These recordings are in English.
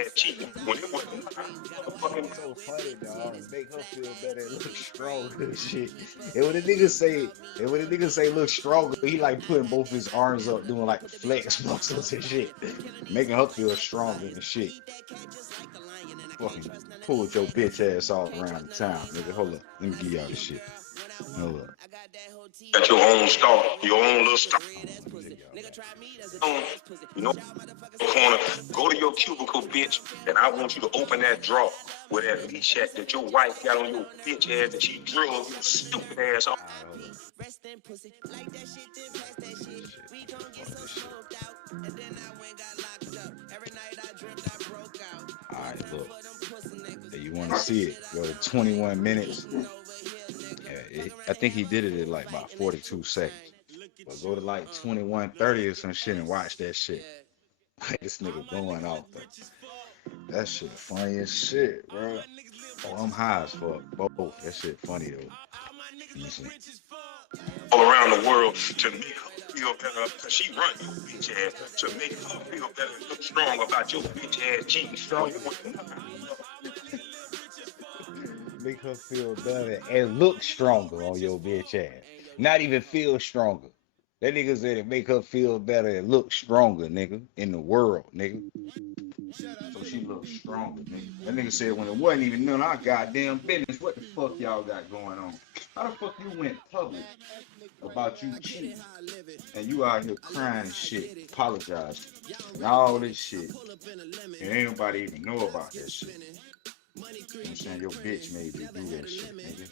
ass cheating when it wasn't fucking. It's so funny, dog. Make her feel better and look stronger and shit. And when the nigga say, look stronger, he like putting both his arms up, doing like the flex muscles and shit, making her feel stronger and shit. Fucking pulled your bitch ass all around the town, nigga. Hold up, let me give y'all this shit. Hold up. Got your own star, your own little star. Hold on, let me take y'all back. You know, corner, go to your cubicle, bitch, and I want you to open that drawer with that leash at that your wife got on your bitch ass that she drilled your stupid ass off. All right, hold up. Fuck this shit. All right, look. If you want to see it, go to 21 minutes. I think he did it in like about 42 seconds. But go to like 21:30 or some shit and watch that shit. Like this nigga going off though. That shit funny as shit, bro. Oh, I'm high as fuck. Both. That shit funny though. Let me see. All around the world to make her feel better, because she run your bitch ass, to make her feel better and look strong about your bitch ass cheating. Strong. Make her feel better and look stronger on your bitch ass. Not even feel stronger. That nigga said it make her feel better and look stronger, nigga, in the world, nigga. So she looks stronger, nigga. That nigga said when it wasn't even none of our goddamn business, what the fuck y'all got going on? How the fuck you went public about you cheating and you out here crying and shit, apologizing and all this shit, and ain't nobody even know about that shit? You know what I'm saying? Your bitch made you do that shit, nigga.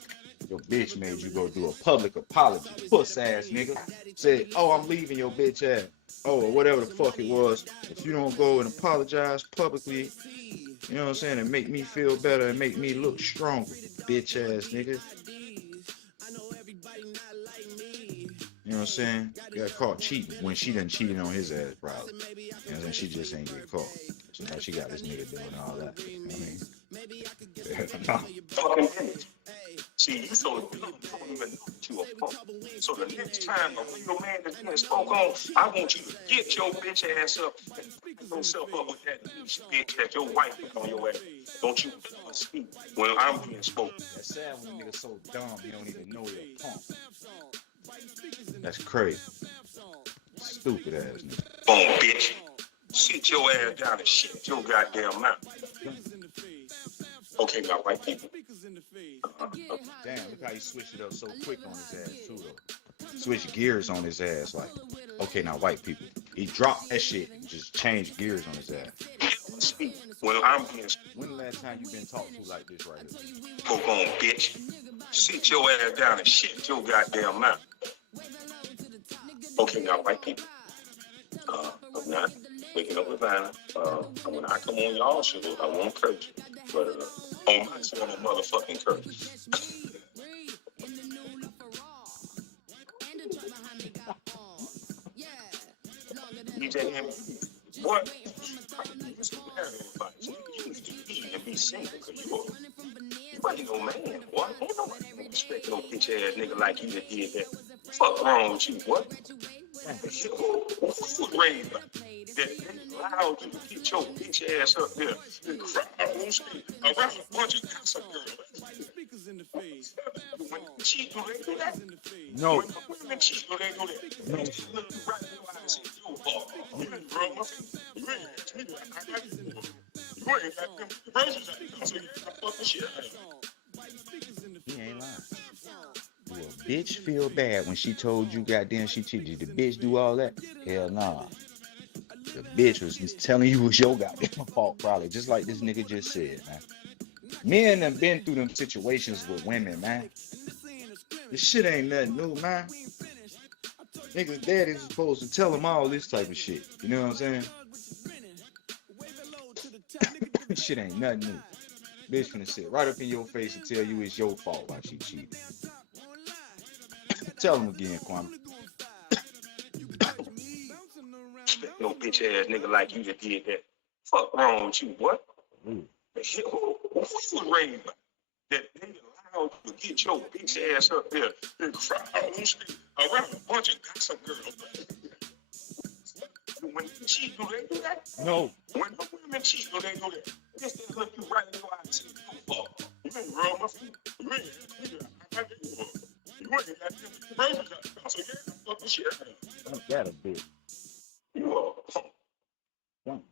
Your bitch made you go do a public apology. Puss ass nigga. Said, oh, I'm leaving your bitch ass. Oh, or whatever the fuck it was. If you don't go and apologize publicly, you know what I'm saying, and make me feel better and make me look stronger, bitch ass nigga. You know what I'm saying? Got caught cheating when she done cheated on his ass, probably. And then she just ain't get caught. So now she got this nigga doing all that. You know what I mean? Fucking bitch. See, you so dumb, you don't even know that you a punk. So the next time a real man is being spoke on, I want you to get your bitch ass up and pick yourself up with that leash, bitch, that your wife put on your ass. Don't you ever speak when I'm being spoken. That's sad when a nigga so dumb he don't even know you're a punk. That's crazy. Stupid ass nigga. Boom, bitch. Sit your ass down and shut your goddamn mouth. Okay, now, white people. Damn, look how he switched it up so quick on his ass, too, though. Switch gears on his ass, like, okay, now, white people. He dropped that shit and just changed gears on his ass. When I'm being When the last time you been talked to like this right here? spoke on, bitch. Sit your ass down and shut your goddamn mouth. Okay, now, white people. I'm not waking up with violence. When I come on y'all show, I won't curse you. But on my show, I'm a motherfucking curse. DJ him, what? You need to be and be single because you ain't no man, what? Ain't nobody gonna respect no bitch ass nigga like you that did that. Fuck wrong with you, what? Who was raised by that allowed you to get your bitch ass up there and cry on street around a bunch of gossip girls? When they cheat, do they do that? No. When women cheat, do they do that? No. They just look you right in your eyes and say, yo, Paul, you ain't bro, you ain't asked me like I got you. You ain't got them versions out there, so you got fucking shit out of. He ain't lying. Do a bitch feel bad when she told you goddamn she cheated? Did the bitch do all that? Hell nah. The bitch was just telling you it was your goddamn fault, probably. Just like this nigga just said, man. Men have been through them situations with women, man. This shit ain't nothing new, man. Niggas' daddy's supposed to tell them all this type of shit. You know what I'm saying? This shit ain't nothing new. Bitch finna sit right up in your face and tell you it's your fault why she cheated. Tell him again, Kwame. No bitch ass nigga like you that did that. Fuck wrong with you, what? Who was raised by that they allowed you to get your bitch ass up there and cry on the street around a bunch of gossip girls? When you cheat, do they do that? No. When the women cheat, do they do that? This thing look you right in your eye and say, you fuck. You ain't rub my feet. You ain't got you ain't got them broken. So yeah, fuck the shit out of you. Ain't that a bitch? You are. Don't.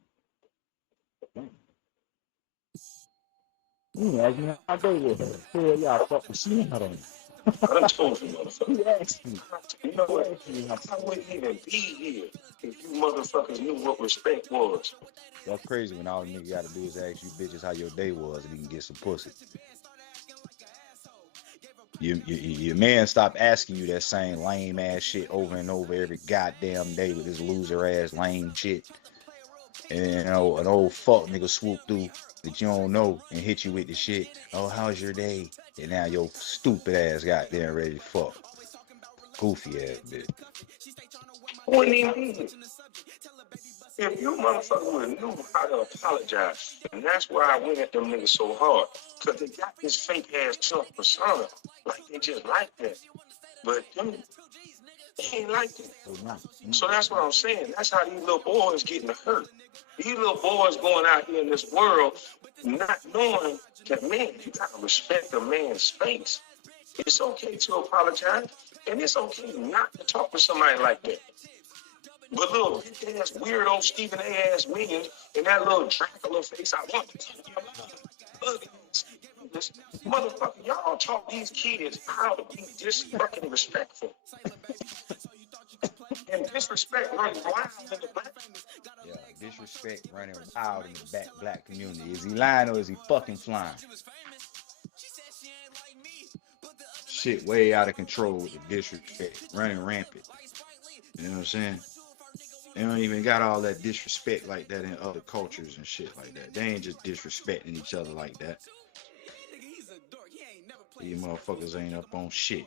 You asked me how day was. Hell, y'all fucking shit out of me. I done told you, motherfucker. You asked me. You know what? I wouldn't even be here if you motherfuckers knew what respect was. That's crazy when all the nigga gotta do is ask you bitches how your day was and he can get some pussy. Your man stopped asking you that same lame ass shit over and over every goddamn day with this loser ass lame shit. And you know, an old fuck nigga swoop through that you don't know and hit you with the shit. Oh, how's your day? And now your stupid ass goddamn ready to fuck. Goofy ass bitch. Wouldn't even be here. If you motherfucker would have knew how to apologize, and that's why I went at them niggas so hard, because they got this fake ass tough persona, like they just like that. But them, they ain't like that. So that's what I'm saying. That's how these little boys getting hurt. These little boys going out here in this world not knowing that, man, you gotta respect a man's space. It's okay to apologize, and it's okay not to talk to somebody like that. But little bitch ass weirdo Stephen A. ass minions and that little Dracula face, I want to tell you, motherfucker, y'all taught these kids how to be just fucking respectful. And disrespect runs wild in the black. Yeah, disrespect running wild in the black community. Is he lying or is he fucking flying? Shit way out of control with the disrespect, running rampant. You know what I'm saying? They don't even got all that disrespect like that in other cultures and shit like that. They ain't just disrespecting each other like that. These motherfuckers ain't up on shit.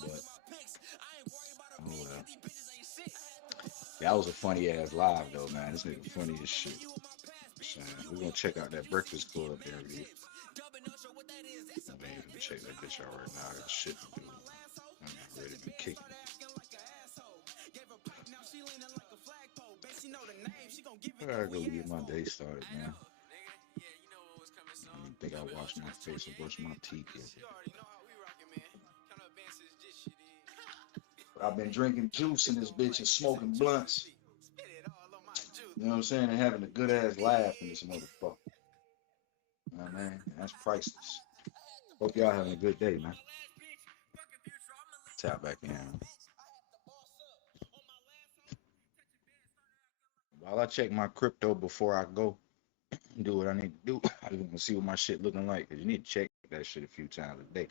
But, oh well. That was a funny ass live though, man. This nigga funny as shit. So, we're gonna check out that Breakfast Club interview. Man, you can check that bitch out right now. I got shit to do. I'm ready to kick it. I gotta go get my day started, man. I don't think I washed my face or brushed my teeth yet. But I've been drinking juice in this bitch and smoking blunts. You know what I'm saying? And having a good ass laugh in this motherfucker. You know what I mean? That's priceless. Hope y'all having a good day, man. Tap back in. While I check my crypto before I go do what I need to do, I just want to see what my shit looking like. Because you need to check that shit a few times a day.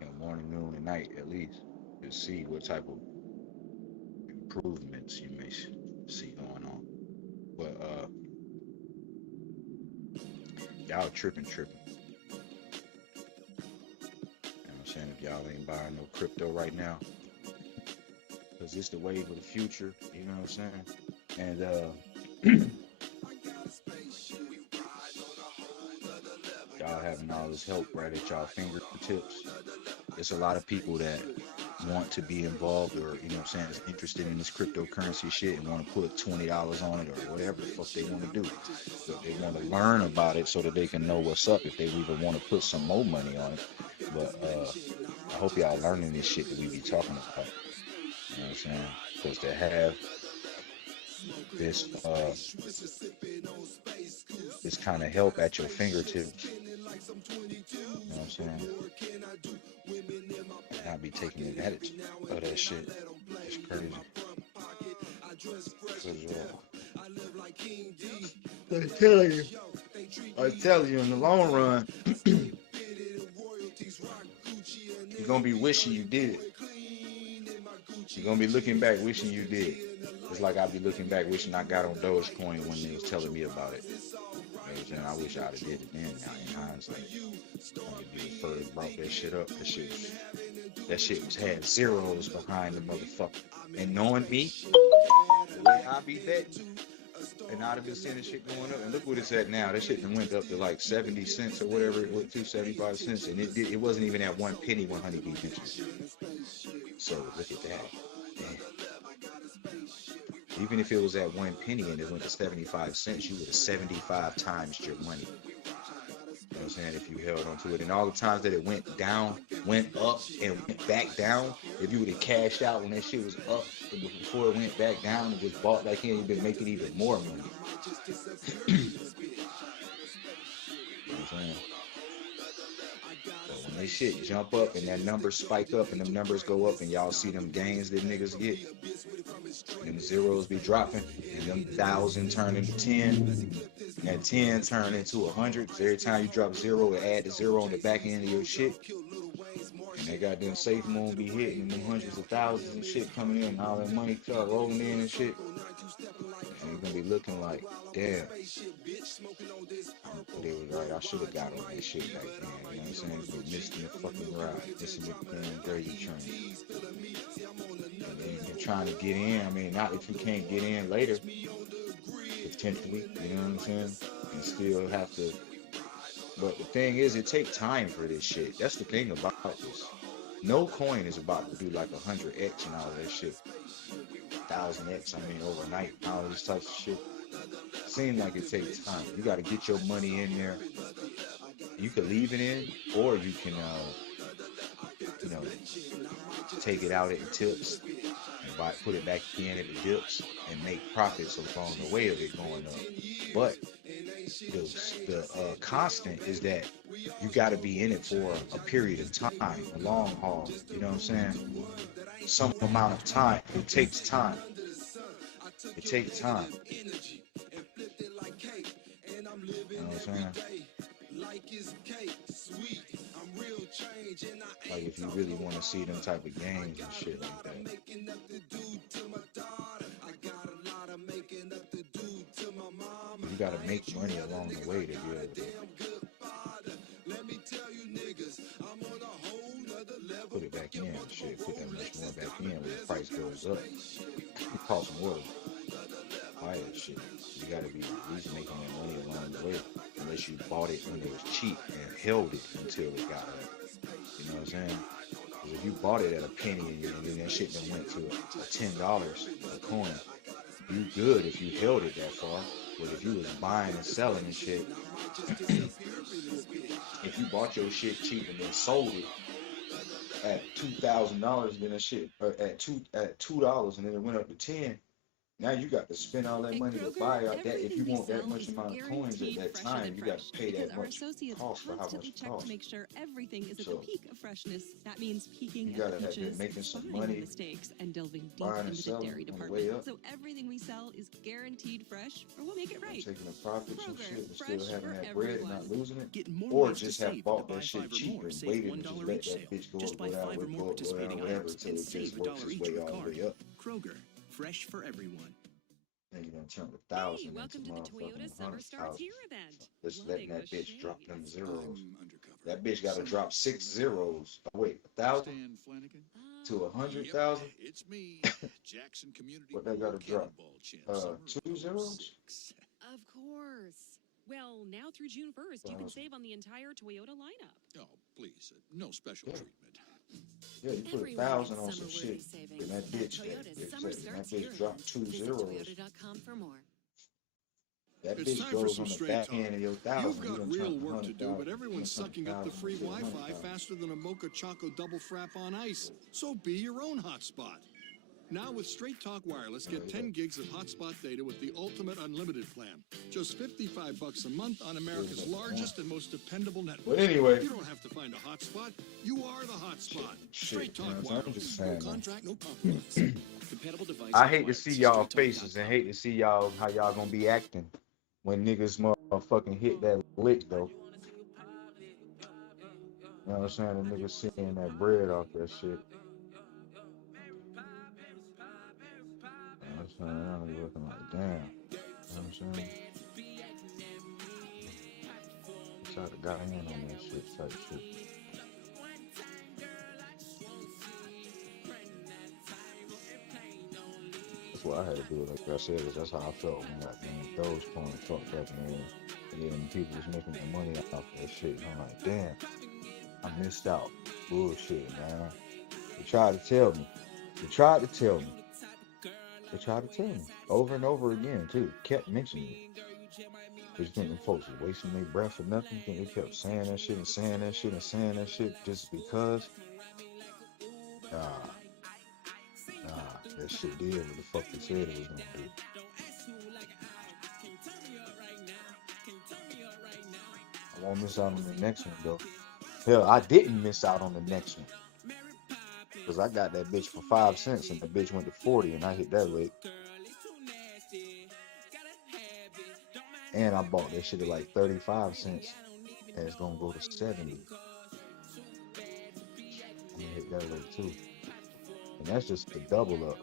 You know, morning, noon, and night at least. To see what type of improvements you may see going on. But y'all tripping. You know what I'm saying? If y'all ain't buying no crypto right now, because it's the wave of the future, you know what I'm saying? And y'all having all this help right at y'all fingertips. There's a lot of people that want to be involved or, you know what I'm saying, is interested in this cryptocurrency shit and want to put $20 on it or whatever the fuck they want to do. But they want to learn about it so that they can know what's up if they even want to put some more money on it. But I hope y'all learning this shit that we be talking about. You know what I'm saying? Because to have this kind of help at your fingertips, you know what I'm saying? And I'll be taking advantage of that shit. It's crazy. I tell you, in the long run, you're gonna be wishing you did. You're gonna be looking back wishing you did. It's like I'll be looking back wishing I got on Dogecoin when they was telling me about it. You know what I'm saying? I wish I'd have did it then. Now in hindsight, I'm be the first brought that shit up. That shit had zeros behind the motherfucker. And knowing me, the way I be betting, And I'd have been seeing this shit going up. And look what it's at now. That shit done went up to like 70 cents or whatever it was, 2.75 cents. And it wasn't even at 1 penny when Honeybee mentioned it. So look at that. Damn. Even if it was at 1 penny and it went to 75 cents, you would have 75 times your money. You know what I'm saying? If you held onto it. And all the times that it went down, went up, and went back down, if you would have cashed out when that shit was up before it went back down and just bought back in, you'd been making even more money. You know what I'm saying? So when they shit jump up and that number spike up and them numbers go up and y'all see them gains that niggas get, them zeros be dropping and them 1,000 turn into 10, and that 10 turn into 100. Cause every time you drop zero, it add the zero on the back end of your shit. And that goddamn safe moon be hitting and them hundreds of thousands and shit coming in and all that money start rolling in and shit. And you're gonna be looking like, damn. But it was right. I should have got on that shit back then. You know what I'm saying? But missing the fucking ride, missing the damn dirty train. And then you're trying to get in. I mean, not if you can't get in later, potentially. You know what I'm saying? And still have to. But the thing is, it takes time for this shit. That's the thing about this. No coin is about to do like 100x and all that shit. 1,000x, I mean, overnight, all this type of shit. Seems like it takes time. You got to get your money in there. You can leave it in, or you can, you know, take it out at the tips and put it back in at the dips and make profits along the way of it going up. But the constant is that you got to be in it for a period of time, a long haul. You know what I'm saying? Some amount of time. It takes time. It takes time. You know what I'm saying? Like if you really want to see them type of games and shit like that. You gotta make money along the way to be able to put it back in and shit, put that much more back in when the price goes up. It costs more to buy that shit. You gotta be at least making that money along the way, unless you bought it when it was cheap and held it until it got up. You know what I'm saying? Because if you bought it at a penny and then that shit done went to $10 a coin, you good if you held it that far. But if you was buying and selling and shit, if you bought your shit cheap and then sold it at $2,000, then that shit, or at $2, and then it went up to 10. Now you got to spend all that money to buy out that. If you want that much amount of coins at that time, you got to pay that much cost for how much it costs. To make sure everything is at the So peak of freshness. That means peaking you at gotta the have been peaches, making some finding money, the mistakes, and delving deep buying and into the selling dairy on the way department. up, So everything we sell is guaranteed fresh, or we'll make it and right. taking the profits and Kroger, shit, and fresh still having for that bread and everyone. not losing it, Get more or ways to just have save bought with that the buy shit 5 or cheap more, and save waited and just $1 let each that sale. bitch go Just up, buy go down, 5 or more go down, participating whatever, items until and it save just works its $1 each way with all the card. way up. Kroger, fresh for everyone. And you done turned Hey, 1,000 into welcome to the Toyota motherfucking Summer Starts 100,000. Here event. Just letting Loving that those bitch drop them shades. zeros. I'm undercover. That bitch got to drop 6 Somewhere. zeros. Oh, wait, 1,000 Stan Flanagan? to Um, 100,000. Yep, it's me, Jackson Community What they Pool got to drop? Cannonball Champ, summer 2 zeros. '06. Of course. Well, now through June 1st, you can 1,000. save on the entire Toyota lineup. Oh, please, no special Yeah. treatment. Yeah, you put Everyone 1,000 gets on some summer-worthy shit, savings. and that At bitch, Toyota's Summer that Starts bitch Here dropped event. 2 Visit zeros. toyota.com for more. That It's bitch time for goes some on the straight back talk. end of your You've 1,000. You got done real turned work to do, 100,000. but everyone's sucking up the free Wi-Fi faster than a Mocha Choco Double Frap on ice. So be your own hotspot. Now with Straight Talk Wireless, get 10 gigs of hotspot data with the ultimate unlimited plan. Just $55 a month on America's largest and most dependable network. But anyway, You don't have to find a hotspot. You are the hotspot. Straight shit, Talk man. I'm Wireless. just No saying, man. contract, no compromise. Compatible device I hate to required. see See y'all StraightTalk.com. faces and hate to see y'all how y'all gonna be acting when niggas motherfucking hit that lick though. You know what I'm saying? The niggas seeing that bread off that shit. You know what I'm saying? I'm be looking like, damn. You know what I'm saying? Try to got in on that shit type shit. That's why I had to do it. Like I said, 'cause that's how I felt when that Dogecoin fucked up, man. And then people was making the money off that shit. And I'm like, damn, I missed out. Bullshit, man. They tried to tell me. They tried to tell me. They tried to tell me over and over again too. Kept mentioning it. Cause you think them folks was wasting their breath for nothing? You think they kept saying that shit and saying that shit and saying that shit just because? Nah, nah, that shit did what the fuck they said it was gonna do. I won't miss out on the next one though. Hell, I didn't miss out on the next one. Cause I got that bitch for 5 cents and the bitch went to 40 and I hit that rate. And I bought that shit at like 35 cents and it's gonna go to 70. I'm gonna hit that rate too. And that's just the double up.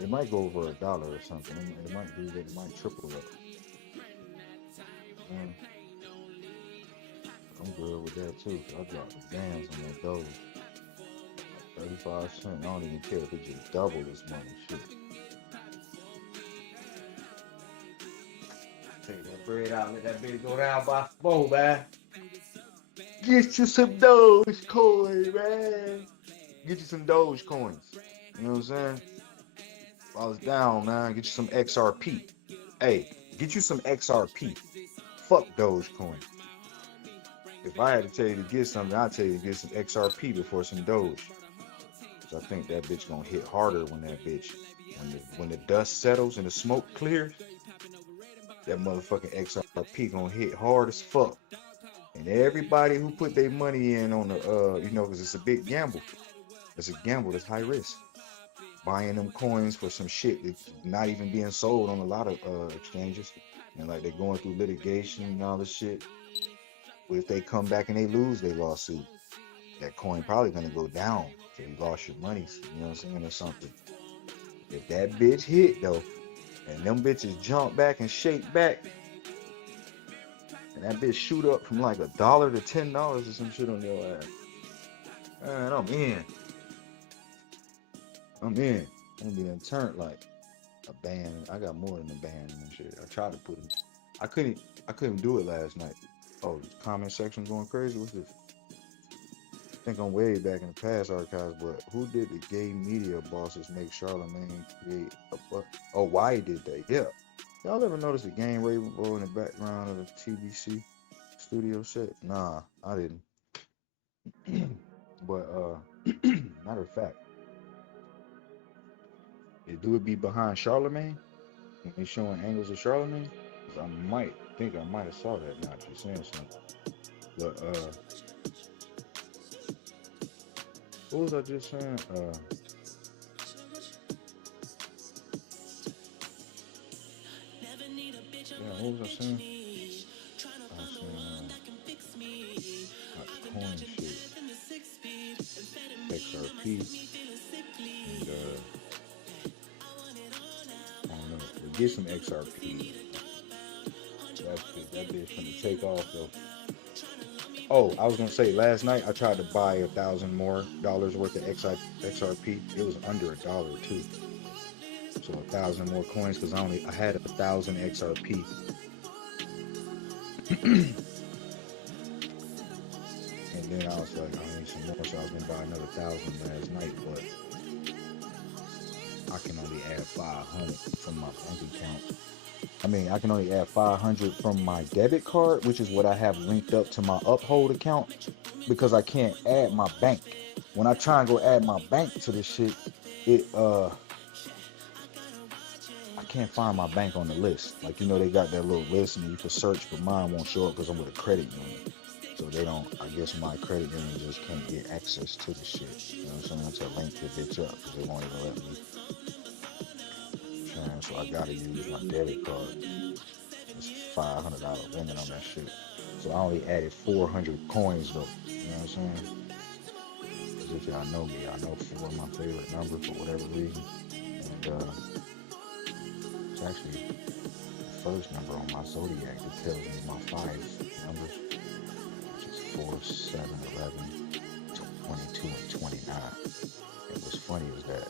It might go over $1 or something. It might do that, it might triple up. I'm good with that too. I dropped the bands on that Doge. 35 cents. I don't even care if it just double this money. Shit. Take that bread out, let that bitch go down by 4, man. Get you some Doge coins, man. Get you some Doge coins. You know what I'm saying? While it's down, man, get you some XRP. Hey, get you some XRP. Fuck Dogecoin. If I had to tell you to get something, I'd tell you to get some XRP before some Doge. Cause I think that bitch gonna hit harder when that bitch, when the dust settles and the smoke clears, that motherfucking XRP gonna hit hard as fuck. And everybody who put their money in on the, you know, cause it's a big gamble. It's a gamble that's high risk. Buying them coins for some shit that's not even being sold on a lot of exchanges. And like they're going through litigation and all this shit. But if they come back and they lose their lawsuit, that coin probably gonna go down. So you lost your money, you know what I'm saying, or something. If that bitch hit though, and them bitches jump back and shake back, and that bitch shoot up from like $1 to $10 or some shit on your ass, man, I'm in. I'm gonna be done turned like a band. I got more than a band and shit. I tried to put it. I couldn't do it last night. Oh, the comment section going crazy. What's this? I think I'm way back in the past archives, but who did the gay media bosses make Charlemagne create a oh, why did they? Yeah. Y'all ever notice the game rainbow in the background of the TBC studio shit? Nah, I didn't. But matter of fact, do it be behind Charlemagne? When they showing angles of Charlemagne? 'Cause I might have saw that, not you saying something. But what was I just saying? Yeah, what was I saying? I was saying coin shit. XRP. And I don't know. We get some XRP. That bitch gonna take off though. Oh, I was gonna say last night I tried to buy $1,000 more worth of XRP. It was under $1 too. So 1,000 more coins because I had 1,000 XRP. And then I was like, I need some more, so I was gonna buy another 1,000 last night, but I can only add 500 from my bank account. I mean, I can only add 500 from my debit card, which is what I have linked up to my Uphold account, because I can't add my bank. When I try and go add my bank to this shit, I can't find my bank on the list. Like, you know, they got that little list and you can search, but mine won't show up because I'm with a credit union. So they don't, I guess my credit union just can't get access to the shit. You know what I'm saying? To link the bitch up because they won't even let me. So I gotta use my debit card. It's $500 limit on that shit. So I only added 400 coins though. You know what I'm saying? Because if y'all know me, I know 4 is my favorite number for whatever reason. And it's actually the first number on my zodiac that tells me my 5 numbers, which is 4, 7, 11, 22, and 29. And what's funny is that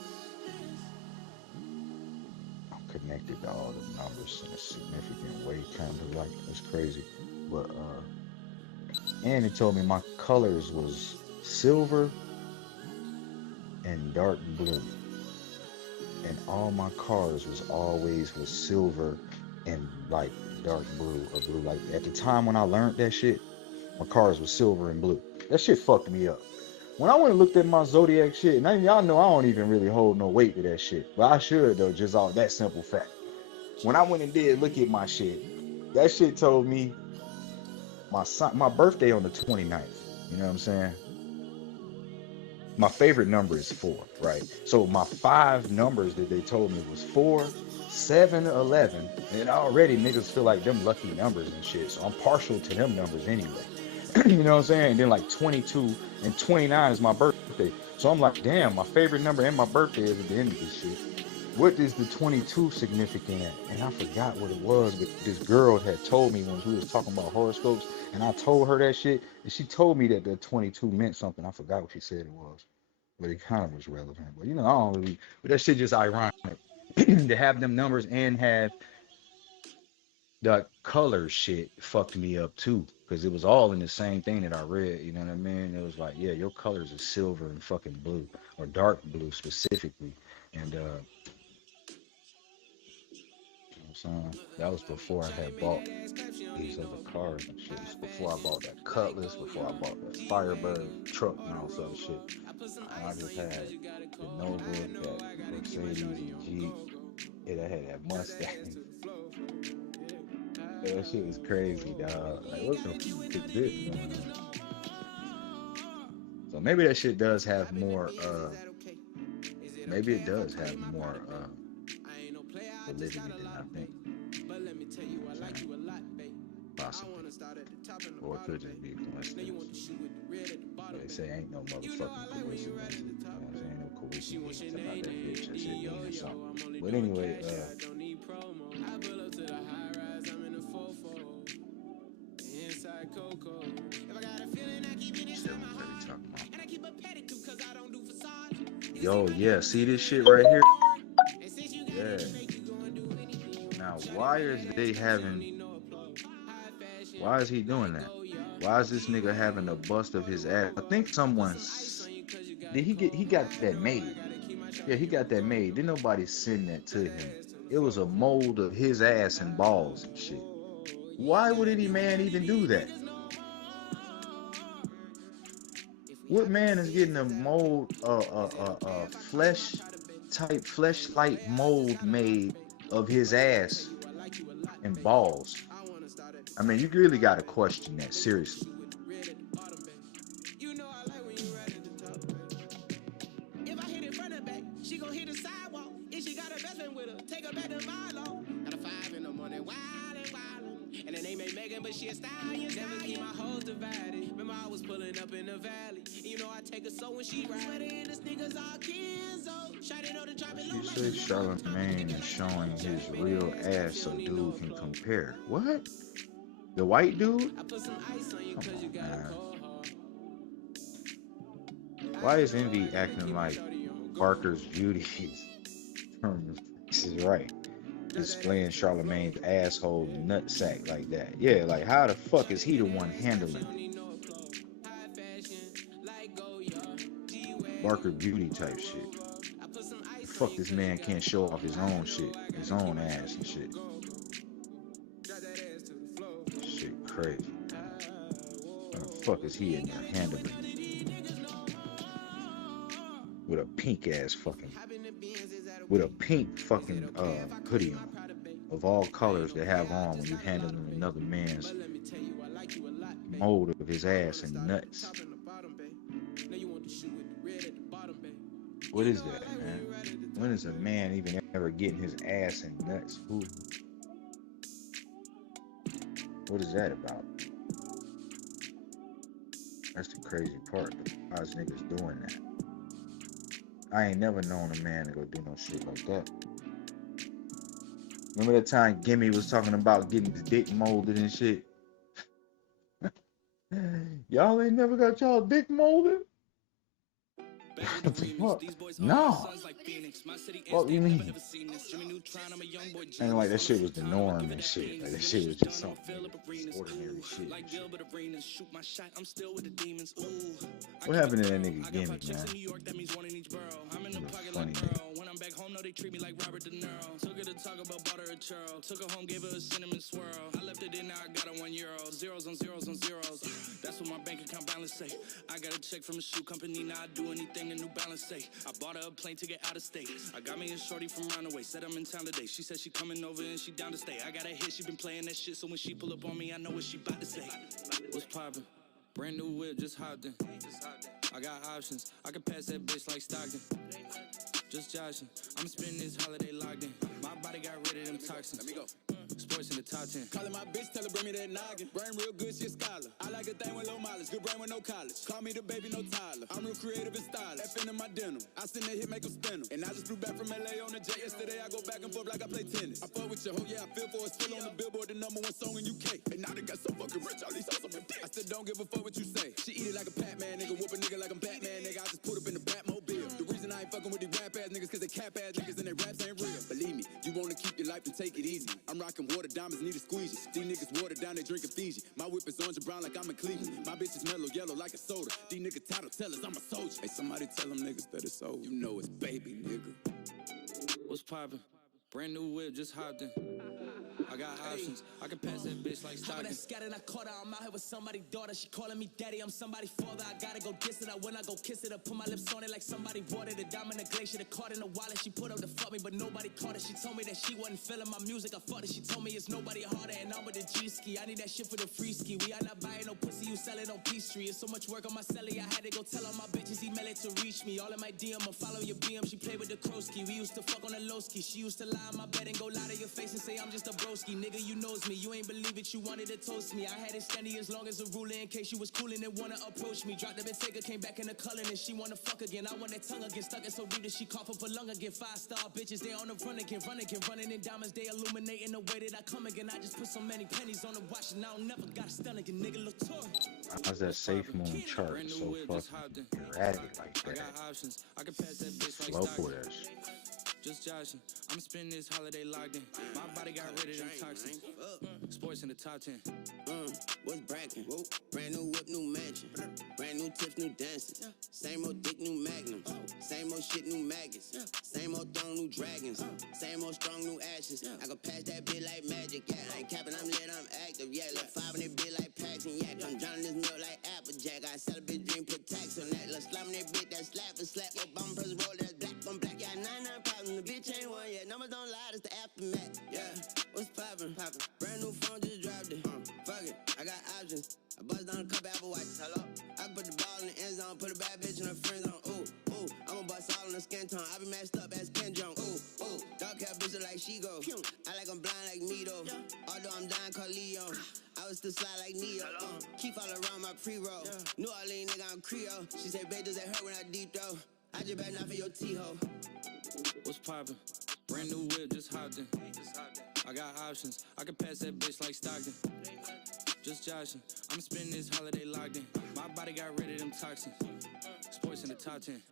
connected to all the numbers in a significant way, kind of like it's crazy. But and it told me my colors was silver and dark blue, and all my cars was silver and like dark blue or blue. Like at the time when I learned that shit, my cars was silver and blue. That shit fucked me up. When I went and looked at my zodiac shit, and y'all know I don't even really hold no weight to that shit, but I should though, just off that simple fact. When I went and did look at my shit, that shit told me my birthday on the 29th. You know what I'm saying? My favorite number is 4, right? So my 5 numbers that they told me was 4, 7, 11, and already niggas feel like them lucky numbers and shit. So I'm partial to them numbers anyway. You know what I'm saying? And then like 22 and 29 is my birthday. So I'm like, damn, my favorite number and my birthday is at the end of this shit. What is the 22 significant at? And I forgot what it was, but this girl had told me when we was talking about horoscopes, and I told her that shit, and she told me that the 22 meant something. I forgot what she said it was, but it kind of was relevant. But you know, I don't really, but that shit just ironic to have them numbers and have the color shit fucked me up too, because it was all in the same thing that I read. You know what I mean? It was like, yeah, your colors are silver and fucking blue, or dark blue specifically, and saying? That was before I had bought these other cars and shit. It's before I bought that Cutlass, before I bought that Firebird truck and all this other shit. And I just had the Nova, that Mercedes and Jeep. Yeah, I had that Mustang. Yeah, that shit was crazy, dog. Like, what the fuck is this going on? So maybe that shit does have more, maybe it does have more validity than I think. Possibly. Or it could just be a coincidence. They say ain't no motherfucking coincidence. You know what I'm saying? Ain't no coincidence about that bitch. That shit means something. But anyway, yo, yeah, see this shit right here? Yeah. Now, why is he doing that? Why is this nigga having a bust of his ass? I think he got that made. Yeah, he got that made. Didn't nobody send that to him. It was a mold of his ass and balls and shit. Why would any man even do that? What man is getting a mold, fleshlight mold made of his ass and balls? I mean, you really got to question that seriously. She said Charlemagne is showing his real ass so dude can compare. What? The white dude? Come on, man. Why is Envy acting like Barker's Beauty from This Is Right? Displaying Charlemagne's asshole nutsack like that. Yeah, like how the fuck is he the one handling it? Barker Beauty type shit. The fuck this man can't show off his own shit, his own ass and shit. Shit crazy. How the fuck is he in there handling it? With a pink ass fucking, with a pink fucking hoodie on, of all colors to have on when you're handling another man's mold of his ass and nuts. What is that, man? When is a man even ever getting his ass and nuts? What is that about? That's the crazy part. Why is niggas doing that? I ain't never known a man to go do no shit like that. Remember that time Gimme was talking about getting his dick molded and shit? Y'all ain't never got y'all dick molded? What? No. What do you mean? Ain't like that shit was the norm and shit. Like that shit was just something ordinary shit. And shit. What happened to that nigga gimmick, man? He was funny nigga. They treat me like Robert De Niro. Took her to Taco Bell, bought her a churl. Took her home, gave her a cinnamon swirl. I left it in, now I got her €1. Zeros on zeros on zeros. That's what my bank account balance say. I got a check from a shoe company, now I do anything a New Balance say. I bought her a plane ticket out of state. I got me a shorty from Roundaway, said I'm in town today. She said she coming over and she down to stay. I got a hit, she been playing that shit, so when she pull up on me, I know what she about to say. What's poppin'? Brand new whip, just hopped in. I got options, I can pass that bitch like Stockton. Just joshing, I'm spending this holiday locked in. My body got rid of them toxins. Let me go. Sports in the top 10. Calling my bitch, tell her bring me that noggin. Brain real good, she a scholar. I like a thing with low mileage, good brain with no college. Call me the baby, no Tyler. I'm real creative and stylish. F in my denim. I send that hit, make them spin 'em. And I just flew back from LA on the jet yesterday. I go back and forth like I play tennis. I fuck with your hoe, yeah, I feel for it. Still on the Billboard, the #1 song in UK. And now they got so fucking rich, all these hoes on my dick. I still don't give a fuck what you say. She eat it like a Pac-Man, nigga. Whoop a nigga like I'm Batman, nigga. I just put up in the Batmobile. The reason I ain't fucking with these rap ass niggas, cause they cap ass niggas and they raps ain't real. Believe me, you wanna keep your life and take it easy. I'm rocking water diamonds, need a squeegee. These niggas water down, they drinking Fiji. My whip is orange and brown like I'm in Cleveland. My bitch is mellow yellow like a soda. These niggas title tellers, I'm a soldier. Hey, somebody tell them niggas that it's over. You know it's baby, nigga. What's poppin'? Brand new whip, just hopped in. I got options. I can pass that bitch like Stockton. I scattered, I caught her. I'm out here with somebody's daughter. She calling me daddy. I'm somebody's father. I gotta go kiss it. When I go kiss it, I put my lips on it like somebody bought it. A diamond, a glacier, the card in the wallet. She put up to fuck me, but nobody caught it. She told me that she wasn't feeling my music. I fucked it. She told me it's nobody harder, and I'm with the G ski. I need that shit for the free ski. We are not buying no pussy. You sell it on Peachtree. It's so much work on my celly. I had to go tell all my bitches email it to reach me. All in my DM, I follow your BM. She played with the Krosky. We used to fuck on the low ski. She used to lie on my bed and go lie to your face and say I'm just a broski. Nigga, you knows me. You ain't believe it. You wanted to toast me. I had it standing as long as a ruler in case you was coolin' and wanna approach me. Dropped the Bentayga, came back in the color and she wanna fuck again. I want that tongue again. Stuck it so deep that she cough up a lung again. 5-star bitches, they on the run again. Running in diamonds. They illuminating the way that I come again. I just put so many pennies on the watch and I don't never got a stun again. Nigga, look toy. How's that safe moon chart so fucking erratic like that? Slow for that shit. Just joshing, I'm spending this holiday locked in. My body got rid of them toxins. Sports in the top 10. What's brackin'? Brand new whip, new mansion. Brand new tips, new dances. Same old dick, new magnum. Same old shit, new maggots. Same old throne, new dragons. Same old strong, new ashes. I can pass that bit like magic. Yeah, I ain't capping, I'm lit, I'm active. Yeah, look 5 in that bit like packs and yak. I'm drowning this milk like Applejack. I sell a bitch dream, put tax on that. Let's slam that bit, that slap and slap. Your bum press roll, that's black on black. Yeah, 99 problems. The bitch ain't one yet. Numbers don't lie, it's the aftermath. Yeah, what's poppin'? Brand new phone, just dropped it. Fuck it, I got options. I bust down a couple Apple Watches. Hello? I put the ball in the end zone, put a bad bitch in her friend zone. Ooh, I'ma bust all in the skin tone. I be messed up as Ken Jong. Ooh, dark hair bitch like she go. I like I'm blind like me though. Although I'm dying called Leon. I was still slide like Neo. Keep all around my pre-roll. New Orleans nigga, I'm Creole. She say, babe, does that hurt when I deep throw? I just better not for your T-ho. What's poppin'? Brand new whip, just hopped in. I got options. I can pass that bitch like Stockton. Just joshing. I'm spending this holiday locked in. My body got rid of them toxins. Sports in the top 10.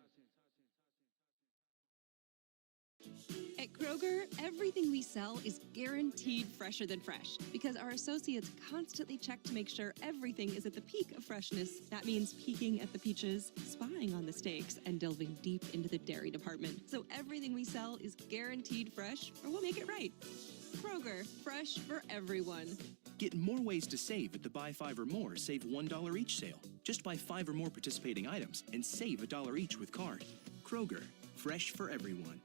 At Kroger, everything we sell is guaranteed fresher than fresh because our associates constantly check to make sure everything is at the peak of freshness. That means peeking at the peaches, spying on the steaks, and delving deep into the dairy department. So everything we sell is guaranteed fresh, or we'll make it right. Kroger, fresh for everyone. Get more ways to save at the Buy 5 or More Save $1 each sale. Just buy 5 or more participating items and save $1 each with card. Kroger, fresh for everyone.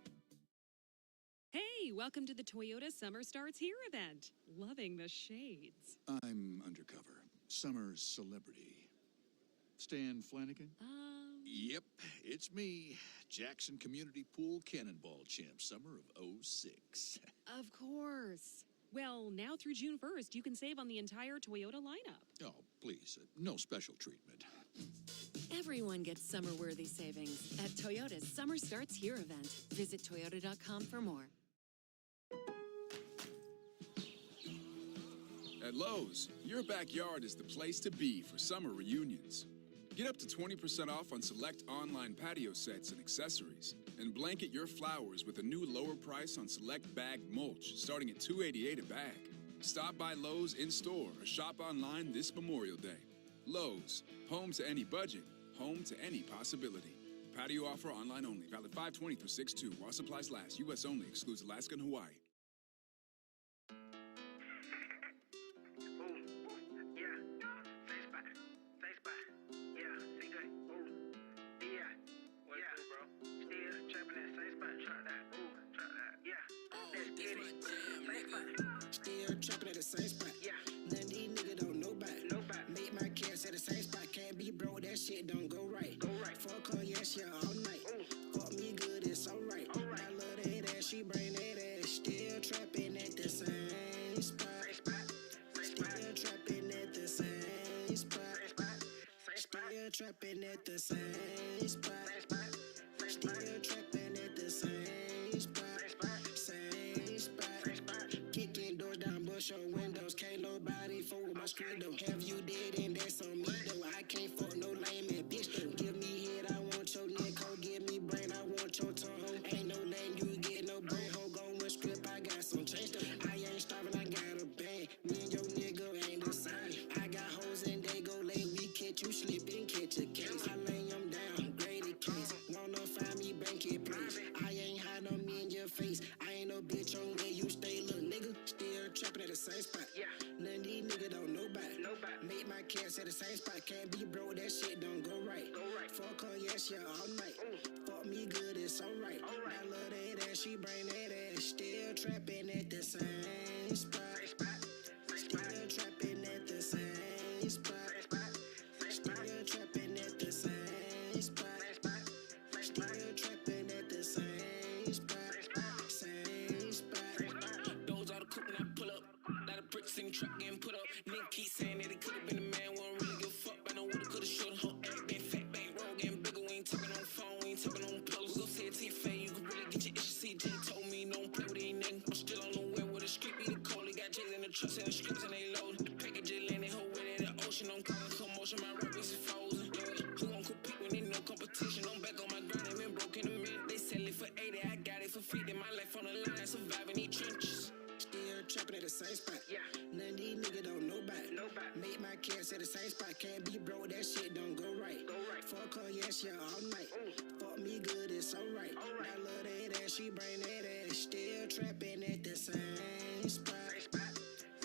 Hey, welcome to the Toyota Summer Starts Here event. Loving the shades. I'm undercover. Summer's celebrity. Stan Flanagan? Yep, it's me. Jackson Community Pool Cannonball Champ, summer of '06. Of course. Well, now through June 1st, you can save on the entire Toyota lineup. Oh, please, no special treatment. Everyone gets summer-worthy savings at Toyota's Summer Starts Here event. Visit toyota.com for more. At Lowe's, your backyard is the place to be for summer reunions. Get up to 20% off on select online patio sets and accessories, and blanket your flowers with a new lower price on select bagged mulch, starting at $2.88 a bag. Stop by Lowe's in-store or shop online this Memorial Day. Lowe's, home to any budget, home to any possibility. Patio offer online only, valid 5/20 through 6/2. While supplies last, U.S. only, excludes Alaska and Hawaii. Still trapping at the same spot. Yeah. None of these niggas don't know about it. Make my cash at the same spot. Can't be broke, that shit don't go right. Fuck her, yeah, she all night. Fuck me good, it's alright. I love that ass, she bring that ass. Still trapping at the same spot. Still trapping at the same spot. Still trapping at the same spot. Still trapping at the same spot. Same spot. Kicking doors down, bush on windows. Can't nobody fool with my screen though. Have you dead and that's on me though. I can't fuck no lame and bitch though. Give me head, I want your neck. Ho, give me brain, I want your tongue. Ain't no lane, you get no brain. Ho, go with script, I got some change though. I ain't starving, I got a bang. Me and your nigga ain't the same. I got hoes and they go late. We catch you slipping, catch a case. I lay them down, graded case. Wanna find me, bank it, please. I ain't hide no me in your face. I ain't no bitch on where you stay, little nigga. Still trapping at the same spot. Yeah. None of these niggas don't know about it. Make my cash at the same spot. Can't be broke, that shit don't go right. Fuck her, yeah, she all night. Fuck me good, it's alright. I love that ass, she bring that ass. Still trapping at the same spot. Still trapping at the same spot. Still trapping at the same spot. Still trapping at the same spot. Same spot. Those are the coupe when I pull up. Lot of bricks in the truck getting put up. Nigga keep saying that it could've been a man. Won't really give a fuck. I know what it could've, should've. Whole act been fat, bang, roll getting bigger. We ain't talking on the phone, we ain't talking on pillows. Go say it to your face, you can really get your issues. CJ told me don't play with it, ain't nothing. I'm still on the way with a script, be the cold. They got J's in the trucks and the scripts and they load. The package is landing, whole way in the ocean. I'm calling commotion, my rap is frozen. Yeah. Who gon' compete when ain't no competition? I'm back on my grind, ain't been broke in a minute. They sell it for 80, I got it for 50. My life on the line, surviving these trenches. Still trapping at the same spot. Yeah. None of these niggas don't know about it. Make my cash at the same spot. Can't be broke, that shit don't go right. Fuck her, yeah, she all night. Fuck me good, it's alright. I love that ass, she bring that ass. Still trapping at the same spot.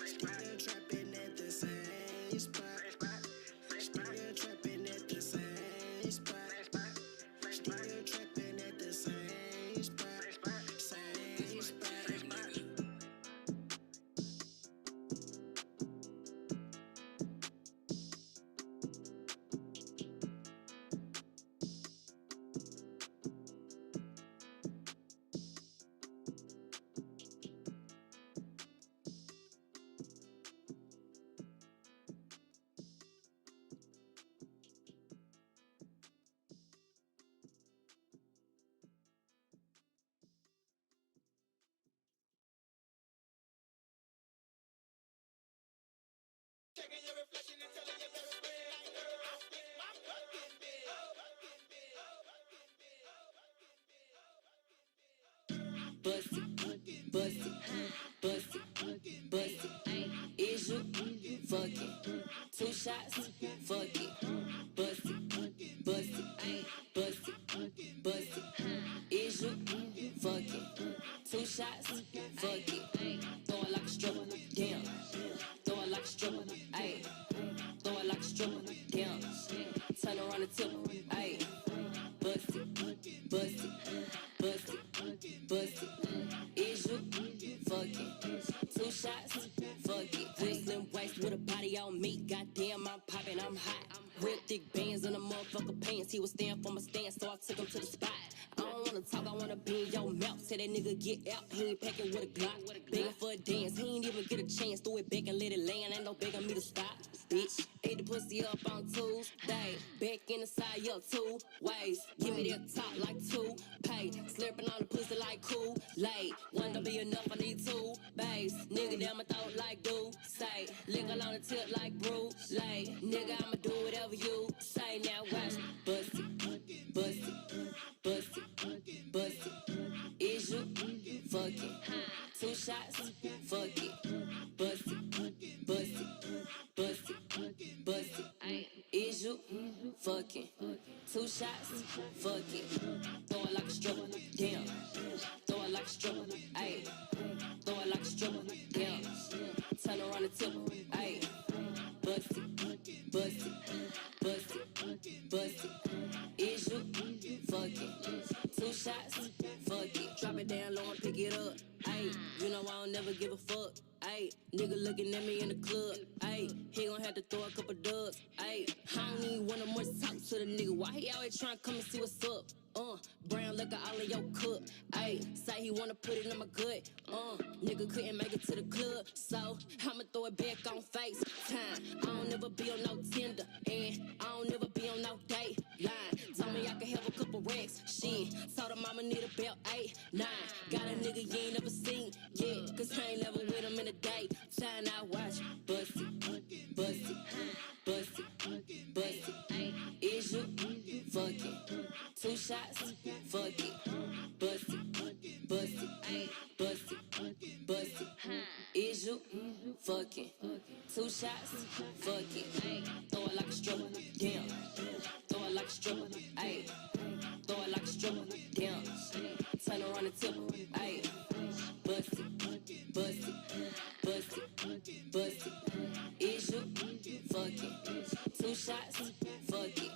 Still trapping at the same spot. Still trapping at the same spot. Still trapping at the same spot. Same spot. Checking your reflection and telling your best friend, girl, I think my fucking bill. Bust it, bust it, bust it, bust it. Is you fucking 2 shots? Fuck it, bust it, bust it, bust it, bust it. Is you fucking 2 shots? Fuck it. Throw it like a stripper, damn. Throw it like a stripper, ayy. Throw it like a stripper, damn. Turn around and tip, ayy. Bust it, bust it, bust it, bust it. Is you fucking 2 shots? Fuck it. Whistling waist with a body on me. Goddamn, I'm popping, I'm hot. Real thick bands in the motherfucker pants. He was staying for my stance, so I took him to the spot. I don't wanna talk, I wanna be in your mouth. Say that nigga get out, he ain't packing with a Glock. Begging for a dance, he ain't even get a chance. Threw it back and let it land, ain't no begging me to stop. Bitch, ate the pussy up on Tuesday. Back in the side, up 2 ways. Give me that top like 2 pay. Slurping on the pussy like Kool-Aid. One don't be enough, I need 2 bays. Nigga down my throat like do say. Lick on the tip like Bruce Lay. Nigga, I'ma do whatever you say. Now watch me bust it, bust it, bust it, bust Two shots, fuck it. Bust it, bust it, bust it, bust it. Is you fucking? Two shots, fuck it. Throw it like a stripper, damn. Throw it like a stripper, ayy. Throw it like a stripper, damn. Turn around and tip, ayy. Bust it, bust it, bust it, bust it. Is you fucking? Two shots, fuck it. Drop it down low and pick it up, ayy. You know I don't never give a fuck, ayy. Nigga looking at me in the club, ayy. He gon' have to throw a couple dubs, ayy. I don't even wanna much talk to the nigga. Why he always tryna come and see what's up? Brown liquor all in your cup, ayy. Say he wanna put it in my gut, nigga couldn't make it to the club, so I'ma throw it back on FaceTime. I don't never be on no Tinder, and I don't never be on no date line. Told me I could have a couple racks, shit. Told him I'ma need a belt 8, 9. Got a nigga you ain't never seen yet, cause I ain't never with him in a day. Time I watch, bust it, bust it, bust it, bust it. Is you fucking? Two shots, fuck it. Bust it, bust it, bust it, bust it. Is you fucking? Two shots, fuck it. Throw it like a stripper, damn. Throw it like a stripper, ayy. Throw it like a stripper, damn. Turn around and tip, ayy. Bust it, bust it, bust it, bust it. Is you fucking? Two shots, fuck it.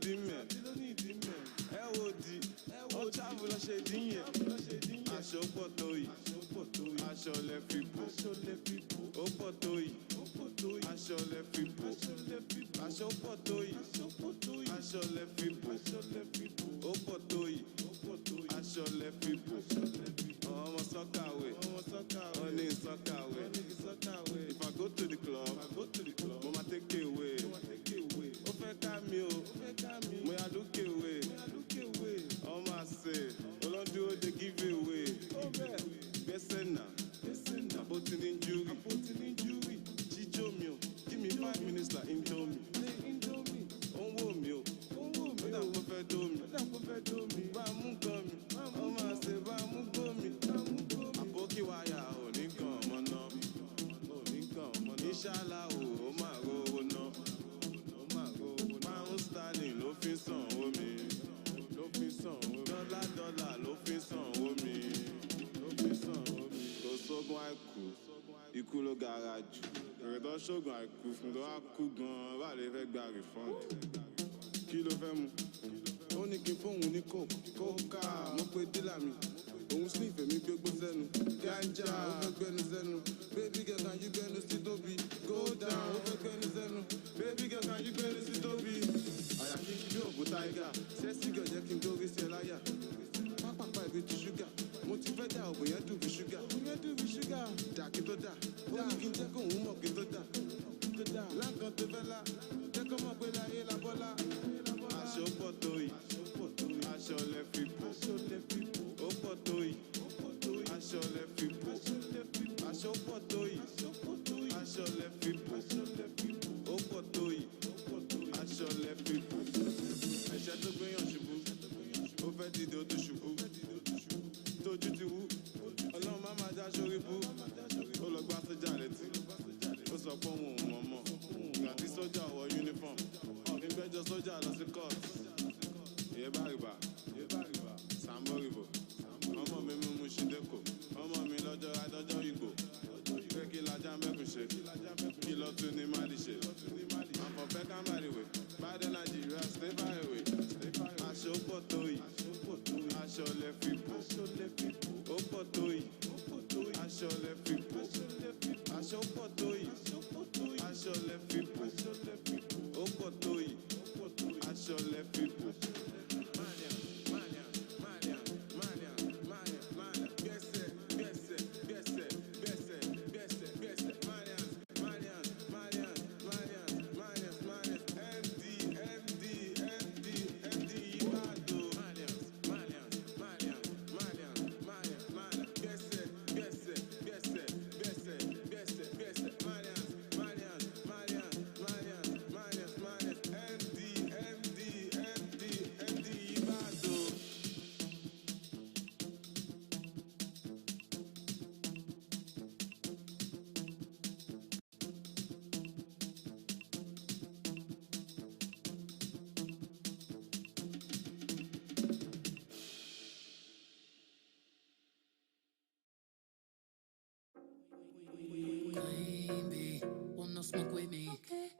ìdí mẹ́ ẹ wo di ó travel lọ ṣe dín yẹn aṣọ pọ̀ tó yìí aṣọ lẹ fi bò ó pọ̀ tó yìí aṣọ lẹ fi bò aṣọ pọ̀ tó yìí aṣọ lẹ fi bò ó pọ̀ tó yìí aṣọ lẹ fi bò ọmọ sọ́kàwé wọ́n ní sọ́kàwé if I go to the club mo ma take away ó fẹ́ ká mi o mo yà lókè away ọmọ àṣẹ olódúró dey give away gbẹ́sẹ̀ náà àbótí ní júrì jíjó mi o give me 5 minutes like indomie ó ń wò mí o ó dà kó fẹ́ dó mi bá a mú gan mi ọmọ àṣẹ bá a mú gbó mi àbókí wáyà ò ní kàn ọmọ náà ìṣàlá ó máa rówó náà pound sterling ló fi sàn omi dọ́là ló fi sàn omi kò sógun àìkú ikú ló gara jù èrè tó ṣógun àìkú fún tó wá kú gan-an bá lè fẹ́ gba refund kí ló fẹ́ mu ó ní kí n fóun ní kókà mo pe dílà mi òun sì fèmí gbégbó sẹ́nu ganja ó fẹ́ gbẹ́nu sẹ́nu baby girl can you gbẹ́nu sí tóbi go down ó fẹ́ gbẹ́nu sẹ́nu baby girl can you gbẹ́nu sí tóbi àyà kí n bí òkú tiger sẹ́sì gàn jẹ́ kí n dórí sí ẹ láyà pápápá ibi ti ṣúgà mo ti fẹ́ dà ògùn yẹn dùn bí ṣúgà dà kí tó dà ó ní kí n jẹ́ kóun mọ̀ kí tó dà láǹkan tó fẹ́ la jẹ́ kó mọ̀ pé láyé la bọ́lá aṣọ pọ̀ tó yìí aṣọ lẹ fi bò ó pọ̀ tó yìí aṣọ lẹ fi bò aṣọ pọ̀ tó yìí aṣọ lẹ fi bò ó pọ̀ tó yìí aṣọ lẹ fi bò ẹ̀ṣẹ̀ tó gbéyàn ṣubú ó fẹ́ dìde ó tún ṣubú tójú ti wú ọlọ́run má máa já sórí bú ó lọ gbá sójà létí ó sọ pé òun ò mọ̀ mọ̀ ìgbà tí sójà wọ uniform ọ̀gbìn gbẹ́jọ́ sójà lọ sí court ìyẹn bá rìbá sàmbó rìbò ọmọ mi mú ṣídẹ́kọ̀ ọmọ mi lọ́jọ́ adọ́jọ́ ìgbò pé kí lajá mẹ́kùn ṣe kí lọ́ tún ní má di ṣe àpọ̀fẹ́ kámárìwé bàdé nàìjíríà stay far away aṣọ pọ̀ tó yìí aṣọ lẹ fi bò ó pọ̀ tó yìí aṣọ lẹ fi bò aṣọ pọ̀ tó yìí aṣọ lẹ fi bò ó pọ̀ tó yìí aṣọ lẹ fi bò. Queen bee, want no smoke with me.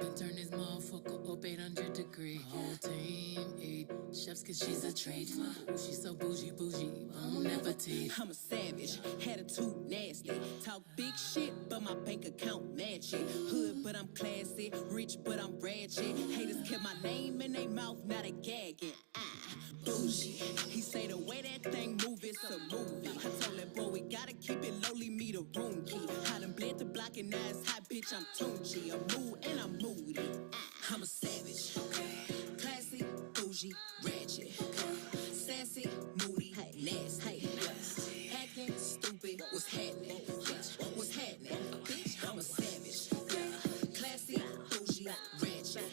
Then turn this motherfucker up 800 degrees. Whole team eat chefs cause she's a treat. Ooh, she's so bougie, bone never teeth. I'm a savage, attitude nasty. Talk big shit, but my bank account match it. Hood, but I'm classy. Rich, but I'm ratchet. Haters kept my name in their mouth, now they gagging. Bougie. He say the way that thing move, it's a movie. I told that boy we gotta keep it low, leave me the room key. I done bled the block and now it's hot, bitch, I'm Tunchi. I'm mood and I'm moody. I'm a savage. Classy, bougie, ratchet. Sassy, moody, nasty. Hacking, stupid, what's happening? Bitch, what's happening? Bitch, I'm a savage. Classy, bougie, ratchet.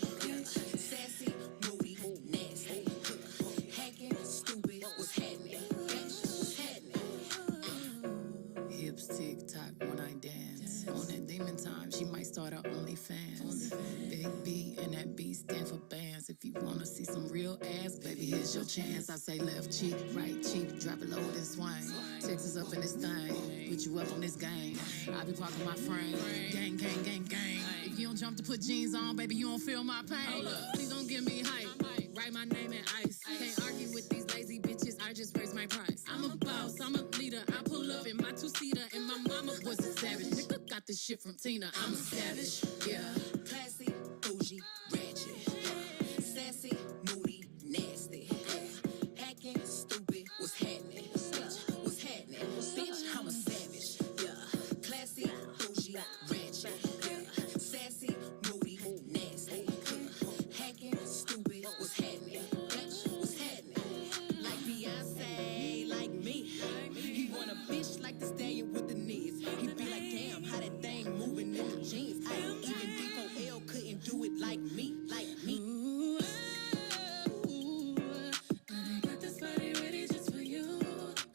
Sassy, moody, nasty. Hacking, stupid, what's happening? Bitch, what's happening? Hips tick tock when I dance. On that demon time, she might start her OnlyFans. Big B and that B stand for bands. If you wanna see some real ass, baby, here's your chance. I say left cheek, right cheek, drop it low and swing. Texas up in this thing, put you up on this game. I be parking my frame, gang, gang, gang, gang. If you don't jump to put jeans on, baby, you don't feel my pain. Please don't give me hype. Write my my name in ice. Can't argue with these lazy bitches, I just raise my price. I'm a boss, I'm a leader. I pull up in my two-seater, and my mama was a savage. Nigga got this shit from Tina. I'm a savage, yeah. Classy, bougie, ratchet. Sassy, moody, nasty. Hacking, stupid, what's happening? What's happening? Bitch, I'm a savage, yeah. Classy, bougie, ratchet. Sassy, moody, nasty. Hacking, stupid, what's happening? What's happening? Like Beyonce, like me. He want a bitch like the stallion with the knees. He be like, damn, how that thing moving in the jeans. Even D4L couldn't do it like me, like me. I got this body ready just for you.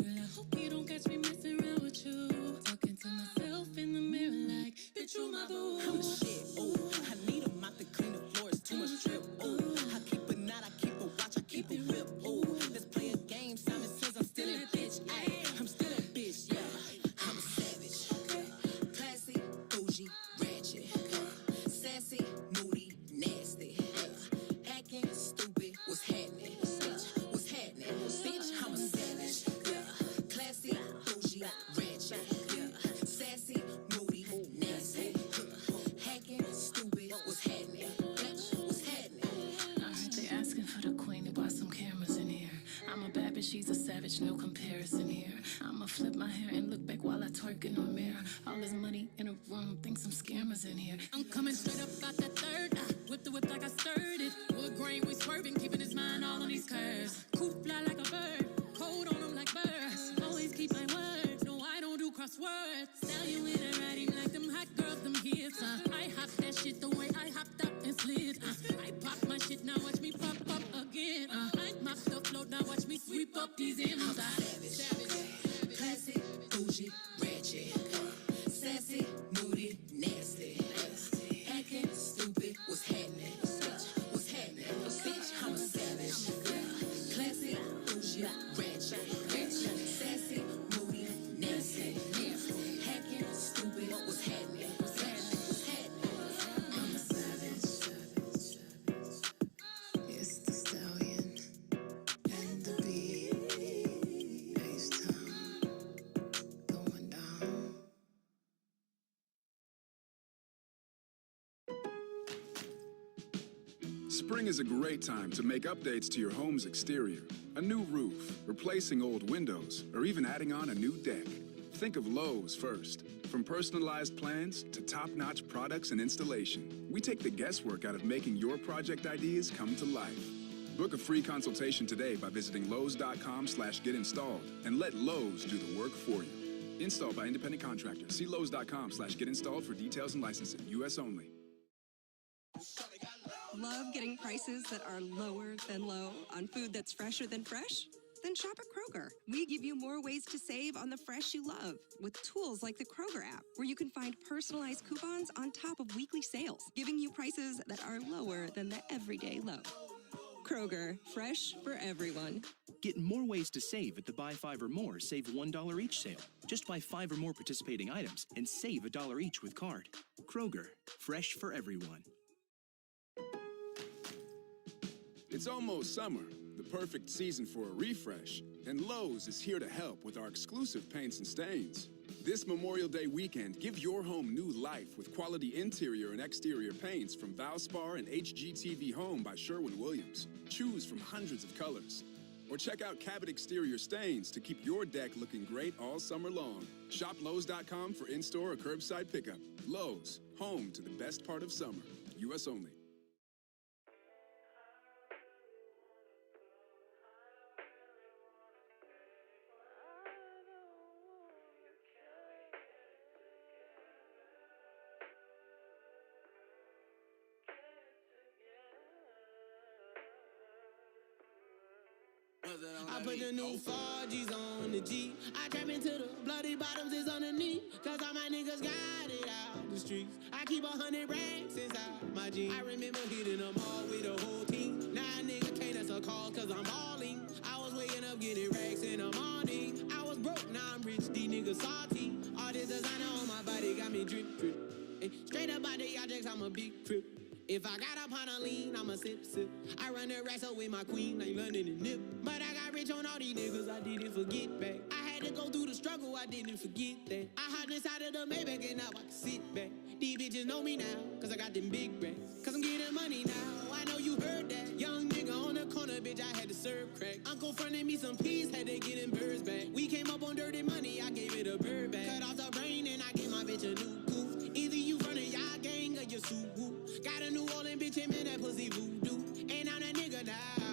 Girl, I hope you don't catch me messing around with you. Talking to myself in the mirror like, bitch, you my boo. I'm the shit, oh. I need a mop to clean the floors, too much drip, oh. I keep a knot, I keep a watch, I keep a whip, oh. Let's play a game, Simon says I'm still that bitch, ayy. I'm still that bitch, yeah. I'm a savage. Classy, bougie, ratchet. Sassy, moody, nasty. Acting stupid, what's happening? What's happening? Bitch, I'm a savage. Classy, bougie, ratchet. Sassy, moody, nasty. Hacking, stupid, what's happening? What's happening? Alright, they asking for the queen, they bought some cameras in here. I'm a bad bitch, she's a savage, no comparison here. I'ma flip my hair and look back while I twerk in the mirror. All this money in a room, think some scammers in here. I'm coming straight up out that third. Whip the whip like I stirred it. Wood grain, we swerving, keeping his mind all on these curves. Coop fly like a bird, cold on them like birds. Always keep my word, no I don't do crosswords. Sell you in a riding like them hot girls, them hits. I hop that shit the way I hopped up and slid. I pop my shit, now watch me pop up again. I mop the float, now watch me sweep up these M's. Savage. Classy, bougie, ratchet. Sassy, moody, nasty. Acting stupid, what's happening? What's happening? Bitch, I'm a savage. Classy, bougie, ratchet. Sassy, moody, nasty. Hacking, stupid, what's happening? What's happening? I'm a savage. It's the stallion and the bee. H-Town going down. Spring is a great time to make updates to your home's exterior. A new roof, replacing old windows, or even adding on a new deck. Think of Lowe's first. From personalized plans to top-notch products and installation, we take the guesswork out of making your project ideas come to life. Book a free consultation today by visiting lowes.com/getinstalled and let Lowe's do the work for you. Installed by independent contractors. See lowes.com/getinstalled for details and licensing. U.S. only. Love getting prices that are lower than low on food that's fresher than fresh? Then shop at Kroger. We give you more ways to save on the fresh you love with tools like the Kroger app, where you can find personalized coupons on top of weekly sales, giving you prices that are lower than the everyday low. Kroger, fresh for everyone. Get more ways to save at the Buy 5 or More Save $1 each sale. Just buy 5 or more participating items and save $1 each with card. Kroger, fresh for everyone. It's almost summer, the perfect season for a refresh, and Lowe's is here to help with our exclusive paints and stains. This Memorial Day weekend, give your home new life with quality interior and exterior paints from Valspar and HGTV Home by Sherwin-Williams. Choose from hundreds of colors. Or check out Cabot Exterior Stains to keep your deck looking great all summer long. Shop Lowe's.com for in-store or curbside pickup. Lowe's, home to the best part of summer. U.S. only. I put the new 4Gs on the G. I trap into the bloody bottoms is underneath. Cause all my niggas got it out the streets. I keep 100 racks inside my jeans. I remember hitting them all with the whole team. Now a nigga can't answer calls cause I'm balling. I was waking up getting racks in the morning. I was broke, now I'm rich, these niggas salty. All this designer on my body got me drip, drip. Straight up out the objects, I'm a big crip. If I got up on a lean, I'm a sip, sip. I run around racks up with my queen, like London and Nip. But I got rich on all these niggas, I didn't forget back. I had to go through the struggle, I didn't forget that. I hopped inside of the Maybach and now I can sit back. These bitches know me now, cause I got them big racks. Cause I'm getting money now, I know you heard that. Young nigga on the corner, bitch, I had to serve crack. Uncle fronted me some peas, had to get them birds back. We came up on dirty money, I gave it a bird back. Cut off the brain and I gave my bitch a new goof. Either you running y'all gang or you sue woo. Got a New Orleans bitch and man, that pussy voodoo. And I'm that nigga now,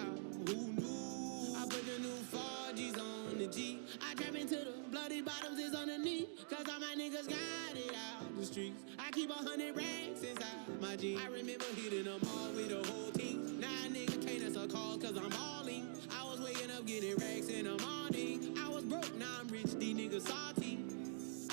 who knew? I put the new 4Gs on the G. I trap into the bloody bottoms is underneath. Cause all my niggas got it out the streets. I keep 100 racks inside my jeans. I remember hitting them all with the whole team. Now a nigga can't answer calls cause I'm balling. I was waking up getting racks in the morning. I was broke, now I'm rich, these niggas salty.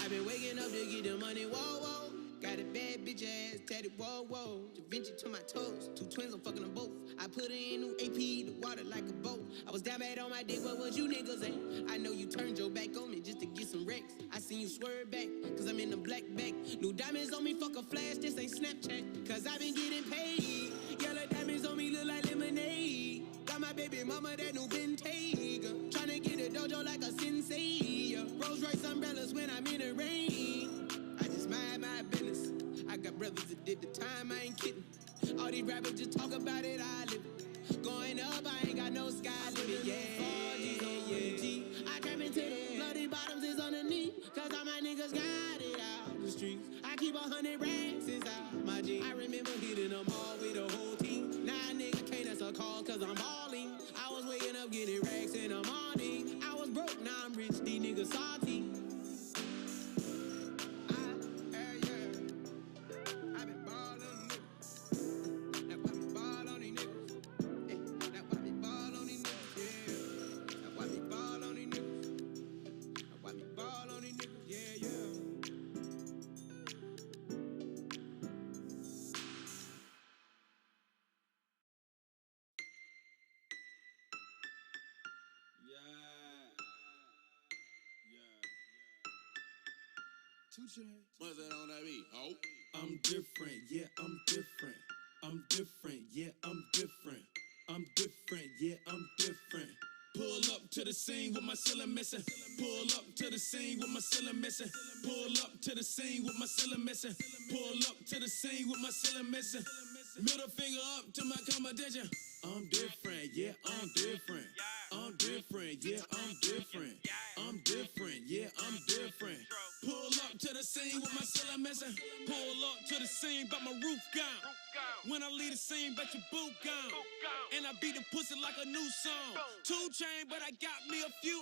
I've been waking up to get the money, whoa, whoa. Got a bad bitch ass tatted, whoa, whoa. Da Vinci to my toes, 2 twins, I'm fucking them both. I put her in new AP, the water like a boat. I was down bad on my dick, what was you niggas at? I know you turned your back on me just to get some wrecks. I seen you swerve back, cause I'm in the black bag. New diamonds on me, fuck a flash, this ain't Snapchat. Cause I been getting paid. Yellow diamonds on me look like lemonade. Got my baby mama that new Bentayga. Tryna get a dojo like a sensei. Rolls Royce umbrellas when I'm in the rain. I just mind my business. I got brothers that did the time, I ain't kidding. All these rappers just talk about it, I live it. Going up, I ain't got no sky limit, yeah. 4Gs on the G. I trap into the bloody bottoms is underneath. Cause all my niggas got it out the streets. I keep 100 racks inside my jeans. I remember hitting them all with the whole team. Now a nigga can't answer calls cause I'm balling. I was waking up getting racks in the morning. I was broke, now I'm rich, these niggas salty. What's that on that beat? Oh, I'm different, yeah, I'm different. I'm different, yeah, I'm different. I'm different, yeah, I'm different. Pull up to the scene with my ceiling missing. Pull up to the scene with my ceiling missing. Pull up to the scene with my ceiling missing. Pull up to the scene with my ceiling missing. Middle finger up to my competition. I'm different, yeah, I'm different. I'm different, yeah, I'm different. I'm different, yeah, I'm different. Pull up to the scene with my ceiling missing. Pull up to the scene, but my roof gone. When I leave the scene, bet your boot gone. And I beat the pussy like a new song. 2 chain, but I got me a few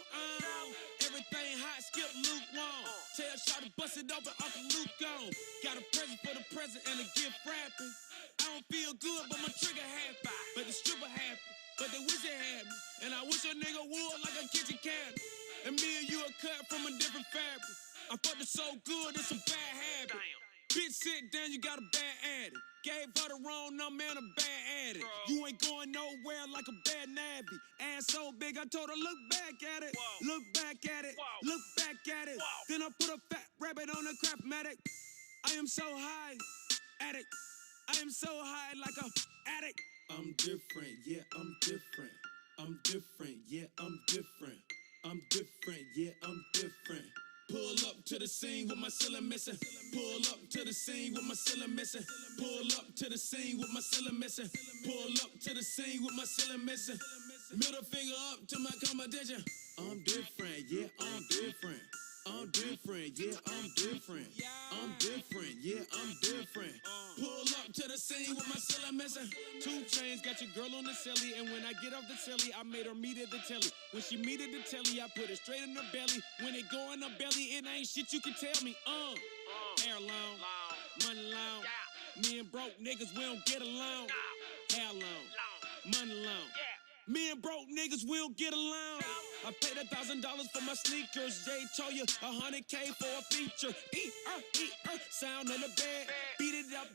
Everything hot, skip lukewarm. Tell Shawty bust it open, Uncle Luke gone. Got a present for the present and a gift wrapping. I don't feel good, but my trigger happy. But the stripper happy, but they wish they had me. And I wish a nigga would like a kitchen cabinet. And me and you are cut from a different fabric. I fucked it so good, it's a bad habit. Bitch, sit down, you got a bad addict. Gave her the wrong number and a bad addict. You ain't going nowhere like a bad nabby. Ass so big, I told her, look back at it. Look back at it. Look back at it. Then I put a fat rabbit on a crapmatic. I am so high, addict. I am so high like a addict. I'm different, yeah, I'm different. I'm different, yeah, I'm different. I'm different, yeah, I'm different. Pull up to the scene with my ceiling missing. Pull up to the scene with my ceiling missing. Pull up to the scene with my ceiling missing. Pull up to the scene with my ceiling missing. Middle finger up to my competition. I'm different, yeah, I'm different. I'm different, yeah, I'm different. I'm different, yeah, I'm different. Pull up to the scene with my ceiling missing. 2 chains, got your girl on the celly. And when I get off the telly, I made her meet at the telly. When she meet at the telly, I put it straight in her belly. When it go in her belly, it ain't shit you can tell me. Hair long, money long. Me and broke niggas, we don't get along. Hair long, money long. Me and broke niggas, we'll get along. I paid $1,000 for my sneakers. Jay told you $100K for a feature. Sound on the bed. Beat it up,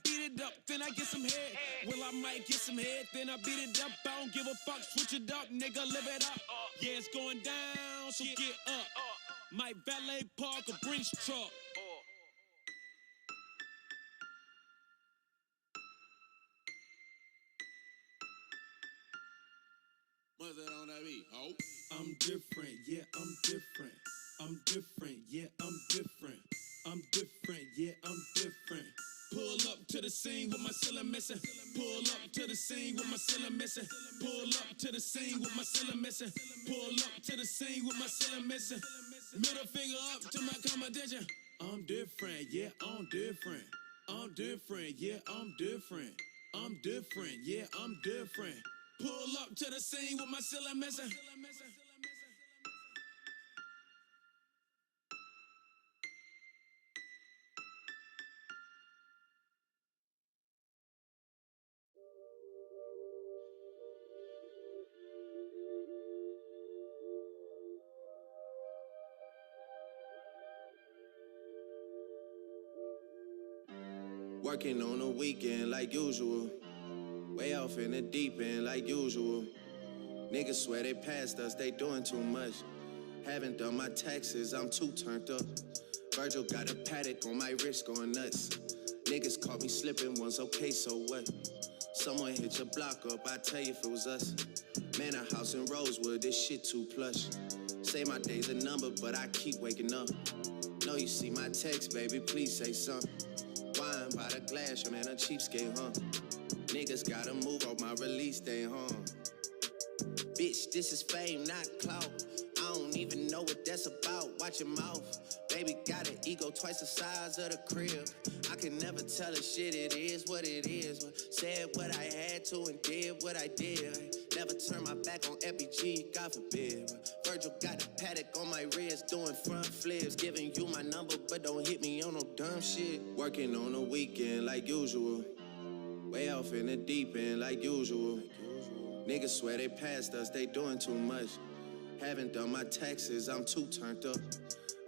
then I get some head. Well, I might get some head, then I beat it up. I don't give a fuck, switch it up, nigga, live it up. Yeah, it's going down, so get up. My valet park a Brinks truck. Bust it on that beat, ho. I'm different, yeah, I'm different. I'm different, yeah, I'm different. I'm different, yeah, I'm different. Pull up to the scene with my ceiling missing. Pull up to the scene with my ceiling missing. Pull up to the scene with my ceiling missing. Pull up to the scene with my ceiling missing. Middle finger up to my competition. I'm different, yeah, I'm different. I'm different, yeah, I'm different. I'm different, yeah, I'm different. Pull up to the scene with my ceiling missing. Working on the weekend like usual. Way off in the deep end like usual. Niggas swear they passed us, they doing too much. Haven't done my taxes, I'm too turned up. Virgil got a paddock on my wrist going nuts. Niggas caught me slipping once, okay, so what? Someone hit your block up, I tell you if it was us. Man, a house in Rosewood, this shit too plush. Say my day's a number, but I keep waking up. Know you see my text, baby, please say something. Wine by the glass, your man a cheapskate, huh? Niggas gotta move on my release day, huh? Bitch, this is fame, not clout. I don't even know what that's about. Watch your mouth. Baby got an ego twice the size of the crib. I can never tell a shit, it is what it is. But said what I had to and did what I did. Never turn my back on FBG, God forbid. Virgil got a paddock on my wrist, doing front flips. Giving you my number, but don't hit me on no dumb shit. Working on the weekend like usual. Way off in the deep end like usual. Niggas swear they passed us, they doing too much. Haven't done my taxes, I'm too turned up.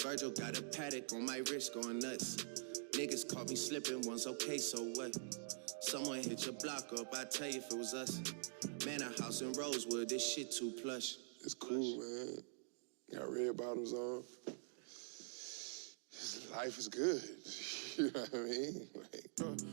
Virgil got a paddock on my wrist going nuts. Niggas caught me slipping once, okay, so what? Someone hit your block up, I tell you if it was us. Man, a house in Rosewood, this shit too plush. It's cool, man. Got red bottoms on. Life is good. You know what I mean? Like,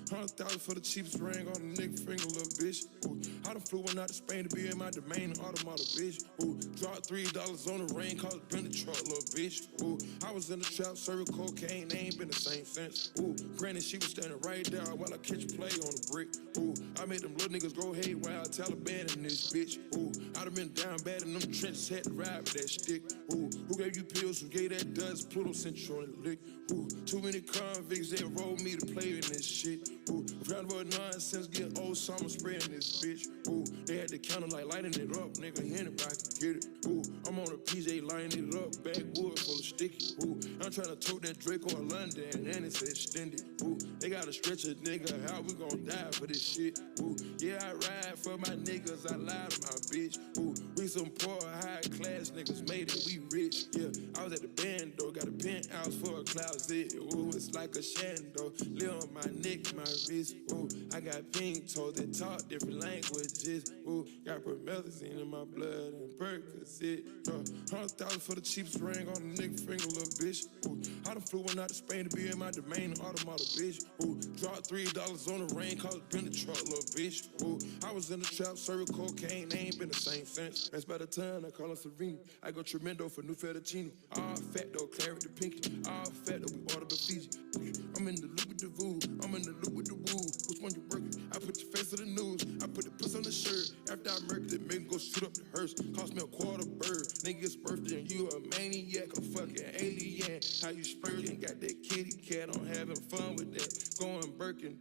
100,000 for the cheapest ring on a nigga finger, little bitch. Ooh, I done flew one out to Spain to be in my domain, automata, bitch. Ooh, dropped $3 on the rain, cause it been the truck, little bitch. Ooh, I was in the trap, serving cocaine, they ain't been the same since. Ooh, granted, she was standing right there while I catch a play on the brick. Ooh, I made them little niggas go haywire, Taliban in this bitch. Ooh, I done been down bad in them trenches, had to ride with that stick. Ooh, who gave you pills, who gave that dust, Pluto sent you on the lick. Ooh, too many convicts, they enrolled me to play in this shit. Ooh, round about nonsense, get old summer spraying this bitch. Ooh, they had the counter like lighting it up, nigga, anybody can get it. Ooh, I'm on a PJ lighting it up, backwood full of sticky. Ooh, I'm trying to tote that Draco in London, and it's extended. Ooh, they gotta stretch a nigga out, we gon' die for this shit. Ooh, yeah, I ride for my niggas, I lie to my bitch. Ooh, we some poor, high class niggas, made it, we rich. Yeah, I was at the band though, got a penthouse for a closet. Ooh, it's like a shando, live on my neck, my wrist. Ooh, I got pink toes that talk different languages. Ooh, got promethazine in my blood and Percocet. 100,000 for the cheapest ring on a nigga finger, little bitch. Ooh, I done flew one out to Spain to be in my domain, automata, bitch. Ooh, dropped $3 on the rain, cause it been the truck, little bitch. Ooh, I was in the trap, serving cocaine, they ain't been the same since. That's by the time I call her Serena. I go tremendo for new fettuccine. All fat though, claret the pinky. All fat though, we order the Fiji. I'm in the loop with the voo, I'm in the loop with the woo. Which one you working? I put your face on the news, I put the puss on the shirt. After I murked it, make go shoot up the hearse. Cost me a quarter bird. Nigga's birthday and you a maniac, a fucking alien. How you spurting? Got that kitty cat, I'm having fun with that. Going Birkin.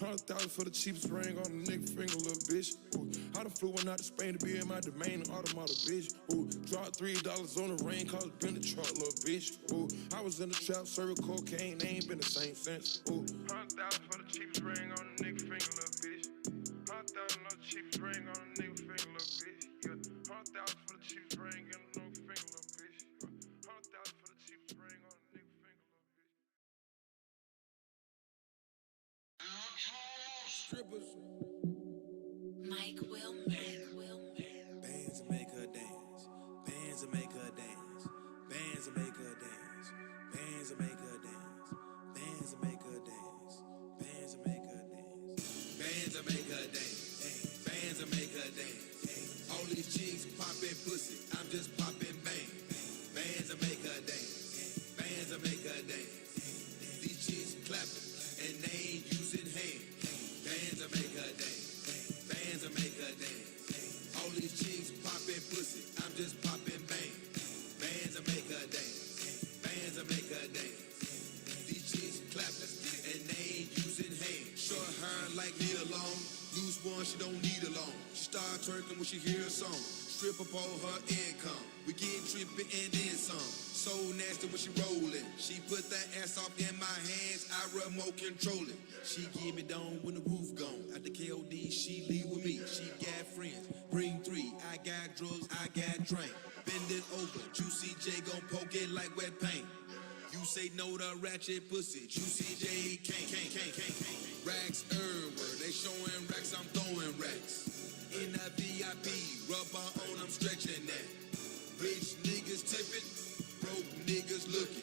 100,000 for the cheapest ring on a nigga finger, little bitch. Ooh, I done flew one out to Spain to be in my domain, automata, bitch. Ooh, dropped $3 on the rain, cause it been the truck, little bitch. Ooh, I was in the trap, serving cocaine, they ain't been the same since. Ooh, 100,000 for the cheapest ring on a nigga finger, little bitch. 100,000 on the cheapest ring on a nigga finger, little bitch. Yeah, 100,000 for the cheapest ring on a nigga finger, little bitch. 100,000 for the cheapest ring on a nigga finger, little bitch. Strippers. Mike Wilmer. Bands that make her dance. Bands that make her dance. Bands that make her dance. Bands that make her dance. Bands that make her dance. Bands that make her dance. Bands that make her dance. her dance. All these chicks popping pussy, I'm just popping bang. Bands will make her dance. Bands will make her dance. These chicks clapping and they ain't using hands. Bands will make her dance. Bands will make her dance. All these chicks popping pussy, I'm just popping bang. Bands will make her dance. Bands will make her dance. These chicks clapping and they ain't using hands. Short hair like Nita Long. Loose one, she don't need a loan. She start twerking when she hear a song. Strip up all her income. We get tripping and then some. So nasty when she rollin'. She put that ass off in my hands. I remote control it. She give me down when the roof gone. At the KOD, she leave with me. She got friends. Bring three. I got drugs. I got drink. Bend it over. Juicy J gon' poke it like wet paint. You say no to ratchet pussy. Juicy J can't. Racks everywhere. They showing racks. I'm throwing racks. In a VIP, rubber on, I'm stretching that. Rich niggas tipping, broke niggas looking.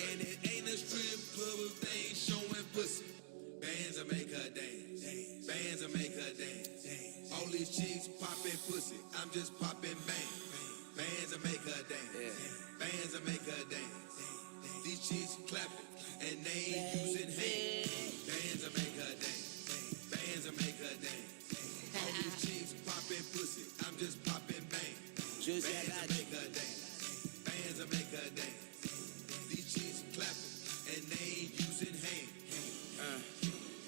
And it ain't a strip club if they ain't showing pussy. Bands will make her dance. Bands will make her dance. All these chicks popping pussy, I'm just popping bang. Bands will make her dance. Bands will make her dance. These chicks clapping and they ain't using hands. Bands will make her dance. Bands will make her dance. All these chicks popping pussy, I'm just popping bang. Bands will make her dance. Bands will make her dance. These chicks clapping and they ain't using hands.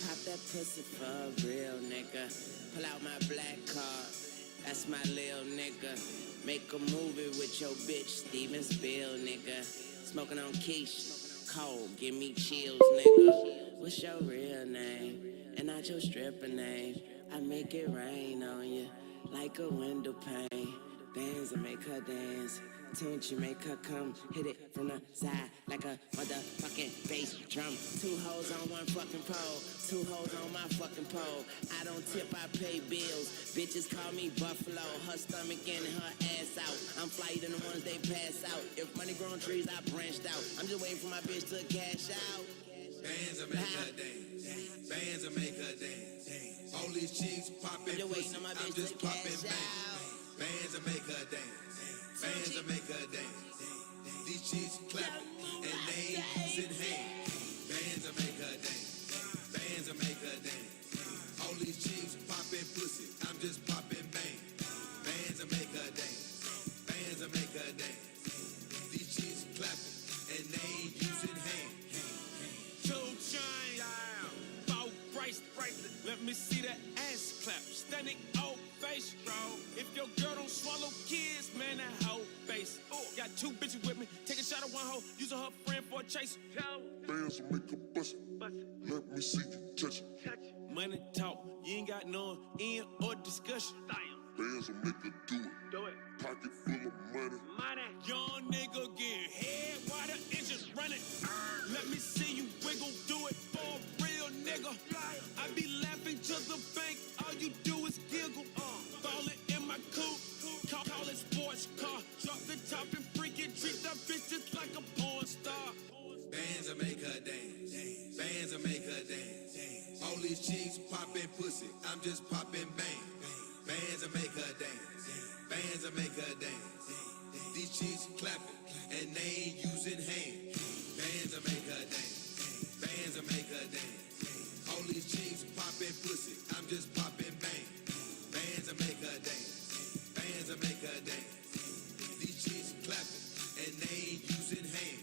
Pop that pussy for a real nigga. Pull out my black card. That's my lil nigga. Make a movie with your bitch, Steven Spiel, nigga. Smoking on quiche. Cold, give me chills, nigga. What's your real name? And not your stripper name. I make it rain on you like a window pane. Bands that make her dance. Tunchi make her come. Hit it from the side like a motherfucking bass drum. Two hoes on one fucking pole. Two hoes on my fucking pole. I don't tip, I pay bills. Bitches call me Buffalo. Her stomach in and her ass out. I'm flyer than the ones they pass out. If money growing trees, I branched out. I'm just waiting for my bitch to cash out. Bands will make her dance. Bands will make her dance. All these chicks popping pussy, I'm just popping bang. Bands will make her dance. Bands will make her dance. These chicks clapping and they ain't using hands. Bands will make her dance. Bands will make her dance. All these chicks popping pussy, I'm just popping bang. Bands will make her dance. Bands will make her dance. These chicks clapping and they ain't using hands. 2 chain, bow bracelet. Let me see that ass clap. Standing ovation, bro. If your girl don't swallow kids, man, that hoe face. Got 2 bitches with me. Take a shot at one hoe, using her friend for a chase. Bands will make a bust. Let me see you touch it. Money talk, you ain't got no end or discussion. Bands will make her do it. Pocket full of money. Young nigga getting head while the engine's running. Let me see you wiggle, do it for a real nigga. I be laughing to the bank, all you do is giggle. Falling in my coupe, call it sports car. Drop the top and freaking treat that bitch just like a porn star. Bands will make her dance. Bands will make her dance. All these chicks popping pussy, I'm just popping bang. Bands will make her dance. Bands will make her dance. These chicks clapping and they ain't using hands. Bands will make her dance. Bands will make her dance. All these chicks popping pussy, I'm just popping bang. Bands will make her dance. Bands will make her dance. These chicks clapping and they ain't using hands.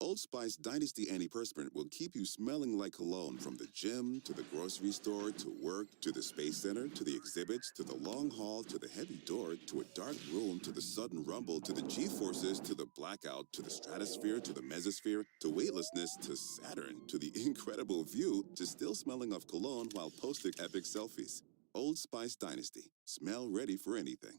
Old Spice Dynasty Antiperspirant will keep you smelling like cologne from the gym to the grocery store to work to the Space Center to the exhibits to the long haul to the heavy door to a dark room to the sudden rumble to the G-forces to the blackout to the stratosphere to the mesosphere to weightlessness to Saturn to the incredible view to still smelling of cologne while posting epic selfies. Old Spice Dynasty. Smell ready for anything.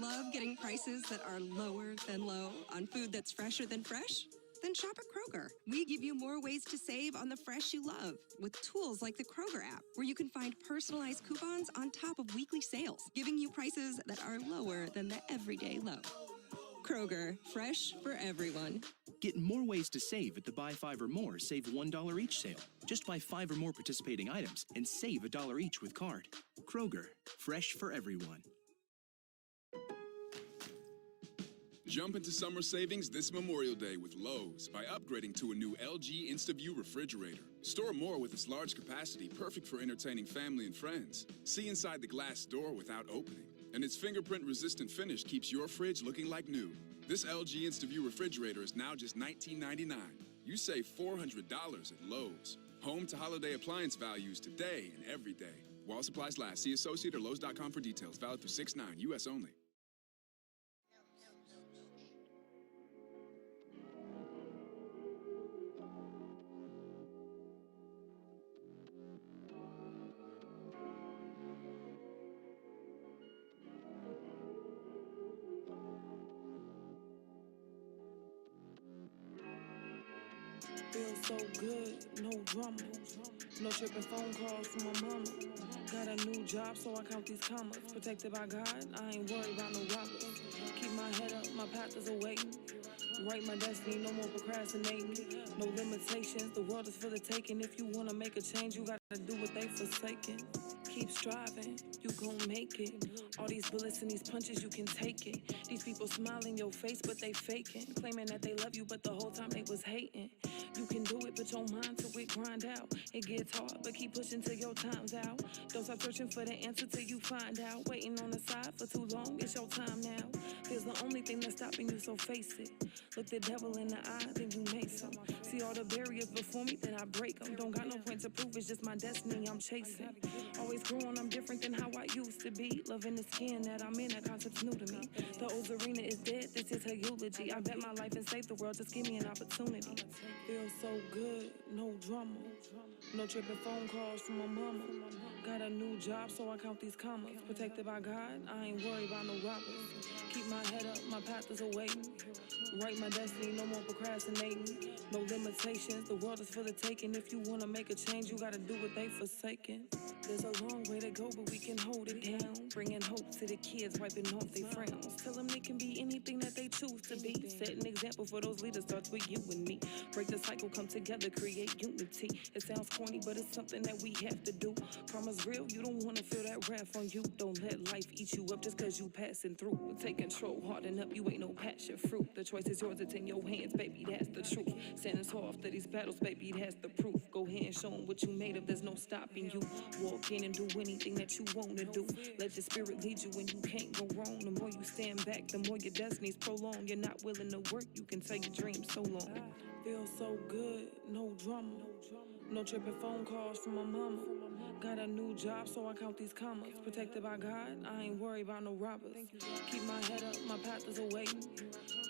Love getting prices that are lower than low on food that's fresher than fresh? Then shop at Kroger. We give you more ways to save on the fresh you love with tools like the Kroger app, where you can find personalized coupons on top of weekly sales, giving you prices that are lower than the everyday low. Kroger, fresh for everyone. Get more ways to save at the buy 5 or more, save $1 each sale. Just buy 5 or more participating items and save $1 each with card. Kroger, fresh for everyone. Jump into summer savings this Memorial Day with Lowe's by upgrading to a new LG InstaView refrigerator. Store more with its large capacity, perfect for entertaining family and friends. See inside the glass door without opening. And its fingerprint-resistant finish keeps your fridge looking like new. This LG InstaView refrigerator is now just $19.99. You save $400 at Lowe's. Home to holiday appliance values today and every day. While supplies last, see Associate or Lowe's.com for details. Valid through 6/9, U.S. only. Feels so good, no drama. No tripping phone calls from my mama. Got a new job, so I count these commas. Protected by God, I ain't worried about no robbers. Keep my head up, my path is awaiting. Write my destiny, no more procrastinating. No limitations, the world is for the taking. If you wanna make a change, you gotta do what they forsaken. Keep striving, you gon' make it. All these bullets and these punches, you can take it. These people smile in your face, but they faking. Claiming that they love you, but the whole time they was hating. You can do it, put your mind to it, grind out. It gets hard, but keep pushing till your time's out. Don't stop searching for the answer till you find out. Waiting on the side for too long, it's your time now. Feels the only thing that's stopping you, so face it. Look the devil in the eye, then you make some. See all the barriers before me, then I break them. Don't got no point to prove, it's just my destiny I'm chasing. Always growing, I'm different than how I used to be. Loving the skin that I'm in, that concept's new to me. The old arena is dead, this is her eulogy. I bet my life and save the world, just give me an opportunity. Feels so good, no drama. No tripping phone calls from my mama. Got a new job, so I count these commas. Protected by God, I ain't worried about no robbers. Keep my head up, my path is awaiting. Write my destiny, no more procrastinating. No limitations, the world is for the taking. If you wanna make a change, you gotta do what they forsaken. There's a long way to go, but we can hold it down. Bringing hope to the kids, wiping off their frowns. Tell them they can be anything that they choose to be. Set an example for those leaders, starts with you and me. Break the cycle, come together, create unity. It sounds corny, but it's something that we have to do. Karma's real, you don't wanna feel that wrath on you. Don't let life eat you up just cause you passing through. Take control, harden up, you ain't no passion fruit. The choice is yours, it's in your hands, baby, that's the truth. Standing tall after these battles, baby, that's the proof. Go ahead and show them what you made of, there's no stopping you. Walk in and do anything that you wanna do. Let your spirit lead you when you can't go wrong. The more you stand back, the more your destiny's prolonged. You're not willing to work, you can tell your dreams so long. Feels so good, no drama. No tripping phone calls from my mama. Got a new job, so I count these commas. Protected by God, I ain't worried about no robbers. Keep my head up, my path is awaiting.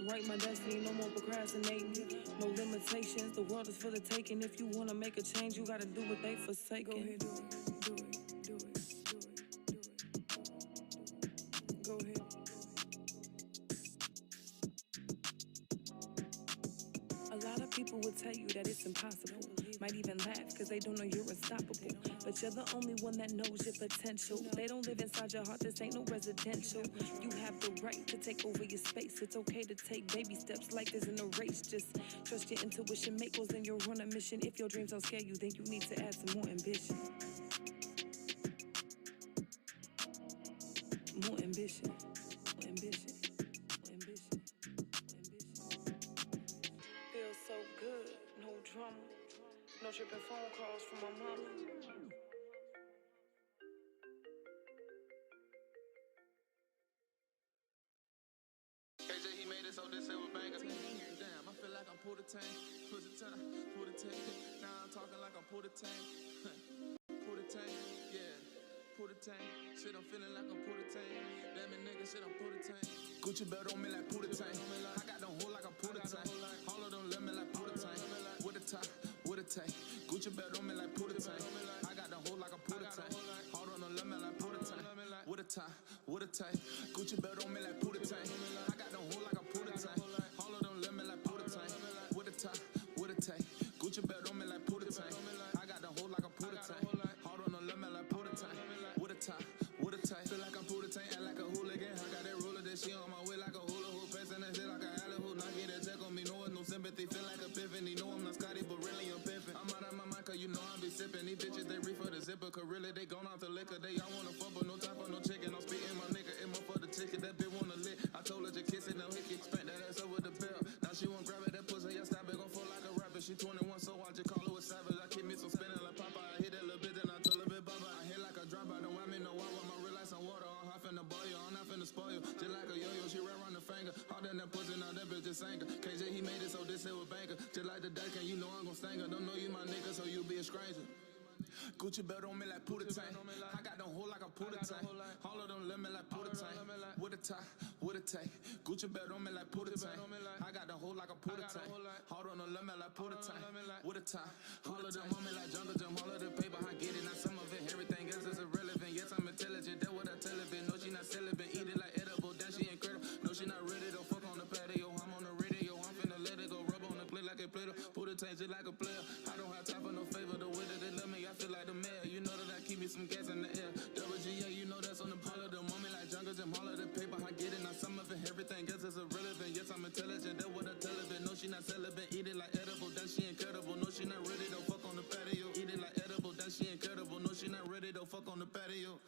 Write my destiny, no more procrastinating. No limitations, the world is for the taking. If you wanna make a change, you gotta do what they forsaken. Go ahead, do it. Go ahead. A lot of people will tell you that it's impossible. Might even laugh cause they don't know you're unstoppable. But you're the only one that knows your potential. They don't live inside your heart, this ain't no residential. You have the right to take over your space. It's okay to take baby steps, life isn't a race. Just trust your intuition, make goals and you'll run a mission. If your dreams don't scare you, then you need to add some more ambition. More ambition. More ambition. More ambition. Feels so good, no drama. No tripping phone calls from my mama. KJ, he made it so this shit was banger. Damn, I feel like I'm pull the tank. Pull the tank. Now I'm talking like I'm pull the tank. Pull the tank, yeah. Pull the tank. Shit, I'm feeling like I'm pull the tank. Damn it, nigga, shit, I'm pull the tank. Gucci belt on me like pull the tank. I got them whole like I'm pull the tank. All of them let me like pull the tank. With a tie, with a tank. Gucci belt on me like pull the tank. I got them whole like I'm pull the tank. All of them let me like pull the tank. With a tie, with a tank. Gucci belt on me like pull the tank. I got them whole like I'm pull the tank. All of them let me like pull the tank. With a tie, Gucci belt on me like Puta Tank. I got them whole like a Puta Tank. All of them let me like Puta Tank. With a tie, with a tank. Gucci belt on me like Puta Tank. I got the whole like a Puta Tank. All of them let me like Puta Tank. With a tie, all of them on me like jungle gym. All of the paper I get it, not some of it. Everything else is irrelevant. Yes, I'm intelligent. That's what I tell it. No, she not celibate. Eat it like edible. That she incredible. No, she not ready to fuck on the patio. I'm on the radio. I'm finna let it go. Rub on the plate like a Play-Doh. Puta Tank just like a player. I don't have time for no favor. The way that they love me, I feel like the mayor. You know that I keep me some gas in the air. Double G, yeah, you know that's on the pillar. The moment like jungle gym, all of the paper, I get it. Now some of it, everything else is irrelevant. Yes, I'm intelligent, that's what I tell it. No, she not celibate, eat it like edible, that she incredible. No, she not ready to fuck on the patio. Eat it like edible, that she incredible. No, she not ready to fuck on the patio.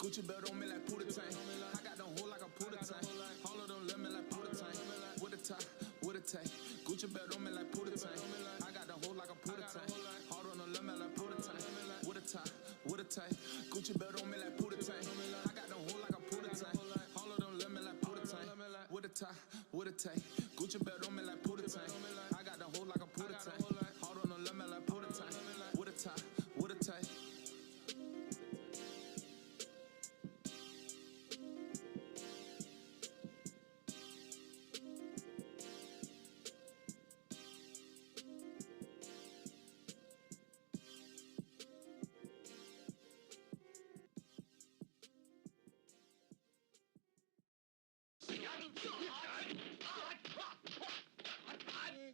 Gucci belt on me like Puta Tank. I got them whole like a Puta Tank. All of them let me like Puta Tank. With a tie, with a tank. Gucci belt on me like Puta Tank. I got the whole like a Puta Tank. All of them let me like Puta Tank. With a tie, with a tank. Gucci belt on me like Puta Tank. I got them whole like a Puta Tank. All of them let me like Puta Tank. With a tie, with a tank. Gucci belt on me like Puta Tank. I got the whole like a Puta Tank. All of them let me like Puta Tank. With a tie, with a tank.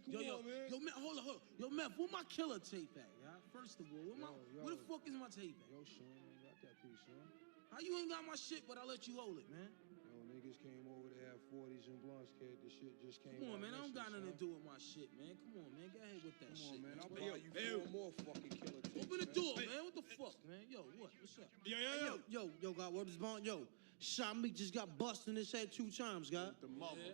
Yo, man, hold on. Yo, Meth, where my killer tape at, yeah? First of all, where the fuck is my tape at? Yo, Sean, ain't got that piece, Sean. How you ain't got my shit, but I let you hold it, man? Yo, niggas came over to have 40s and blunts, kid. This shit just came Come on, out man, I don't got nothing to son. do with my shit, man. Come on, man, go ahead with that shit. Come on, man. I'll buy Yo, you 4 more fucking killer tapes, open the man. door, man. What the fuck, man? Yo, what? What's up? Yo, God, what is bond? Yo, Shamik just got busted in his head 2 times, God.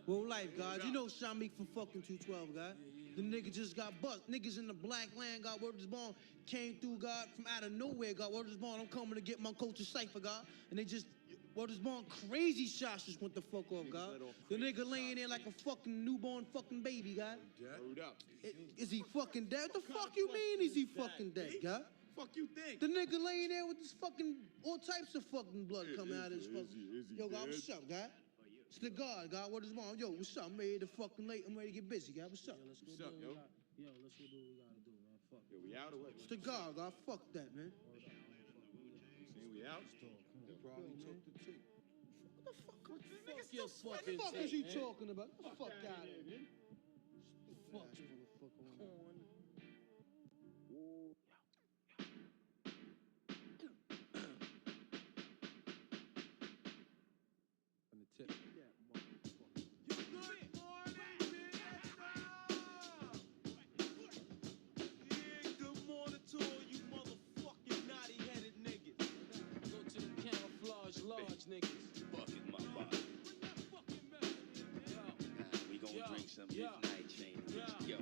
Real life, God. You know Shamik from fucking 212, God. The nigga just got bust. Niggas in the black land, God, word is born, came through, God, from out of nowhere, God, word is born. I'm coming to get my culture cipher, God. And they just, word is born, crazy shots just went the fuck off, God. The nigga laying there like a fucking newborn fucking baby, God. Hold up. Is he fucking dead? What the fuck you mean is he fucking dead, God? Fuck you think? The nigga laying there with this fucking, all types of fucking blood coming out of his fucking. Yo, God, what's up, God? It's the God, what is wrong? Yo, what's up? I'm ready to fucking late. I'm ready to get busy, God. What's up? Let's go What's do up, what yo? we got. Yo, let's go do what we gotta do, man. Fuck. Yo, we out or what? It's the God. Fuck that, man. Saying we out? They probably took the tape. What the fuck? Fuck your What fucking the fuck tape, is you man. talking about? Get the fuck out of here, man. Fuck. Motherfucker. On the tip. Good morning to all you motherfucking naughty-headed niggas. Go to the camouflage large niggas. Fucking my body. We gon' drink some midnight chain. Yo.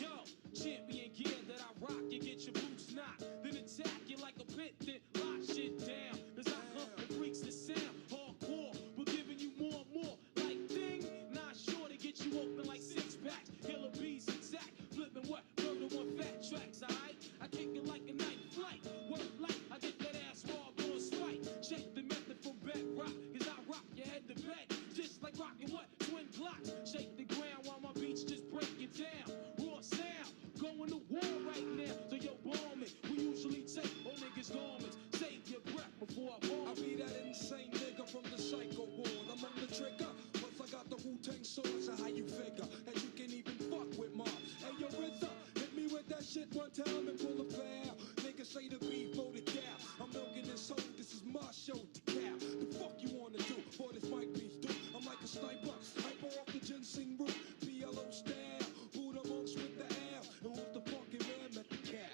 Yo, champion gear that I rock, you get your boots knocked, then attack you like a pit, then lock shit down. Cause I hunt the freaks that sound hardcore, but giving you more and more. Like ding, not sure to get you open like 6 packs. Killer bees attack, flipping what? Murder on fat tracks, alright? I kick it like a night flight. Work like I get that ass raw on spike. Check the method from bedrock, cause I rock your head to bed. Just like rocking what? Twin Glocks. Shake the ground while my beats just break it down. Raw sound, going to war right now. So yo, bomb it. We usually take all niggas' garments. Save your breath before I bomb. I be that insane nigga from the psycho ward. I'm on the trigger. Plus I got the Wu-Tang sword, so how you figure that you can even fuck with mom? Hey, yo, RZA, hit me with that shit one time and pull a foul. Niggas say the beef for the cow. I'm milking this hoe, this is my show to cow. The fuck you wanna do for this mic piece, dude? I'm like a sniper, hyper off the ginseng root. PLO style, Buddha monks with the L. And who's the fucking man at the cow?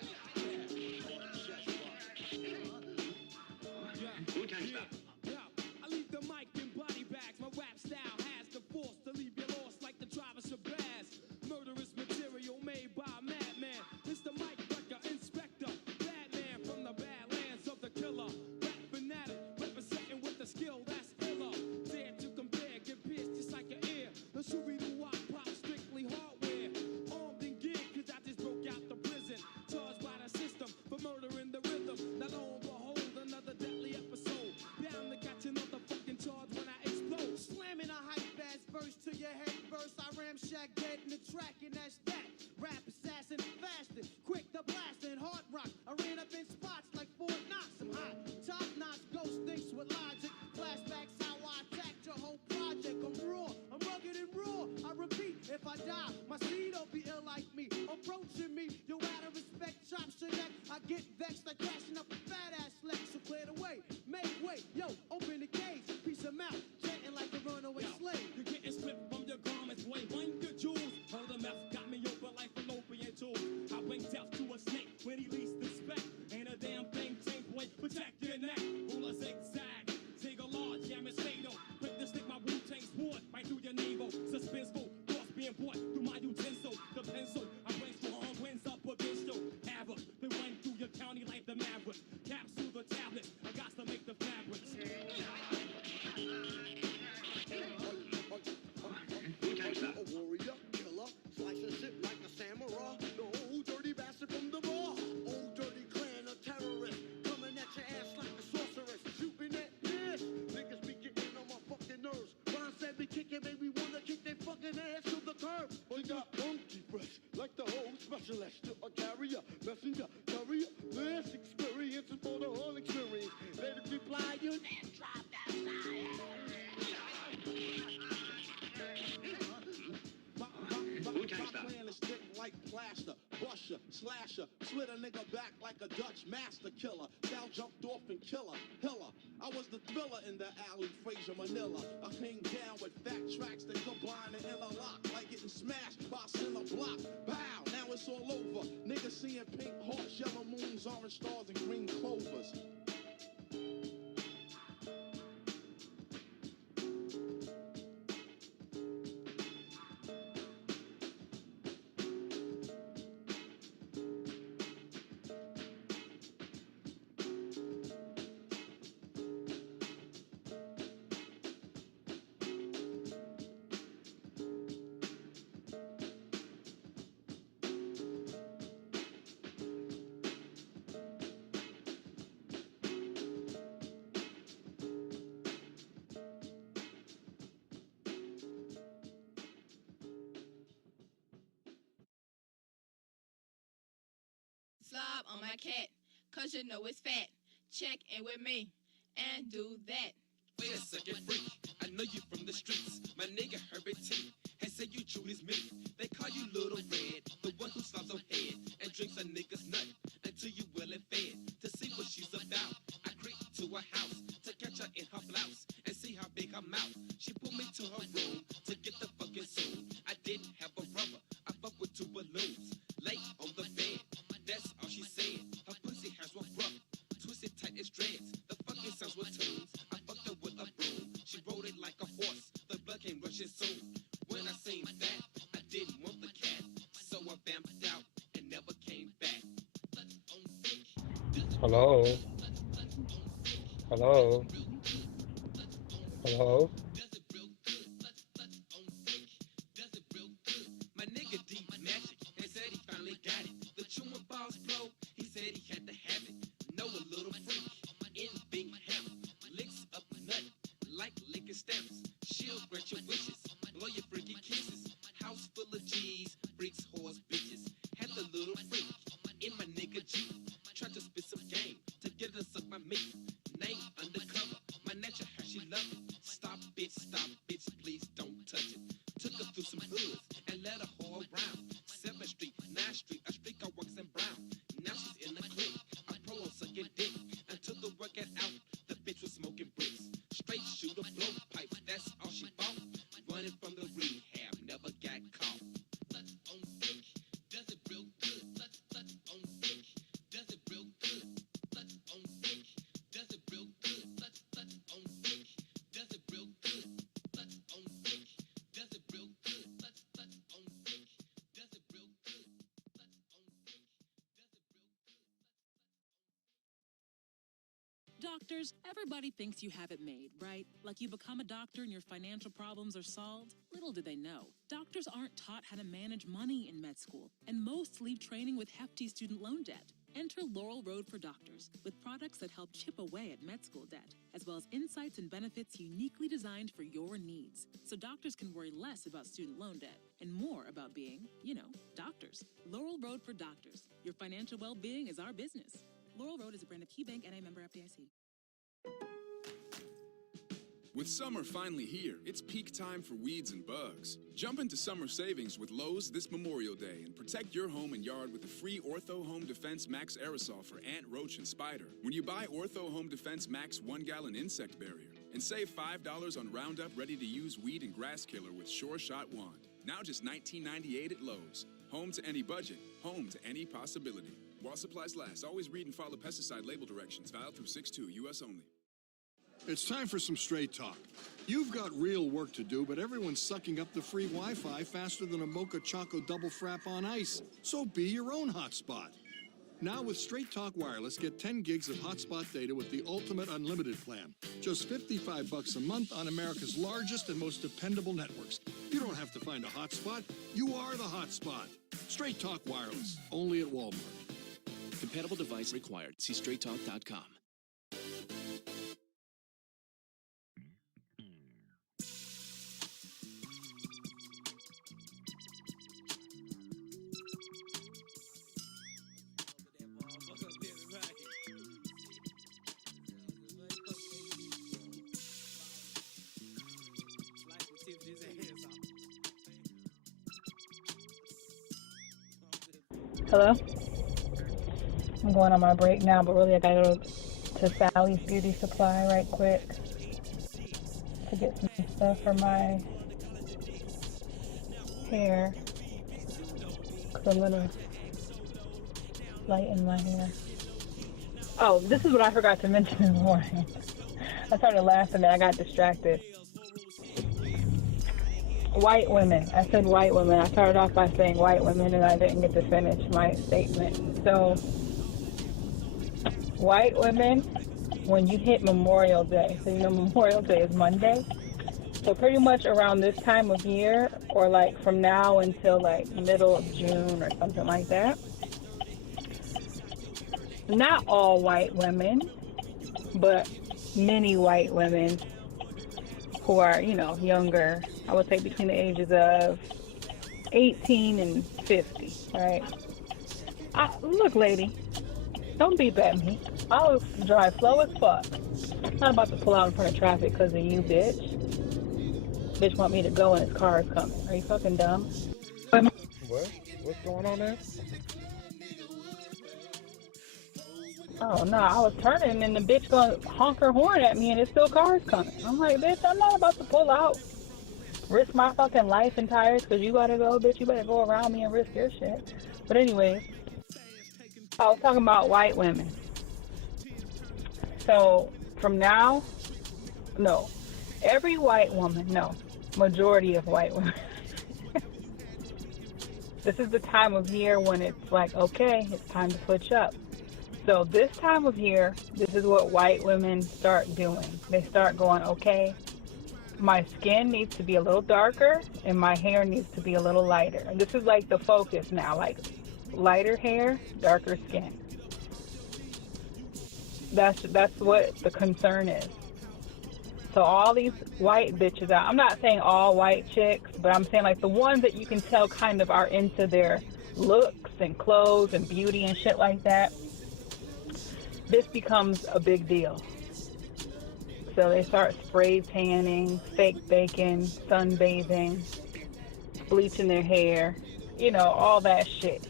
I leave the mic in body bags. My rap style has the force to leave you lost like the drivers of Baz. Murderous material made by a madman. It's the mic wrecker, inspector, Batman from the badlands of the killer. Rap fanatic, representing with the skill that's iller. Dare to compare, get pierced just like gesture, a carrier, messenger, courier. This experience is for the whole experience. Let it reply, you then drop that fire. My plan is thick like plaster, busher, slasher, slit a nigga back like a Dutch master killer. Now jumped off and killer, hiller. I was the thriller in the alley, Fraser, Manila. I came down with fat tracks that combine and interlock, like getting smashed by a center block. Pow, now it's all over. Niggas seeing pink hearts, yellow moons, orange stars, and green clovers. Slob on my cat, cause you know it's fat. Check in with me and do that. Wait a second, freak. I know you from the streets. My nigga Herbert T. Has said you Judas me. They call you Little Red, the one who slobs on head and drinks a nigga's nut until you well and fed. To see what she's about, I creep to her house to catch her in her blouse and see how big her mouth. She pulled me to her room to get the fucking zoom. I didn't have a rubber. I fucked with 2 balloons. Lay on the bed. That's all she said. Her pussy hairs were rough, twisted tight as dreads. The fucking sounds were tunes. I fucked her with a broom. She rode it like a horse. The blood came rushing soon. When I seen that, I didn't want the cat, so I vamped out and never came back. Hello? Hello? Hello? My nigga D magic and said he finally got it. The chewing balls blow. He said he had to have it. Know a little freak in Bingham. Licks up nut like licking stamps. She'll grant your wishes, blow your freaky kisses. House full of G's, freaks, whores, bitches. Had the little freak in my nigga G. Tried to spit some game to get her to suck my meat. Name undercover, my natural how she love it. Stop bitch, please don't touch it. Took her through some hoods and let her whore around. 7th Street, 9th Street, a street car walks in brown. Now she's in the clique, a pro on sucking dick. Until the work got out, the bitch was smoking bricks. Straight shooter, blow pipes, that's all she bought. Running from the rehab, never got caught. Sluts on dick, does it real good. Sluts on dick, does it real good. Sluts on dick, does it real good. Sluts on dick, does it real good. Sluts on dick, does it real good. Sluts on dick, does it real good. Doctors, everybody thinks you have it made, right? Like you become a doctor and your financial problems are solved? Little do they know, doctors aren't taught how to manage money in med school, and most leave training with hefty student loan debt. Enter Laurel Road for Doctors, with products that help chip away at med school debt, as well as insights and benefits uniquely designed for your needs, so doctors can worry less about student loan debt and more about being, doctors. Laurel Road for Doctors. Your financial well-being is our business. Laurel Road is a brand of KeyBank and a member FDIC. With summer finally here, it's peak time for weeds and bugs. Jump into summer savings with Lowe's this Memorial Day and protect your home and yard with the free Ortho Home Defense Max aerosol for ant, roach, and spider when you buy Ortho Home Defense Max 1-gallon insect barrier. And save $5 on Roundup ready-to-use weed and grass killer with Sure Shot Wand. Now just $19.98 at Lowe's. Home to any budget, home to any possibility. While supplies last, always read and follow pesticide label directions. Valid through 6/2, U.S. only. It's time for some straight talk. You've got real work to do, but everyone's sucking up the free Wi-Fi faster than a Mocha Choco double frap on ice. So be your own hotspot. Now with Straight Talk Wireless, get 10 gigs of hotspot data with the ultimate unlimited plan. Just $55 a month on America's largest and most dependable networks. You don't have to find a hotspot. You are the hotspot. Straight Talk Wireless, only at Walmart. Compatible device required. See straighttalk.com. Hello? I'm going on my break now, but really I gotta go to Sally's Beauty Supply right quick to get some stuff for my hair, because I'm gonna lighten my hair. Oh, this is what I forgot to mention this morning. I started laughing and I got distracted. White women. I said white women. I started off by saying white women and I didn't get to finish my statement. So, white women, when you hit Memorial Day, so you know Memorial Day is Monday, so pretty much around this time of year, or like from now until like middle of June or something like that, not all white women, but many white women who are, you know, younger, I would say between the ages of 18 and 50, right? Look, lady, don't beep at me. I'll drive slow as fuck. I'm not about to pull out in front of traffic because of you, bitch. Bitch want me to go and his car is coming. Are you fucking dumb? What? What's going on there? Oh, no, I was turning and the bitch going to honk her horn at me and his still car's coming. I'm like, bitch, I'm not about to pull out, risk my fucking life and tires because you got to go, bitch. You better go around me and risk your shit. But anyways, I was talking about white women. So from now, no, every white woman, no, majority of white women. This is the time of year when it's like, okay, it's time to switch up. So this time of year, this is what white women start doing. They start going, okay, my skin needs to be a little darker and my hair needs to be a little lighter. And this is like the focus now, like lighter hair, darker skin. That's what the concern is. So all these white bitches out, I'm not saying all white chicks, but I'm saying like the ones that you can tell kind of are into their looks and clothes and beauty and shit like that. This becomes a big deal. So they start spray tanning, fake baking, sunbathing, bleaching their hair, you know, all that shit.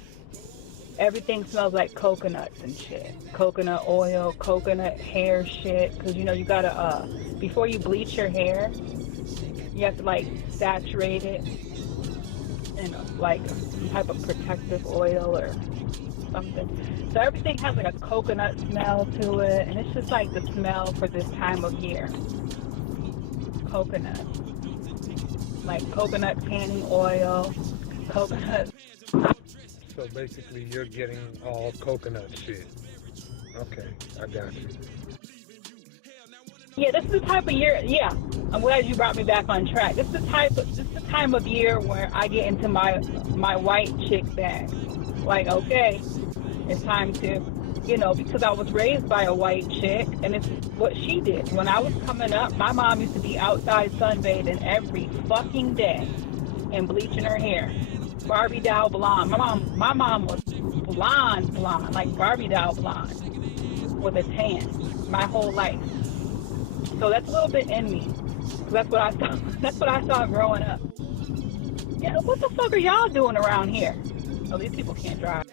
Everything smells like coconuts and shit. Coconut oil, coconut hair shit. Because, you know, you got to, before you bleach your hair, you have to, like, saturate it in, like, some type of protective oil or something. So everything has, like, a coconut smell to it. And it's just, like, the smell for this time of year. Coconut. Like, coconut tanning oil, coconut. So basically, you're getting all coconut shit. Okay, I got you. Yeah, this is the type of year. Yeah, I'm glad you brought me back on track. This is the time of year where I get into my white chick bag. Like, okay, it's time to, you know, because I was raised by a white chick, and it's what she did. When I was coming up, my mom used to be outside sunbathing every fucking day and bleaching her hair. Barbie doll blonde. My mom was blonde, like Barbie doll blonde with a tan my whole life. So that's a little bit in me. That's what I saw. That's what I saw growing up. Yeah, what the fuck are y'all doing around here? Oh, these people can't drive.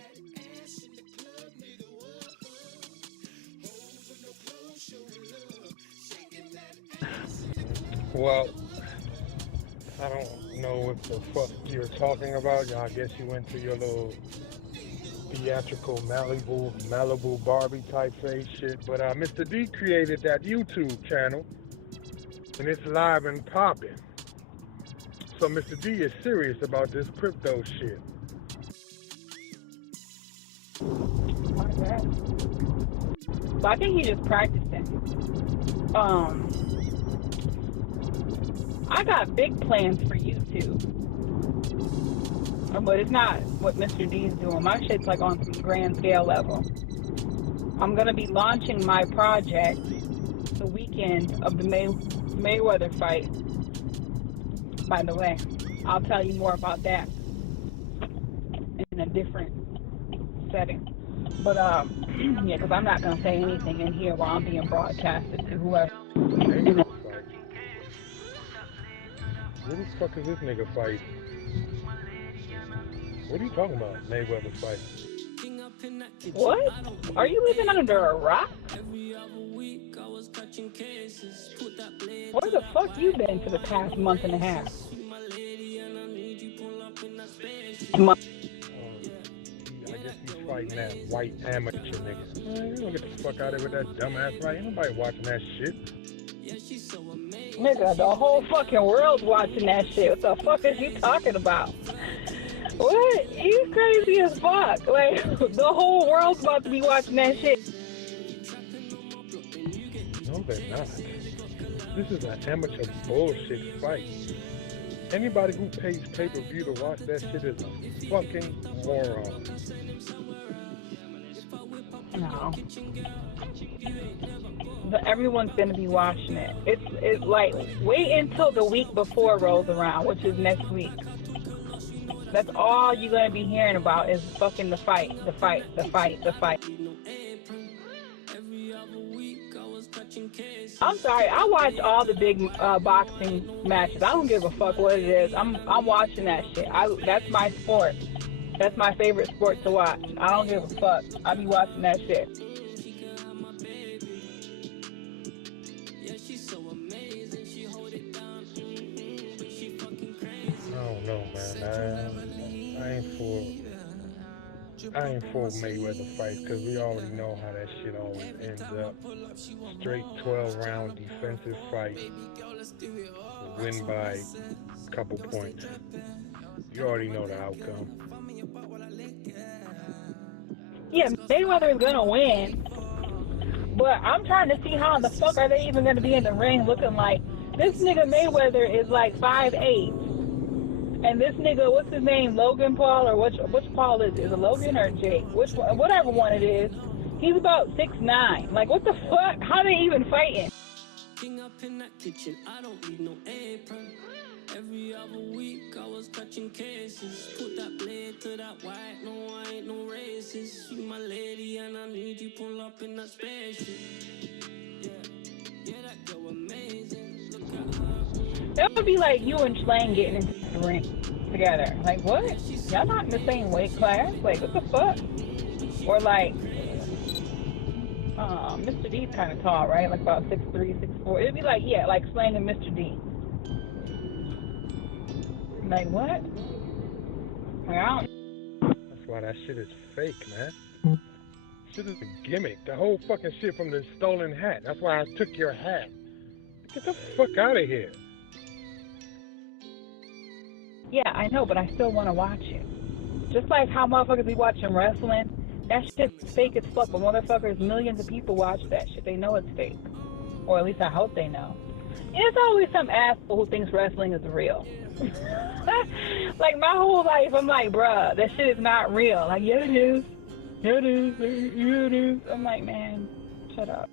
Well, I don't know what the fuck you're talking about. I guess you went to your little theatrical Malibu Barbie type face shit. But Mr. D created that YouTube channel, and it's live and popping. So Mr. D is serious about this crypto shit. Okay. So I think he's just practicing. I got big plans for YouTube. But it's not what Mr. D's doing. My shit's like on some grand scale level. I'm going to be launching my project the weekend of the Mayweather fight. By the way, I'll tell you more about that in a different setting. But, yeah, because I'm not going to say anything in here while I'm being broadcasted to whoever. Where the fuck is this nigga fight? What are you talking about? Mayweather fight. What? Are you living under a rock? Where the fuck you been for the past month and a half? I guess he's fighting that white amateur nigga. You don't get the fuck out of here with that dumbass fight. Ain't nobody watching that shit. Nigga, the whole fucking world's watching that shit. What the fuck is you talking about? What? You crazy as fuck. Like, the whole world's about to be watching that shit. No, they're not. This is an amateur bullshit fight. Anybody who pays pay-per-view to watch that shit is a fucking moron. No. But everyone's going to be watching it. It's like, wait until the week before rolls around, which is next week. That's all you're going to be hearing about is fucking the fight. I'm sorry, I watch all the big boxing matches. I don't give a fuck what it is. I'm watching that shit. That's my sport. That's my favorite sport to watch. I don't give a fuck. I be watching that shit. I don't know, man. I ain't for Mayweather fights because we already know how that shit always ends up. Straight 12-round defensive fight, win by a couple points. You already know the outcome. Yeah, Mayweather is gonna win, but I'm trying to see how in the fuck are they even gonna be in the ring looking like this nigga Mayweather is like 5'8", and this nigga, what's his name, Logan Paul, or which Paul is it? Is it Logan or Jake? Whatever one it is, he's about 6'9". Like, what the fuck? How they even fighting? Up in that kitchen, I don't need no apron. Every other week I was catching cases. Put that blade to that white, no, I ain't no racist. You my lady and I need you pull up in that spaceship. Yeah, that girl amazing. Look at her. That would be like you and Schlang getting into the ring together. Like, what? Y'all not in the same weight class? Like, what the fuck? Or like, Mr. D's kind of tall, right? Like about 6'3", 6'4". It'd be like, yeah, like Schlang and Mr. D. Like, what? Like, I don't... That's why that shit is fake, man. Shit is a gimmick. The whole fucking shit from the stolen hat. That's why I took your hat. Get the fuck out of here. Yeah, I know, but I still want to watch it. Just like how motherfuckers be watching wrestling. That shit's fake as fuck, but motherfuckers, millions of people watch that shit. They know it's fake. Or at least I hope they know. And there's always some asshole who thinks wrestling is real. Like, my whole life, I'm like, bruh, that shit is not real. Like, yeah, it is. Yeah, it is. Yeah, it is. I'm like, man, shut up.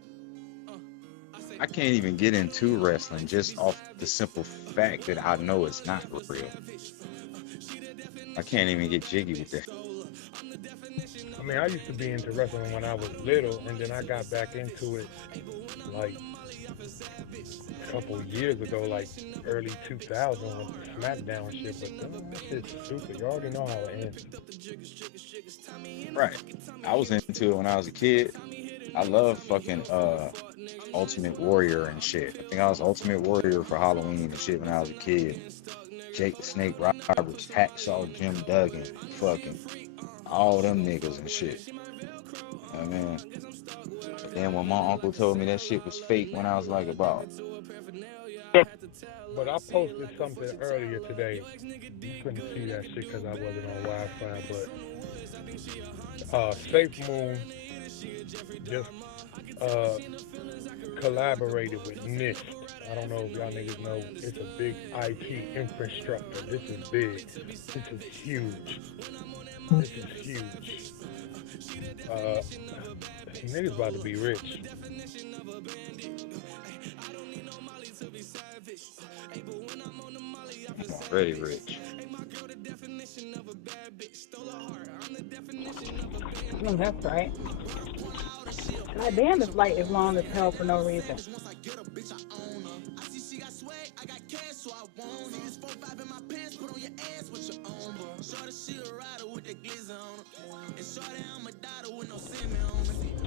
I can't even get into wrestling just off the simple fact that I know it's not real. I can't even get jiggy with that. I mean, I used to be into wrestling when I was little, and then I got back into it like a couple of years ago, like early 2000 with the SmackDown shit. But that shit's stupid. You already know how it ends. Right. I was into it when I was a kid. I love fucking Ultimate Warrior and shit. I think I was Ultimate Warrior for Halloween and shit when I was a kid. Jake the Snake Roberts, Hacksaw Jim Duggan, fucking all them niggas and shit. I mean, then when my uncle told me that shit was fake when I was like about. But I posted something earlier today. You couldn't see that shit because I wasn't on Wi-Fi, but Safe Moon just collaborated with NIST. I don't know if y'all niggas know, it's a big IT infrastructure. This is big. This is huge. This is huge. Niggas about to be rich. Already rich. No, that's right. God damn, this light is long as hell for no reason.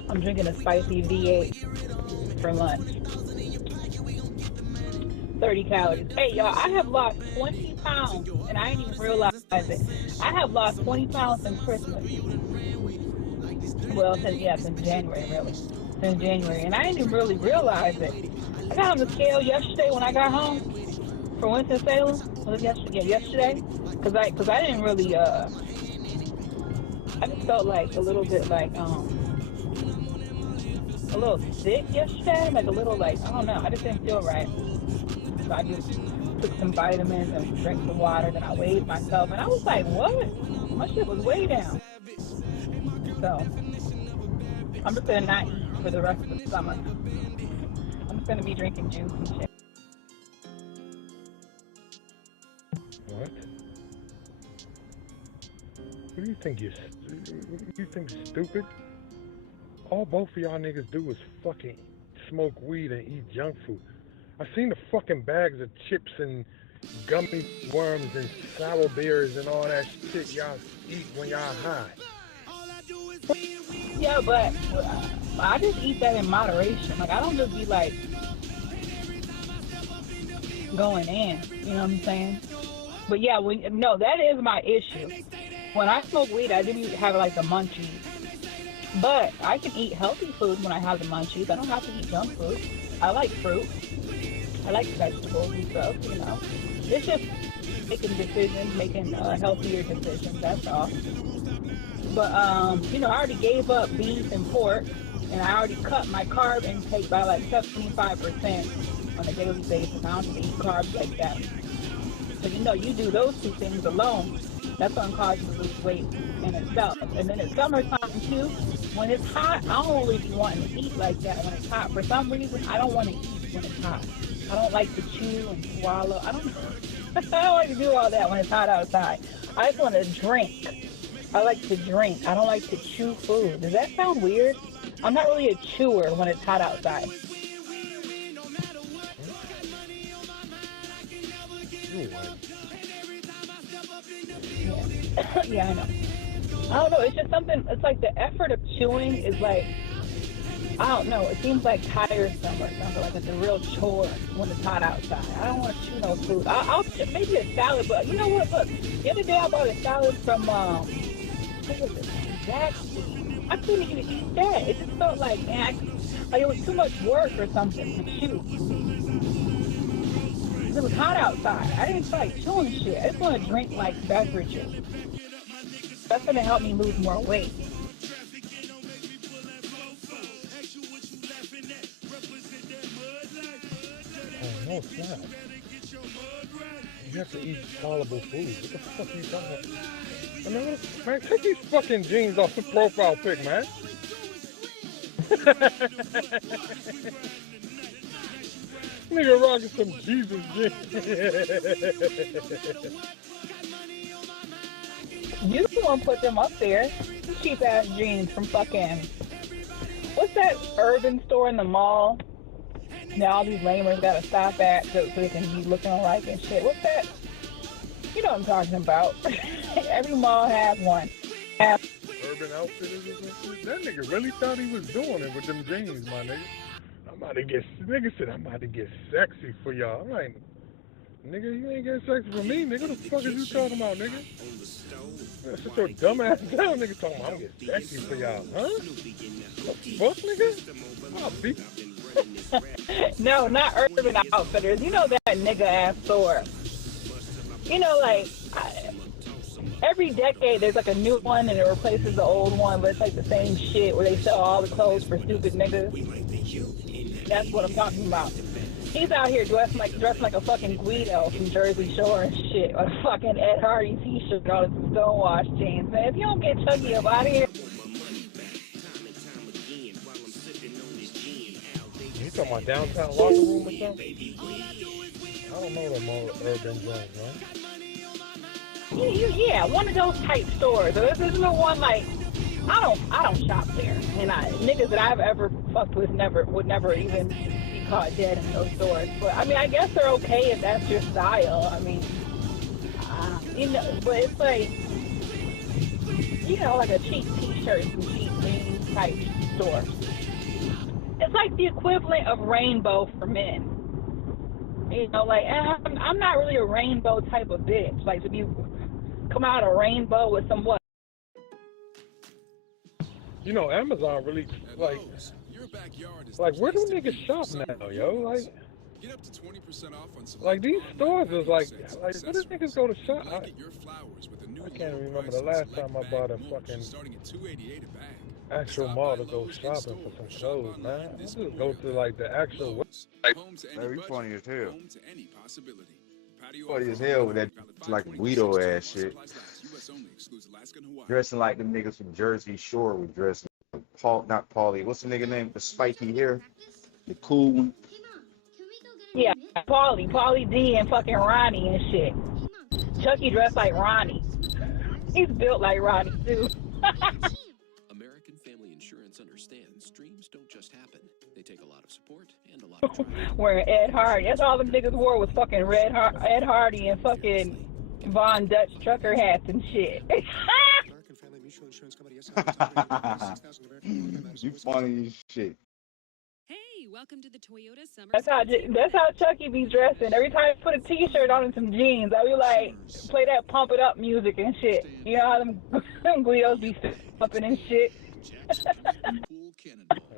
I'm drinking a spicy V8 for lunch. 30 calories. Hey, y'all, I have lost 20 pounds, and I didn't even realize it. I have lost 20 pounds since Christmas. Well, since January, really. Since January. And I didn't even really realize it. I got on the scale yesterday when I got home from Winston-Salem. Was it yesterday? Yeah, yesterday. Because I didn't really, I just felt like a little bit like, a little sick yesterday. Like a little like, I don't know. I just didn't feel right. So I just took some vitamins and drank some water. Then I weighed myself. And I was like, what? My shit was way down. So I'm just going to not eat for the rest of the summer. I'm just going to be drinking juice and shit. What? What do you think? You think stupid? All both of y'all niggas do is fucking smoke weed and eat junk food. I seen the fucking bags of chips and gummy worms and sour beers and all that shit y'all eat when y'all high. Yeah, but I just eat that in moderation. Like, I don't just be like going in. You know what I'm saying? But yeah, that is my issue. When I smoke weed, I do have like the munchies. But I can eat healthy food when I have the munchies. I don't have to eat junk food. I like fruit. I like vegetables and stuff, you know. It's just making decisions, making healthier decisions, that's all. But, I already gave up beef and pork, and I already cut my carb intake by like 75% on a daily basis. I don't have to eat carbs like that. So, you do those two things alone, that's going to cause you to lose weight in itself. And then it's summertime, too. When it's hot, I don't really be wanting to eat like that when it's hot. For some reason, I don't want to eat when it's hot. I don't like to chew and swallow. I don't like to do all that when it's hot outside. I just want to drink. I like to drink. I don't like to chew food. Does that sound weird? I'm not really a chewer when it's hot outside. Yeah, I know. I don't know. It's just something. It's like the effort of chewing is like, I don't know. It seems like tiresome or something. Like it's a real chore when it's hot outside. I don't want to chew no food. I'll maybe a salad, but you know what? Look, the other day I bought a salad from what was it? Zaxby's. I couldn't even eat that. It just felt like, man, like it was too much work or something to chew. It was hot outside. I didn't feel like chewing shit. I just want to drink like beverages. That's going to help me lose more weight. Oh, no, it's not. You have to eat soluble food. What the fuck are you talking about? I mean, man, take these fucking jeans off the profile pic, man. Nigga rocking some Jesus jeans. You the one put them up there. Cheap ass jeans from fucking, what's that urban store in the mall? Now all these lamers gotta stop at so they can be looking alike and shit. What's that? You know what I'm talking about. Every mall has one. Urban Outfitters or something? That nigga really thought he was doing it with them jeans, my nigga. Nigga said, I'm about to get sexy for y'all. I'm like, nigga, you ain't getting sexy for me, nigga. What the fuck is you talking about, nigga? Sit your dumb ass down, nigga, talking about I'm getting sexy for y'all, huh? What the fuck, nigga? I'll beat. No, not Urban Outfitters. You know that nigga ass store. You know, like, every decade there's like a new one and it replaces the old one, but it's like the same shit where they sell all the clothes for stupid niggas. That's what I'm talking about. He's out here dressed like a fucking Guido from Jersey Shore and shit, with a fucking Ed Hardy t-shirt on his Stonewashed jeans. Man, if you don't get chunky up out of here. You talking about downtown locker room or something? I don't know them all urban joints, man. Yeah, one of those type stores. This isn't the one like I don't shop there, and niggas that I've ever fucked with would never even be caught dead in those stores. But I mean, I guess they're okay if that's your style. I mean, but it's like, like a cheap t-shirt, some cheap jeans. type store. It's like the equivalent of Rainbow for men. You know, like I'm not really a Rainbow type of bitch. Like to be come out a Rainbow with some what? You know, Amazon really like where do niggas shop now, yo? Like. Get up to 20% off on Like these stores is like where do niggas go to shop? Blanket your flowers with a new I can't lower remember price the on last select time I bag bought a mulch, fucking starting at $2.88 a bag. actual mall to go shopping for some clothes, man. I just go to like the actual website. Very funny as hell. Home to any possibility. Patio Funny as offer hell on with that valid like 5/20 Guido terms ass while shit. supplies last. US only, excludes Alaska and Hawaii. Dressing like them niggas from Jersey Shore would dress. Not Paulie. What's the nigga name? The spiky hair, the cool one. Yeah, Paulie D and fucking Ronnie and shit. Chucky dressed like Ronnie. He's built like Ronnie too. American Family Insurance understands dreams don't just happen. They take a lot of support and a lot of trying. Wearing Ed Hardy. That's all them niggas wore was fucking Ed Hardy and fucking Von Dutch trucker hats and shit. You funny as shit. Hey, welcome to the Toyota Summer. That's how Chucky be dressing. Every time he put a t-shirt on and some jeans, I be like, play that pump it up music and shit. You know how them Guidos be pumping and shit.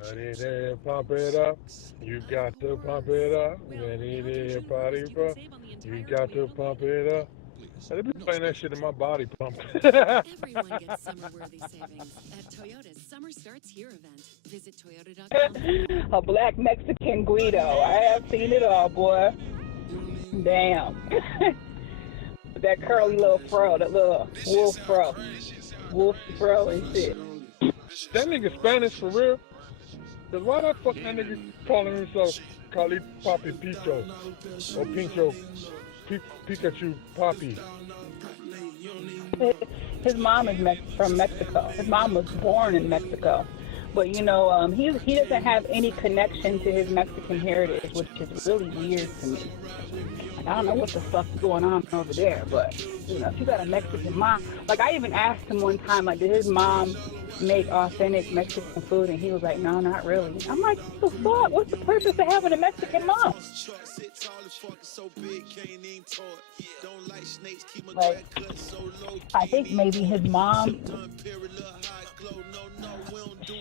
Ready to pump it up. You got to pump it up. Ready to party bro. You got to pump it up. They be playing that shit in my body pump. Everyone gets summer-worthy savings at Toyota's Summer Starts Here event. Visit toyota.com. A black Mexican Guido. I have seen it all, boy. Damn. That curly little fro, that little wolf fro. Wolf fro and shit. That nigga Spanish for real? Cause why the fuck that nigga calling himself Cali Papi Picho or Pincho Pikachu Papi? His mom is from Mexico. His mom was born in Mexico. But, you know, he doesn't have any connection to his Mexican heritage, which is really weird to me. I don't know what the fuck's going on over there, but, you know, if you got a Mexican mom. Like, I even asked him one time, like, did his mom make authentic Mexican food? And he was like, no, not really. I'm like, what the fuck? What's the purpose of having a Mexican mom? Like, I think maybe his mom,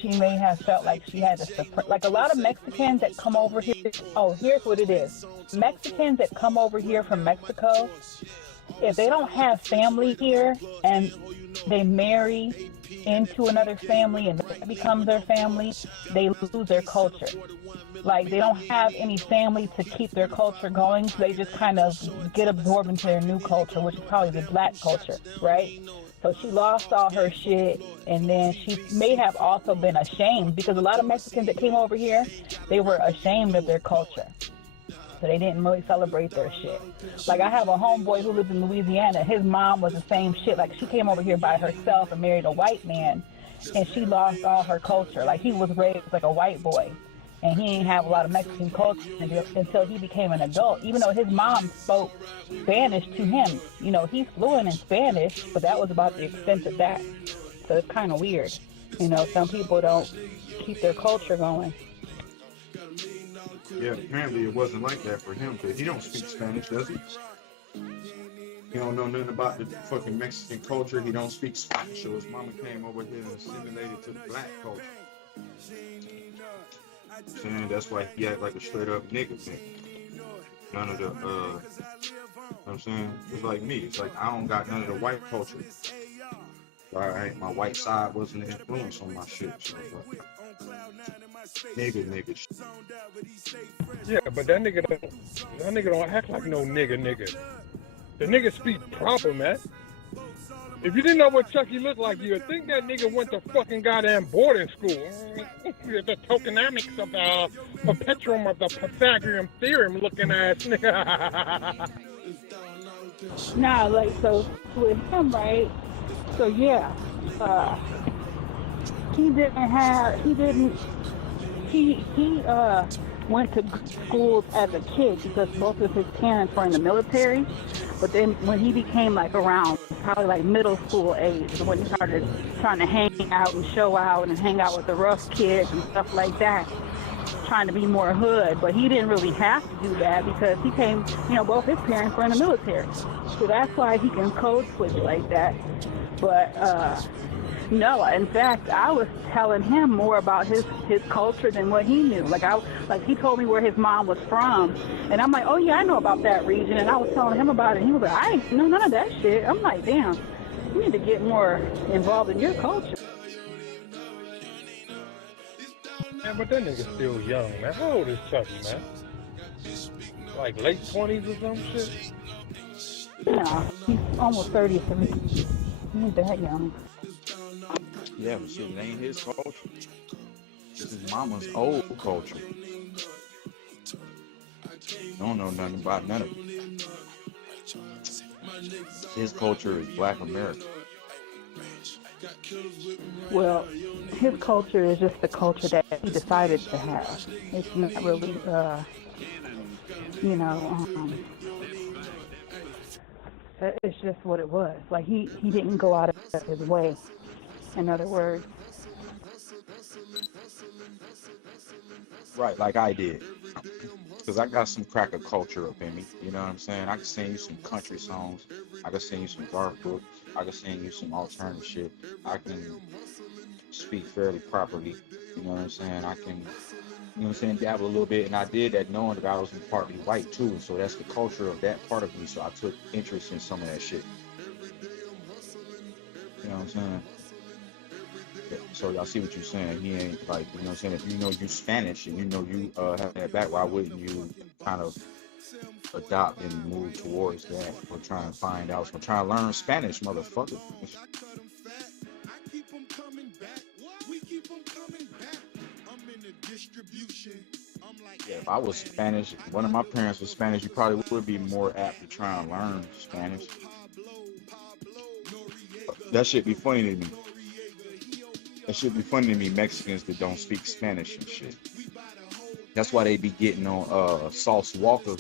she may have felt like she had to support. Like a lot of Mexicans that come over here, oh, here's what it is. Mexicans that come over here from Mexico, if they don't have family here and they marry into another family and that becomes their family, they lose their culture. Like they don't have any family to keep their culture going, so they just kind of get absorbed into their new culture, which is probably the black culture, right? So she lost all her shit, and then she may have also been ashamed, because a lot of Mexicans that came over here, they were ashamed of their culture. So they didn't really celebrate their shit. Like I have a homeboy who lives in Louisiana. His mom was the same shit. Like she came over here by herself and married a white man, and she lost all her culture. Like he was raised like a white boy, and he didn't have a lot of Mexican culture until he became an adult. Even though his mom spoke Spanish to him, you know, he's fluent in Spanish, but that was about the extent of that. So it's kind of weird. You know, some people don't keep their culture going. Yeah, apparently it wasn't like that for him, because he don't speak Spanish, does he? He don't know nothing about the fucking Mexican culture. He don't speak Spanish, so his mama came over here and assimilated to the black culture. Saying that's why he act like a straight up nigga thing. None of the, you know what I'm saying? It's like me. It's like I don't got none of the white culture. Right? My white side wasn't an influence on my shit. So like, nigga shit. Yeah, but that nigga don't act like no nigga. The nigga speak proper, man. If you didn't know what Chucky looked like, you would think that nigga went to fucking goddamn boarding school. The tokenomics of the perpetuum of the Pythagorean theorem looking ass nigga. Nah, like, so with him, right? So yeah, he went to schools as a kid because both of his parents were in the military. But then when he became like around probably like middle school age, when he started trying to hang out and show out and hang out with the rough kids and stuff like that, trying to be more hood, but he didn't really have to do that because he came, both his parents were in the military. So that's why he can code switch like that. But no, in fact, I was telling him more about his culture than what he knew. Like he told me where his mom was from, and I'm like, oh yeah, I know about that region, and I was telling him about it, and he was like, I ain't know none of that shit. I'm like, damn, you need to get more involved in your culture. Yeah, but that nigga's still young, man. How old is Chucky, man? Like late 20s or some shit? No, he's almost 33. He ain't that young. Yeah, but shit, it ain't his culture. It's his mama's old culture. Don't know nothing about none of it. His culture is Black America. Well, his culture is just the culture that he decided to have. It's not really, it's just what it was. Like, he didn't go out of his way, in other words. Right, like I did. Because I got some cracker culture up in me. You know what I'm saying? I can sing you some country songs. I can sing you some Garth Brooks. I can sing you some alternative shit. I can speak fairly properly. You know what I'm saying? I can, dabble a little bit. And I did that knowing that I was partly white too. So that's the culture of that part of me. So I took interest in some of that shit. You know what I'm saying? So y'all see what you're saying. He ain't like, you know what I'm saying? If you know you Spanish and you know you have that back, why wouldn't you kind of adopt and move towards that or try and find out? So try to learn Spanish, motherfucker. Yeah, if I was Spanish, if one of my parents was Spanish, you probably would be more apt to try and learn Spanish. That shit be funny to me. That should be funny to me, Mexicans that don't speak Spanish and shit. That's why they be getting on Sauce Walker.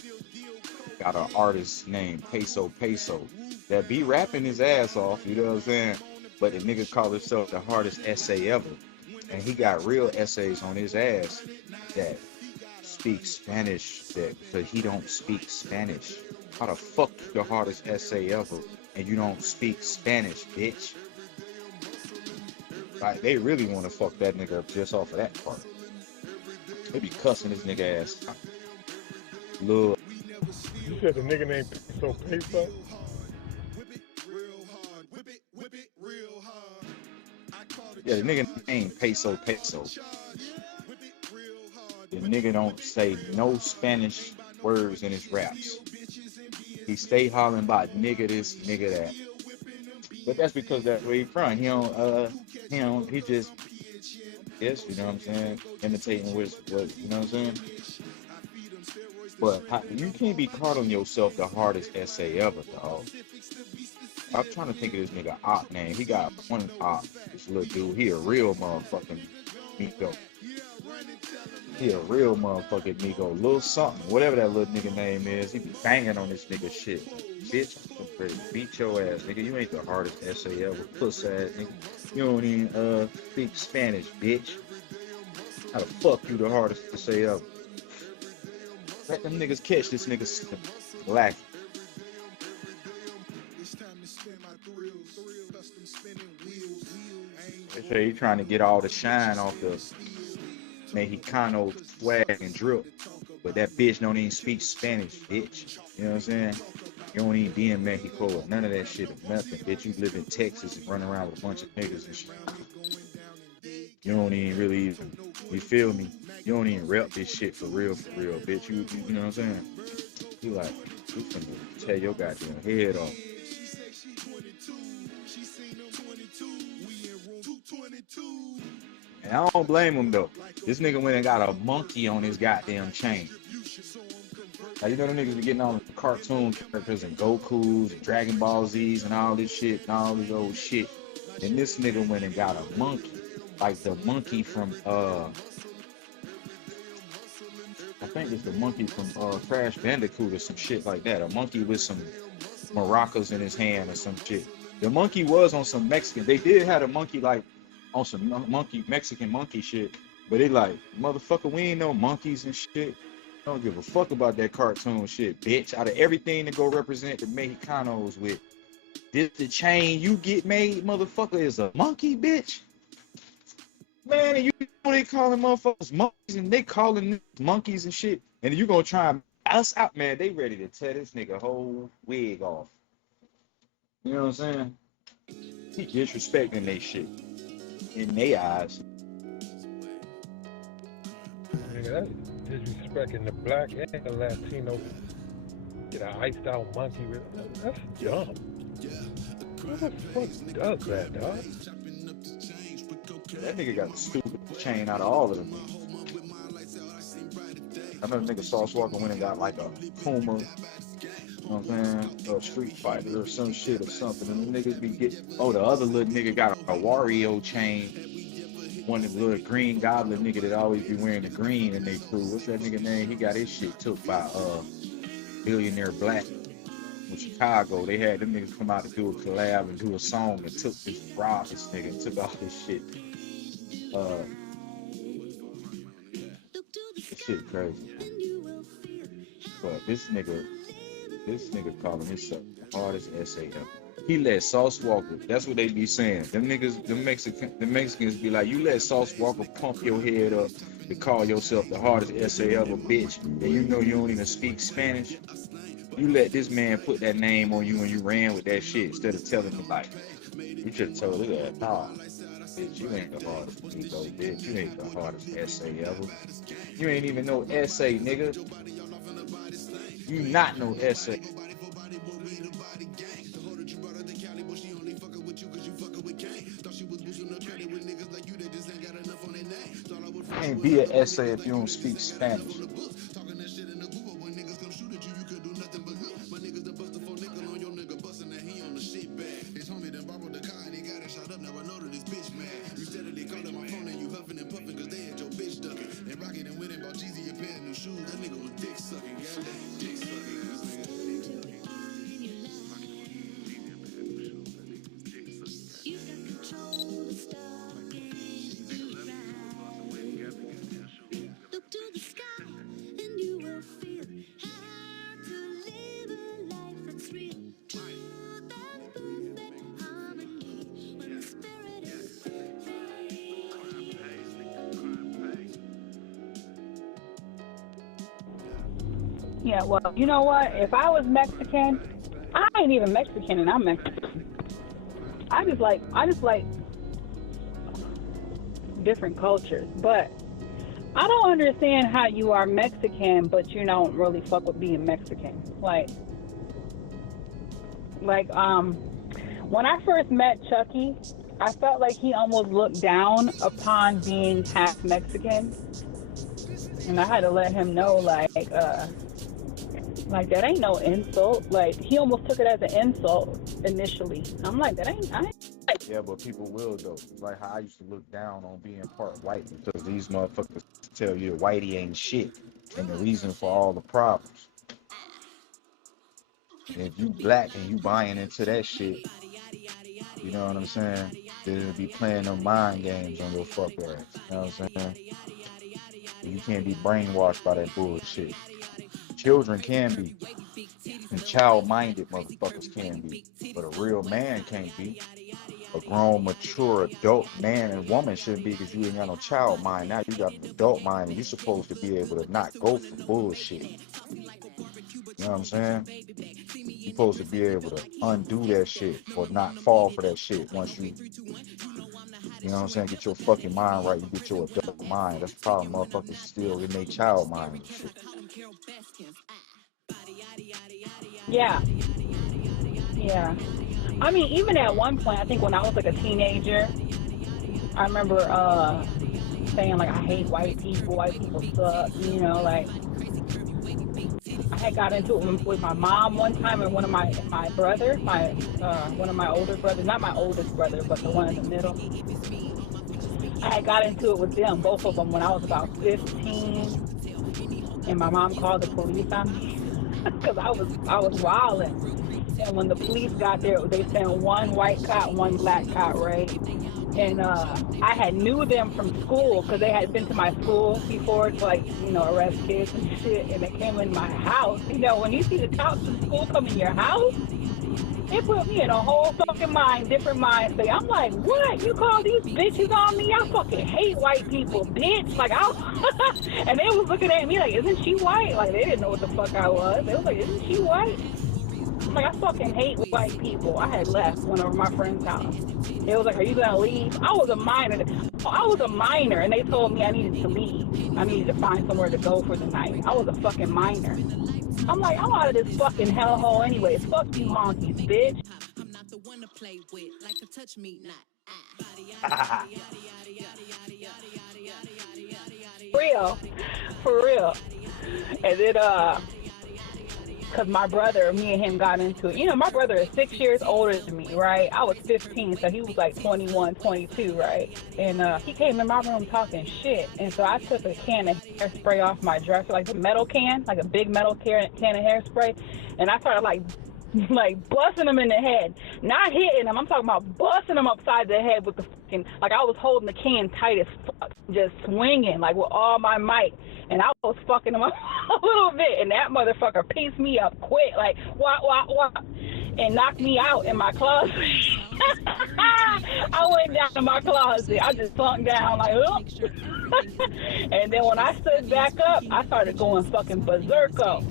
Got an artist named Peso that be rapping his ass off, you know what I'm saying? But the nigga call himself the hardest essay ever. And he got real essays on his ass that speak Spanish but he don't speak Spanish. How the fuck you the hardest essay ever and you don't speak Spanish, bitch? Like, they really want to fuck that nigga up just off of that part. They be cussing this nigga ass. Look. You said the nigga named Peso? Yeah, the nigga named Peso. The nigga don't say no Spanish words in his raps. He stay hollering about nigga this, nigga that. But that's because that's where he from. He just, yes, you know what I'm saying? Imitating what, you know what I'm saying? But you can't be caught on yourself the hardest essay ever, dog. I'm trying to think of this nigga Op name. He got one Op, this little dude. He a real motherfucking Nico. He a real motherfucking Nico. Lil something, whatever that little nigga name is. He be banging on this nigga shit. Bitch, I'm ready to beat your ass, nigga. You ain't the hardest essay ever, puss ass nigga. You don't even speak Spanish, bitch. How the fuck you the hardest essay ever? Let them niggas catch this nigga black. They say he trying to get all the shine off the Mexicano swag and drip, but that bitch don't even speak Spanish, bitch. You know what I'm saying? You don't even be in Mexico or none of that shit or nothing, bitch. You live in Texas and run around with a bunch of niggas and shit. You don't even really even, you feel me? You don't even rep this shit for real, bitch. You know what I'm saying? You like, you finna tear your goddamn head off. And I don't blame him though. This nigga went and got a monkey on his goddamn chain. Like, you know the niggas be getting all the cartoon characters and Gokus and Dragon Ball Z's and all this shit and all this old shit. And this nigga went and got a monkey. Like the monkey from I think it's the monkey from Crash Bandicoot or some shit like that. A monkey with some maracas in his hand or some shit. The monkey was on some Mexican. They did have a monkey like on some Mexican monkey shit, but it like, motherfucker, we ain't no monkeys and shit. Don't give a fuck about that cartoon shit, bitch. Out of everything to go represent the Mexicanos with, this the chain you get made, motherfucker, is a monkey, bitch. Man, and you know they calling motherfuckers monkeys and they calling monkeys and shit. And you gonna try and us out, man. They ready to tear this nigga whole wig off. You know what I'm saying? He disrespecting they shit in their eyes. Nigga, that's disrespecting the black and the Latino. Get an iced out monkey with that's dumb. Who the fuck does that, dog? That nigga got the stupid chain out of all of them. I remember nigga Sauce Walker went and got like a Puma, you know what I'm saying, or a Street Fighter or some shit or something. And the niggas be the other little nigga got a Wario chain. One of the little green goblin nigga that always be wearing the green in they crew. What's that nigga name? He got his shit took by Billionaire Black in Chicago. They had them niggas come out to do a collab and do a song and took this robbed this nigga and took all this shit. This shit crazy. But this nigga calling himself the hardest essay ever. He let Sauce Walker, that's what they be saying. Them Mexicans be like, you let Sauce Walker pump your head up to call yourself the hardest essay ever, bitch, and you know you don't even speak Spanish. You let this man put that name on you and you ran with that shit instead of telling him like, you should have told her that, nah, bitch, you ain't the hardest ego, bitch. You ain't the hardest essay ever. You ain't even no essay, nigga. You not no essay. You can't be an essay if you don't speak Spanish. Yeah, well, you know what? If I was Mexican, I ain't even Mexican and I'm Mexican. I just like different cultures. But I don't understand how you are Mexican, but you don't really fuck with being Mexican. Like, when I first met Chucky, I felt like he almost looked down upon being half Mexican. And I had to let him know, like that ain't no insult. Like, he almost took it as an insult initially. I'm like, I ain't. Yeah, but people will though. It's like how I used to look down on being part white because these motherfuckers tell you whitey ain't shit and the reason for all the problems. And if you black and you buying into that shit, you know what I'm saying? They'll be playing them mind games on your fuck ass. You know what I'm saying? You can't be brainwashed by that bullshit. Children can be, and child-minded motherfuckers can be, but a real man can't be. A grown, mature, adult man and woman shouldn't be because you ain't got no child mind. Now you got an adult mind and you're supposed to be able to not go for bullshit. You know what I'm saying? You're supposed to be able to undo that shit or not fall for that shit once you know what I'm saying, get your fucking mind right, you get your adult mind. That's the problem, motherfuckers still in their child mind and shit. Yeah. I mean, even at one point, I think when I was like a teenager, I remember saying like, I hate white people suck, you know, like, I had got into it with my mom one time and one of my brothers, one of my older brothers, not my oldest brother, but the one in the middle. I had got into it with them, both of them, when I was about 15, and my mom called the police on me because I was wilding. And when the police got there, they sent one white cop, one black cop, right? And I had knew them from school because they had been to my school before to, like, you know, arrest kids and shit. And they came in my house. You know, when you see the cops from school come in your house, it put me in a whole fucking different mind state. I'm like, what? You call these bitches on me? I fucking hate white people, bitch. Like, and they was looking at me like, isn't she white? Like, they didn't know what the fuck I was. They was like, isn't she white? I'm like, I fucking hate white people. I had left, went over to my friend's house. They was like, are you gonna leave? I was a minor, and they told me I needed to leave. I needed to find somewhere to go for the night. I was a fucking minor. I'm like, I'm out of this fucking hellhole anyways. Fuck you monkeys, bitch. I'm not the one to play with, like a touch me Real. For real. And then, because my brother, me and him got into it. You know, my brother is 6 years older than me, right? I was 15, so he was like 21, 22, right? And he came in my room talking shit. And so I took a can of hairspray off my dresser, like a metal can, like a big metal can of hairspray. And I started like busting him in the head. Not hitting him. I'm talking about busting him upside the head with the fucking, like I was holding the can tight as fuck, just swinging, like with all my might. And I was fucking him up a little bit, and that motherfucker pieced me up quick, like, wah, and knocked me out in my closet. I went down to my closet. I just sunk down, like, oh. And then when I stood back up, I started going fucking berserko.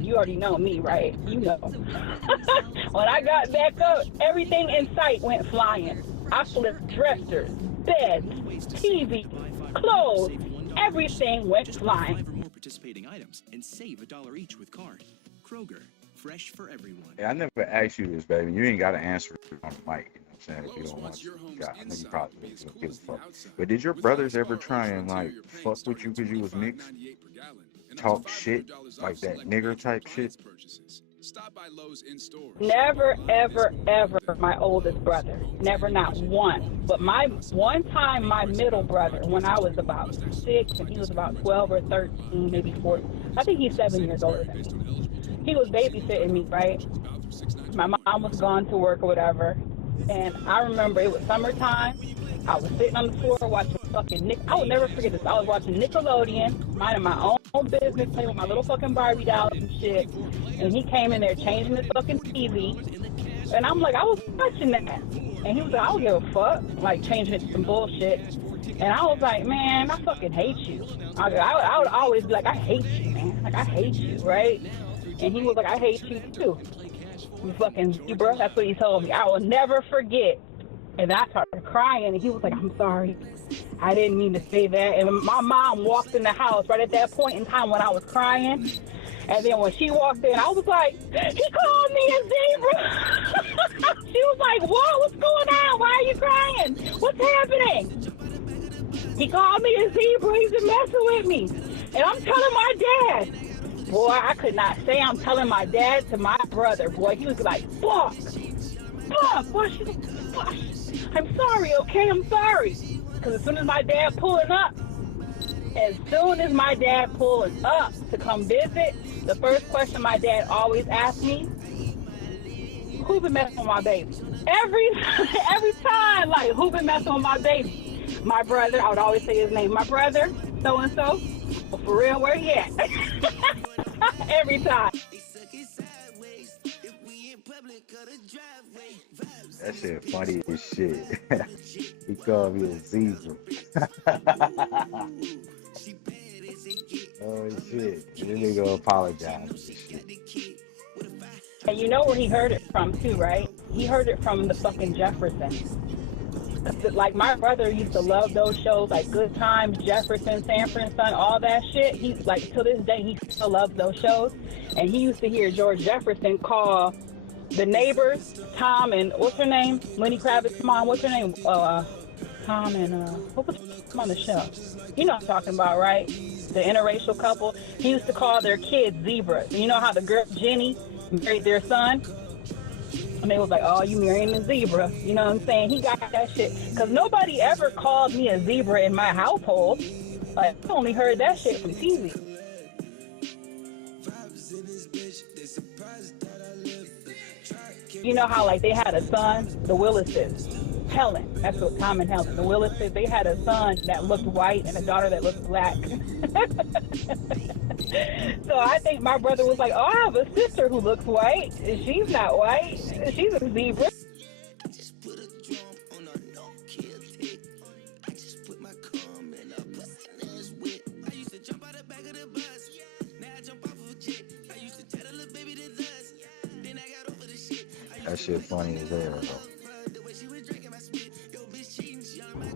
You already know me, right? You know. When I got back up, everything in sight went flying. I flipped dressers, beds, TV, clothes. Everything went flying. 5 or more participating items and save $1 each with card. Kroger, fresh for everyone. Yeah, I never asked you this, baby. You ain't got to answer it on the mic. You know what I'm saying? If you don't want to. God, I know you probably don't give a fuck. But did your brothers ever try and, like, fuck with you because you was mixed? Talk shit? Like that nigger type shit? Never, ever, ever my oldest brother. Never, not one. But one time, my middle brother, when I was about 6 and he was about 12 or 13, maybe 14. I think he's 7 years older than me. He was babysitting me, right? My mom was gone to work or whatever. And I remember it was summertime. I was sitting on the floor watching fucking I will never forget this. I was watching Nickelodeon, minding my own business, playing with my little fucking Barbie dolls and shit. And he came in there changing his fucking TV. And I'm like, I was watching that. And he was like, I don't give a fuck. Like, changing it to some bullshit. And I was like, man, I fucking hate you. I would always be like, I hate you, man. Like, I hate you, right? And he was like, I hate you too. You fucking, bro. That's what he told me. I will never forget. And I started crying, and he was like, I'm sorry. I didn't mean to say that. And my mom walked in the house right at that point in time when I was crying. And then when she walked in, I was like, he called me a zebra. She was like, what? What's going on? Why are you crying? What's happening? He called me a zebra. He's been messing with me. And I'm telling my dad. Boy, I could not say I'm telling my dad to my brother. Boy, he was like, fuck. Boy, she was like, fuck. I'm sorry, okay? I'm sorry. Because as soon as my dad pulling up to come visit, the first question my dad always asked me, who been messing with my baby? Every time, like, who been messing with my baby? My brother, I would always say his name, my brother, so-and-so. Well, for real, where he at? Every time. That shit funny as shit. He called me a zebra. Oh shit. This nigga apologize. And you know where he heard it from too, right? He heard it from the fucking Jeffersons. Like, my brother used to love those shows, like Good Times, Jefferson, Sanford and Son, all that shit. He's like, to this day, he still loves those shows. And he used to hear George Jefferson call the neighbors, Tom and, what's her name? Lenny Kravitz's mom, what's her name? Tom and, what was on the show? You know what I'm talking about, right? The interracial couple. He used to call their kids zebras. And you know how the girl, Jenny, married their son? And they was like, oh, you marrying a zebra. You know what I'm saying? He got that shit. Because nobody ever called me a zebra in my household. Like, I only heard that shit from TV. you know how like they had a son, the Willises, Helen, that's what Tom and Helen, the Willises, they had a son that looked white and a daughter that looked black. So I think my brother was like, oh, I have a sister who looks white. She's not white. She's a zebra. That shit funny as hell, though.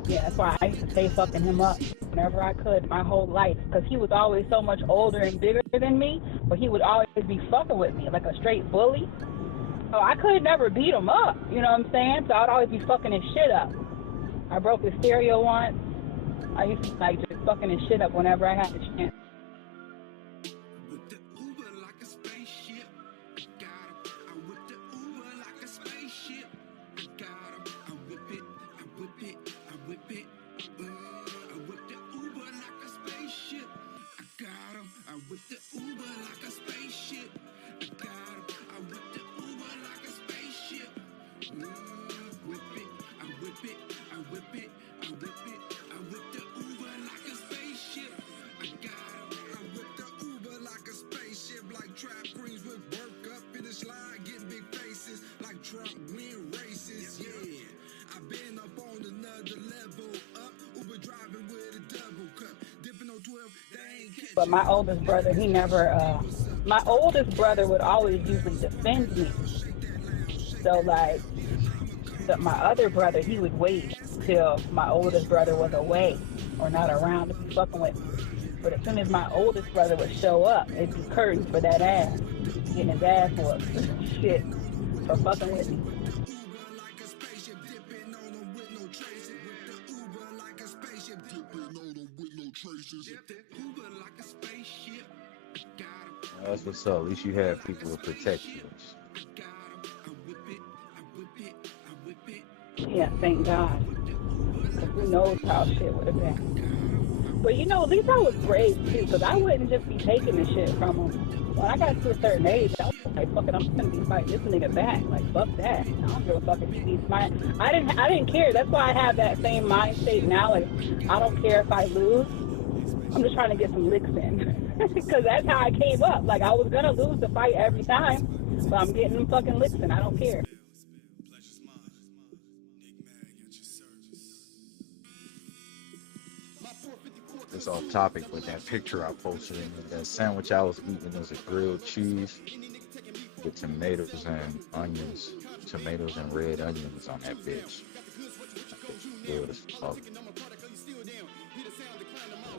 Yeah, that's why I used to stay fucking him up whenever I could my whole life. Because he was always so much older and bigger than me, but he would always be fucking with me like a straight bully. So I could never beat him up, you know what I'm saying? So I'd always be fucking his shit up. I broke his stereo once. I used to like just fucking his shit up whenever I had the chance. But my oldest brother, he never, my oldest brother would always usually defend me. So, like, my other brother, he would wait till my oldest brother was away or not around to be fucking with me. But as soon as my oldest brother would show up, it'd be curtains for that ass, getting his ass whooped. Shit, for fucking with me. That's what's up. At least you have people to protect you. Yeah, thank God. Because who knows how shit would have been. But you know, at least I was brave too, because I wouldn't just be taking the shit from him. When I got to a certain age, I was like, fuck it, I'm just gonna be fighting this nigga back. Like, fuck that. I don't give a fuck if he be smart. I didn't care. That's why I have that same mind state now. Like, I don't care if I lose. I'm just trying to get some licks in. Because that's how I came up. Like, I was gonna lose the fight every time, but I'm getting them fucking licks in. I don't care. It's off topic, but that picture I posted, that sandwich I was eating was a grilled cheese with tomatoes and onions, tomatoes and red onions on that bitch. Good as fuck.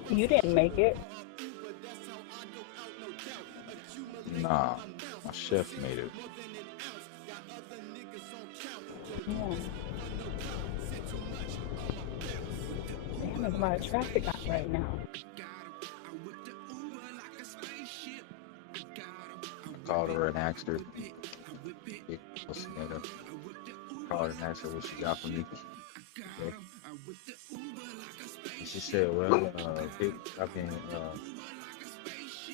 You didn't make it. Nah, my chef made it. Yeah. Damn, there's a lot of traffic out right now. I called her and asked her, called her and asked her what she got for me. Okay. And she said, well,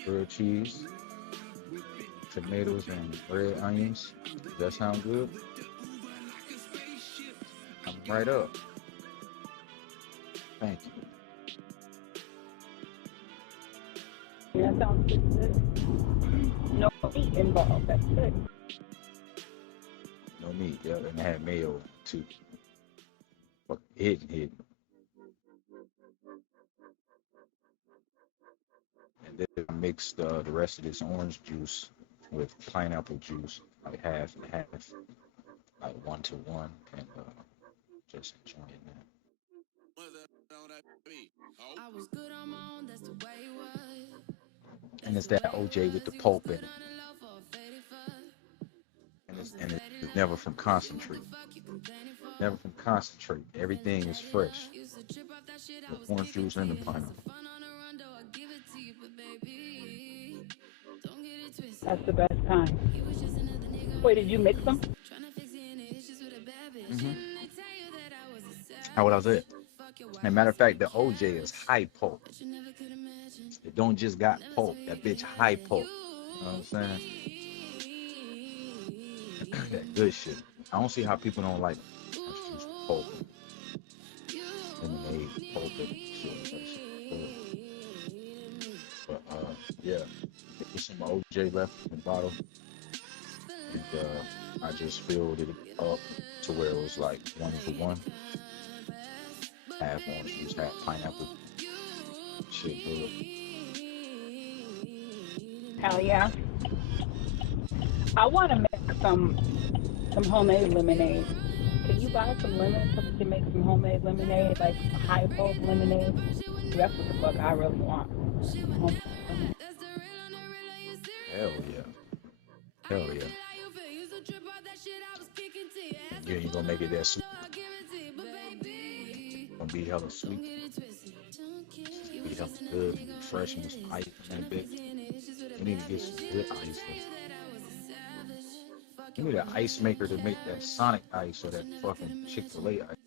grilled cheese, tomatoes, and red onions. Does that sound good? I'm right up. Thank you. Yeah, that sounds good. No meat involved. That's good. No meat, yeah, and I had mayo too. But hidden. And then I mixed the rest of this orange juice with pineapple juice, like half and half, like 1-to-1, and just enjoying that. And it's that OJ with the pulp in it. And it's never from concentrate. Never from concentrate. Everything is fresh. The orange juice and the pineapple. That's the best time. Wait, did you mix them? Mm-hmm. How would I say it? As a matter of fact, the OJ is high pulp. It don't just got pulp. That bitch high pulp. You know what I'm saying? That good shit. I don't see how people don't like pulp, lemonade, pulp, and shit. That shit good. But yeah, there's some OJ left in the bottle, and I just filled it up to where it was like 1-to-1. Half orange juice, half pineapple. Shit good. Hell yeah. I want to make some homemade lemonade. Can you buy some lemons so we can make some homemade lemonade, like high pulp lemonade? That's what the fuck I really want. Hell yeah. Hell yeah. Yeah, you gonna make it that sweet. Gonna be hella sweet. Be hella good, fresh, and some ice in that bitch. You need to get some good ice. You need an ice maker to make that Sonic ice or that fucking Chick-fil-A ice.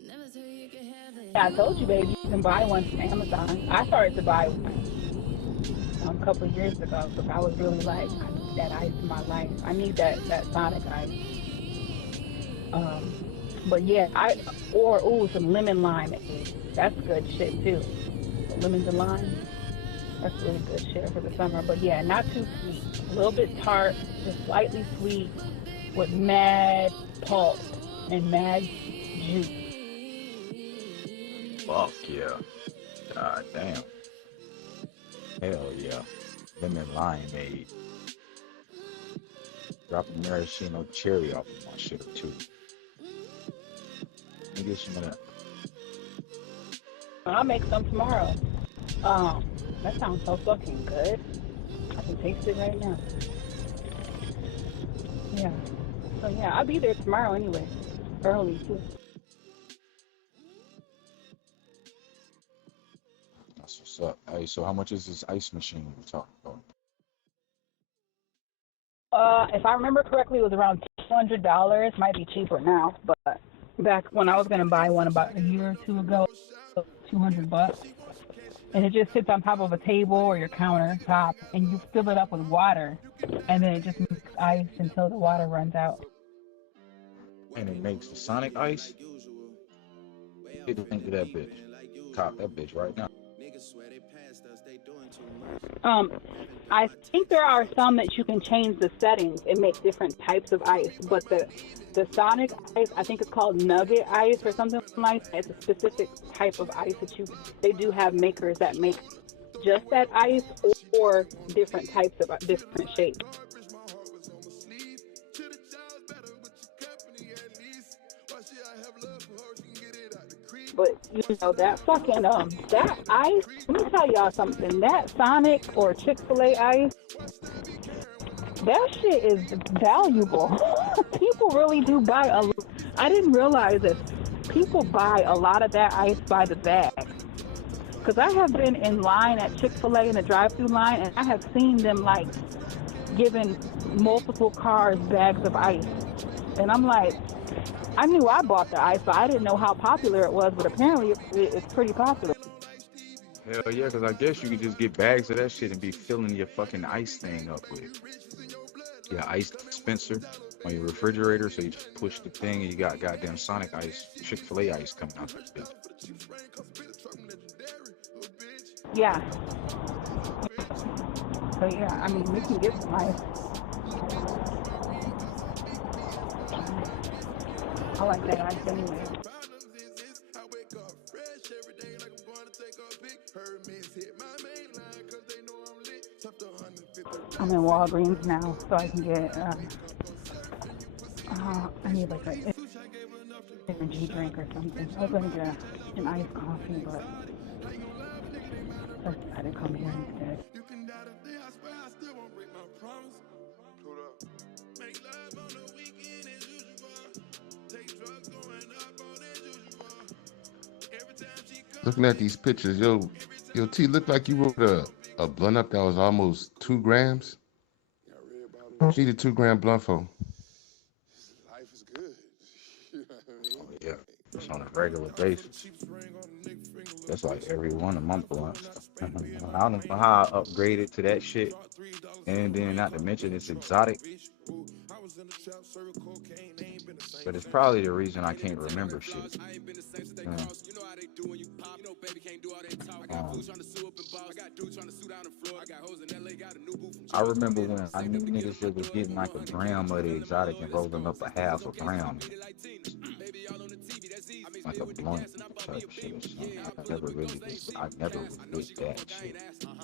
Yeah, I told you, baby, you can buy one from Amazon. I started to buy one a couple of years ago because I was really like, I need that ice in my life. I need that Sonic ice. But yeah, some lemon lime. That's good shit too. Lemons and lime. That's really good shit for the summer. But yeah, not too sweet. A little bit tart, just slightly sweet with mad pulp and mad juice. Fuck yeah. God damn. Hell yeah. Lemon limeade. Drop a maraschino cherry off of my shit too. Let me get some of that. I'll make some tomorrow. That sounds so fucking good. I can taste it right now. Yeah. So yeah, I'll be there tomorrow anyway. Early too. That's what's up. Hey, so how much is this ice machine we're talking about? If I remember correctly, it was around $200. Might be cheaper now, but back when I was gonna buy one about a year or two ago, it was $200. And it just sits on top of a table or your countertop, and you fill it up with water, and then it just makes ice until the water runs out. And it makes the Sonic ice? Get the link to that bitch. Cop that bitch right now. I think there are some that you can change the settings and make different types of ice, but the Sonic ice, I think it's called Nugget ice or something like that. It's a specific type of ice that they do have makers that make just that ice or different types of different shapes. But you know that fucking that ice. Let me tell y'all something. That Sonic or Chick-fil-A ice, that shit is valuable. People really do buy I didn't realize that people buy a lot of that ice by the bag. Because I have been in line at Chick-fil-A in the drive-thru line, and I have seen them like giving multiple cars bags of ice, and I'm like, I knew I bought the ice, but I didn't know how popular it was, but apparently it's pretty popular. Hell yeah, because I guess you can just get bags of that shit and be filling your fucking ice thing up with. Your ice dispenser on your refrigerator, so you just push the thing and you got goddamn Sonic ice, Chick-fil-A ice coming out of it. Yeah. So yeah, I mean, we can get some ice. I like that ice anyway. I'm in Walgreens now, so I can get, I need like an energy drink or something. I was going to get an iced coffee, but I decided to come here instead. Looking at these pictures, yo T, looked like you wrote a blunt up that was almost 2 grams. What you need a 2 gram blunt for? Life is good. Oh yeah, it's on a regular basis. That's like every one of my blunts. I don't know how I upgraded to that shit. And then not to mention it's exotic. But it's probably the reason I can't remember shit. I remember when I knew niggas that was getting like a gram of the exotic and rolling up a half a gram, like a blunt type shit. So I never did that shit.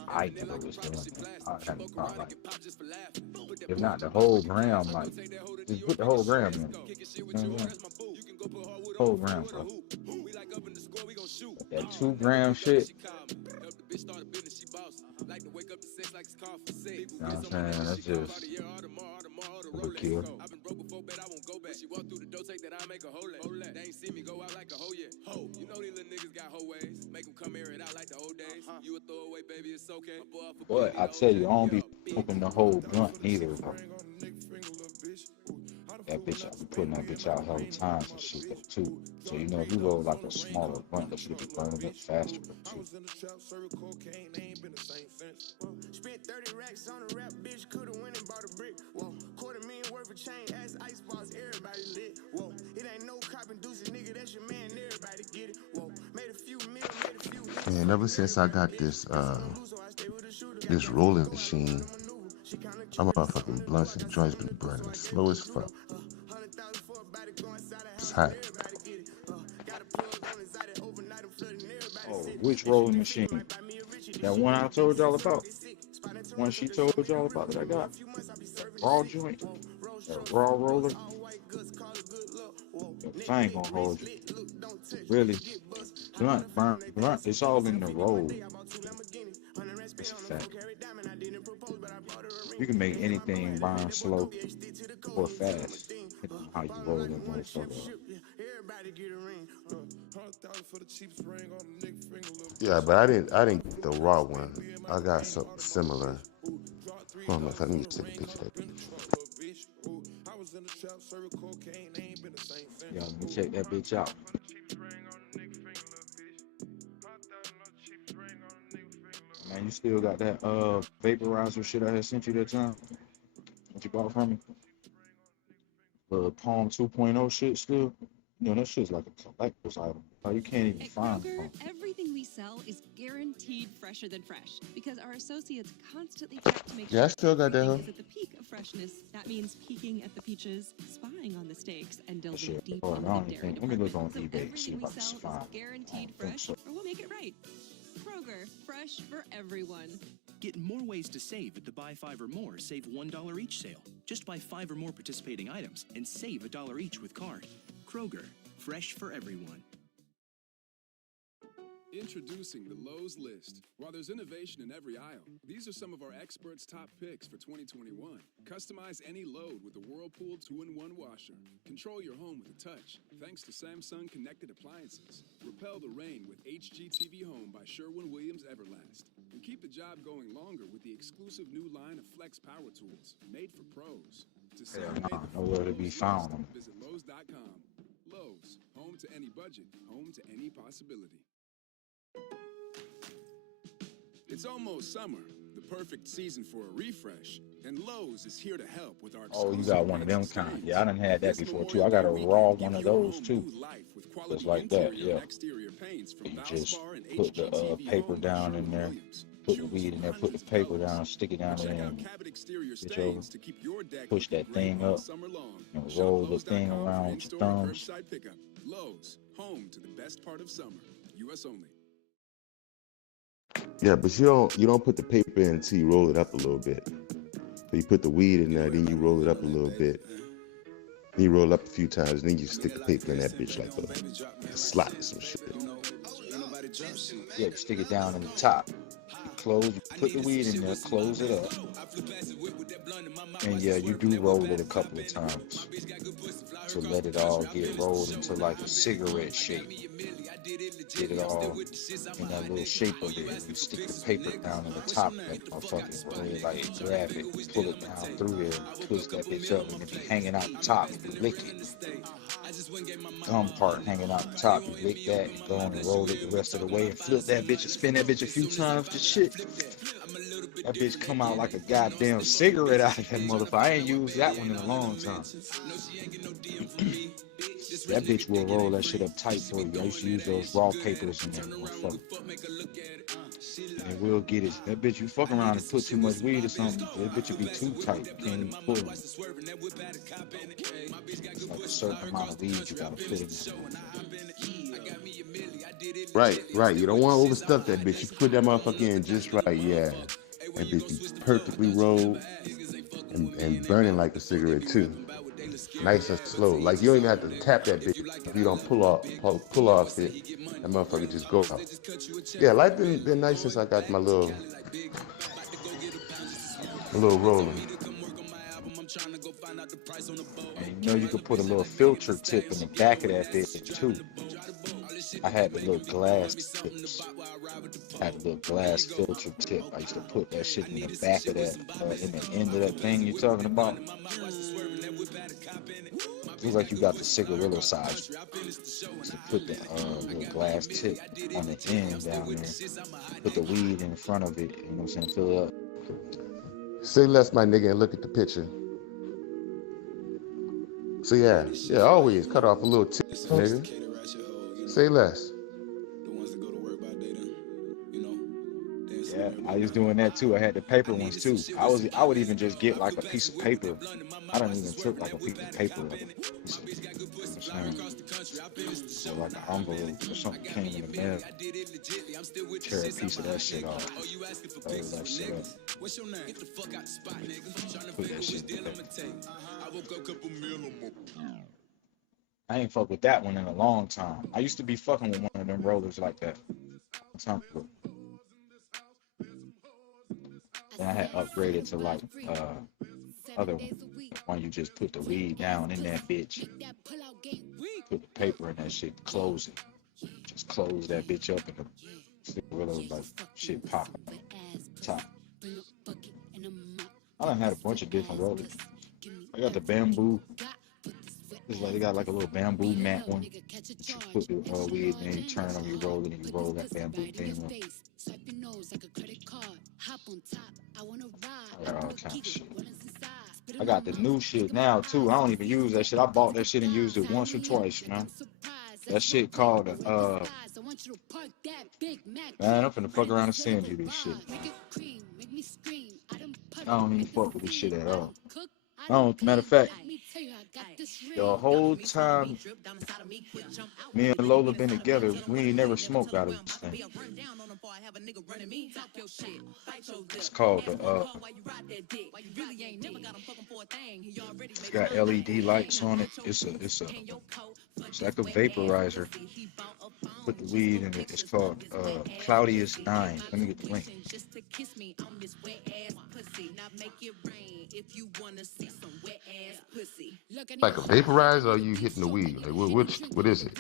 I never was doing that. I had to buy like, if not the whole gram, like just put the whole gram in. You know what I'm saying? Whole gram, bro. That 2 gram shit. You know what I'm saying? That's just overkill. But I tell you, I don't be smoking the whole blunt neither, bro. That bitch, I be putting that bitch out hella times and shit though too. So you know, if you roll like a smaller blunt, that shit be burning up faster too. Spent 30 racks on a rap, bitch, coulda went and bought a brick. Whoa, $250,000 worth of chain, ass ice balls, everybody lit. Whoa, it ain't no cop induces, nigga, that's your man, everybody get it. Whoa, made a few mil, made a few. Man, ever since I got this this rolling machine, my motherfucking blunts and joints been burning slow as fuck. It's hot. Oh, which rolling machine? That one I told y'all about? One she told y'all about that I got? That raw joint? That raw roller? I ain't gonna hold you. Really? Blunt, it's all in the roll. It's a fact. You can make anything burn slow or fast, depending on how you roll that motherfucker up. Yeah, but I didn't get the raw one. I got something similar. Hold on, if I need to take a picture of that. Yeah, let me check that bitch out. Man, you still got that vaporizer shit I had sent you that time? What you bought from me? The Palm 2.0 shit still? You know, that shit's like a collector's item. Like, you can't even find Kroger, it. everything we sell is guaranteed fresher than fresh because our associates constantly check to make Yeah, I still got that, everything huh? is at the peak of freshness. That means peeking at the peaches, spying on the steaks, and delving deep Oh, into I the don't dairy think. Let me look on department. So eBay and see everything if we I can sell find is it. guaranteed I don't think fresh, so. or we'll make it right. Kroger, fresh for everyone. Get more ways to save at the Buy 5 or More Save $1 each sale. Just buy 5 or more participating items and save $1 each with card. Kroger, fresh for everyone. Introducing the Lowe's List. While there's innovation in every aisle, these are some of our experts' top picks for 2021. Customize any load with the Whirlpool 2-in-1 washer. Control your home with a touch, thanks to Samsung Connected Appliances. Repel the rain with HGTV Home by Sherwin-Williams Everlast. And keep the job going longer with the exclusive new line of Flex Power Tools, made for pros. To serenade the Nowhere to be found. visit Lowe's.com. Lowe's, home to any budget, home to any possibility. It's almost summer, the perfect season for a refresh, and Lowe's is here to help with our Oh, you got one of them kind. Yeah, I done had that before too. I got a raw one of those too. Just like that, yeah. You just put the paper down in there, put the weed in there, put the paper down, stick it down in there, and switch over, push that thing up, and roll the thing around with your thumbs. Lowe's, home to the best part of summer. U.S. only. Yeah, but you don't put the paper in until you roll it up a little bit. So you put the weed in there, then you roll it up a little bit. Then you roll it up a few times, and then you stick the paper in that bitch like a slot or some shit. Yeah, you stick it down in the top. Close, you put the weed in there, close it up. And yeah, you do roll it a couple of times to let it all get rolled into like a cigarette shape. Get it all in that little shape of it. You stick the paper down in the top of that motherfucker, really like grab it, pull it down through there, twist that bitch up, and it be hanging out the top. You lick it. Gum part hanging out the top. You lick that and go on and roll it the rest of the way and flip that bitch and spin that bitch a few times. Just shit. That bitch come out like a goddamn cigarette out of that motherfucker. I ain't used that one in a long time. That bitch will roll that shit up tight for you. I used to use those raw papers in that motherfucker. And it will get it. That bitch, you fuck around and put too much weed or something, that bitch will be too tight. You can't even pull it. It's like a certain amount of weed you gotta put in there. Right, right. You don't want to overstuff that bitch. You put that motherfucker in just right, yeah. That bitch be perfectly rolled and burning like a cigarette too. Nice and slow. Like you don't even have to tap that bitch if you don't pull off it. That motherfucker just go out. Yeah, life been nice since I got my little roller. And you know you could put a little filter tip in the back of that bitch too. I had the little glass tips. I had a little glass filter tip. I used to put that shit in the back of that, in the end of that thing you're talking about. Looks like you got the cigarillo size. So put the little glass tip on the end down there. Put the weed in front of it. You know what I'm saying? Fill it up. Say less, my nigga, and look at the picture. So yeah, always cut off a little tip, nigga. Say less. Yeah, I was doing that too. I had the paper ones too. I would even just get like a piece of paper. I don't even took like a piece of paper, like or like an envelope or something came in the mail. Tear a piece of that shit off. Roll that shit up. Put that shit there. I ain't fuck with that one in a long time. I used to be fucking with one of them rollers like that. Then I had upgraded to like other one you just put the weed down in that bitch. Put the paper in that shit, close it. Just close that bitch up and the cigarillo like shit pop up top. I done had a bunch of different rollers. I got the bamboo. It's like they got like a little bamboo mat one. You put the weed and then you turn on, you roll it, and you roll that bamboo thing up. I got all kinds of shit. I got the new shit now too. I don't even use that shit. I bought that shit and used it once or twice, man. That shit called man, I'm finna fuck around and send you this shit, man. I don't even fuck with this shit at all. Matter of fact, the whole time me and Lola been together, we ain't never smoked out of this thing. It's called it's got LED lights on it. It's like a vaporizer. Put the weed in it. It's called Cloudiest 9. Let me get the link. Like a vaporizer, or are you hitting the weed? Like what is it?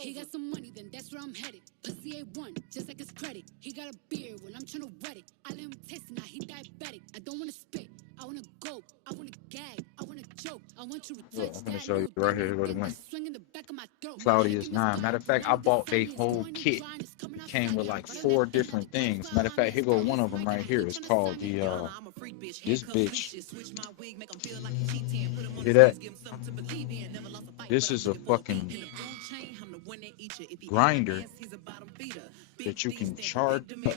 He got some money, then that's where I'm headed. Pussy A1, just like his credit. He got a beard when I'm trying to wet it. I let him taste it, now he diabetic. I don't want to spit, I want to go, I want to gag, I want to choke, I want you to touch. I'm gonna show you right here what it went. Cloudiest 9. Matter of fact, I bought their whole kit. It came with like 4 different things. Matter of fact, here go one of them right here. It's called the this bitch. Hear that? This is a fucking grinder that you can charge up.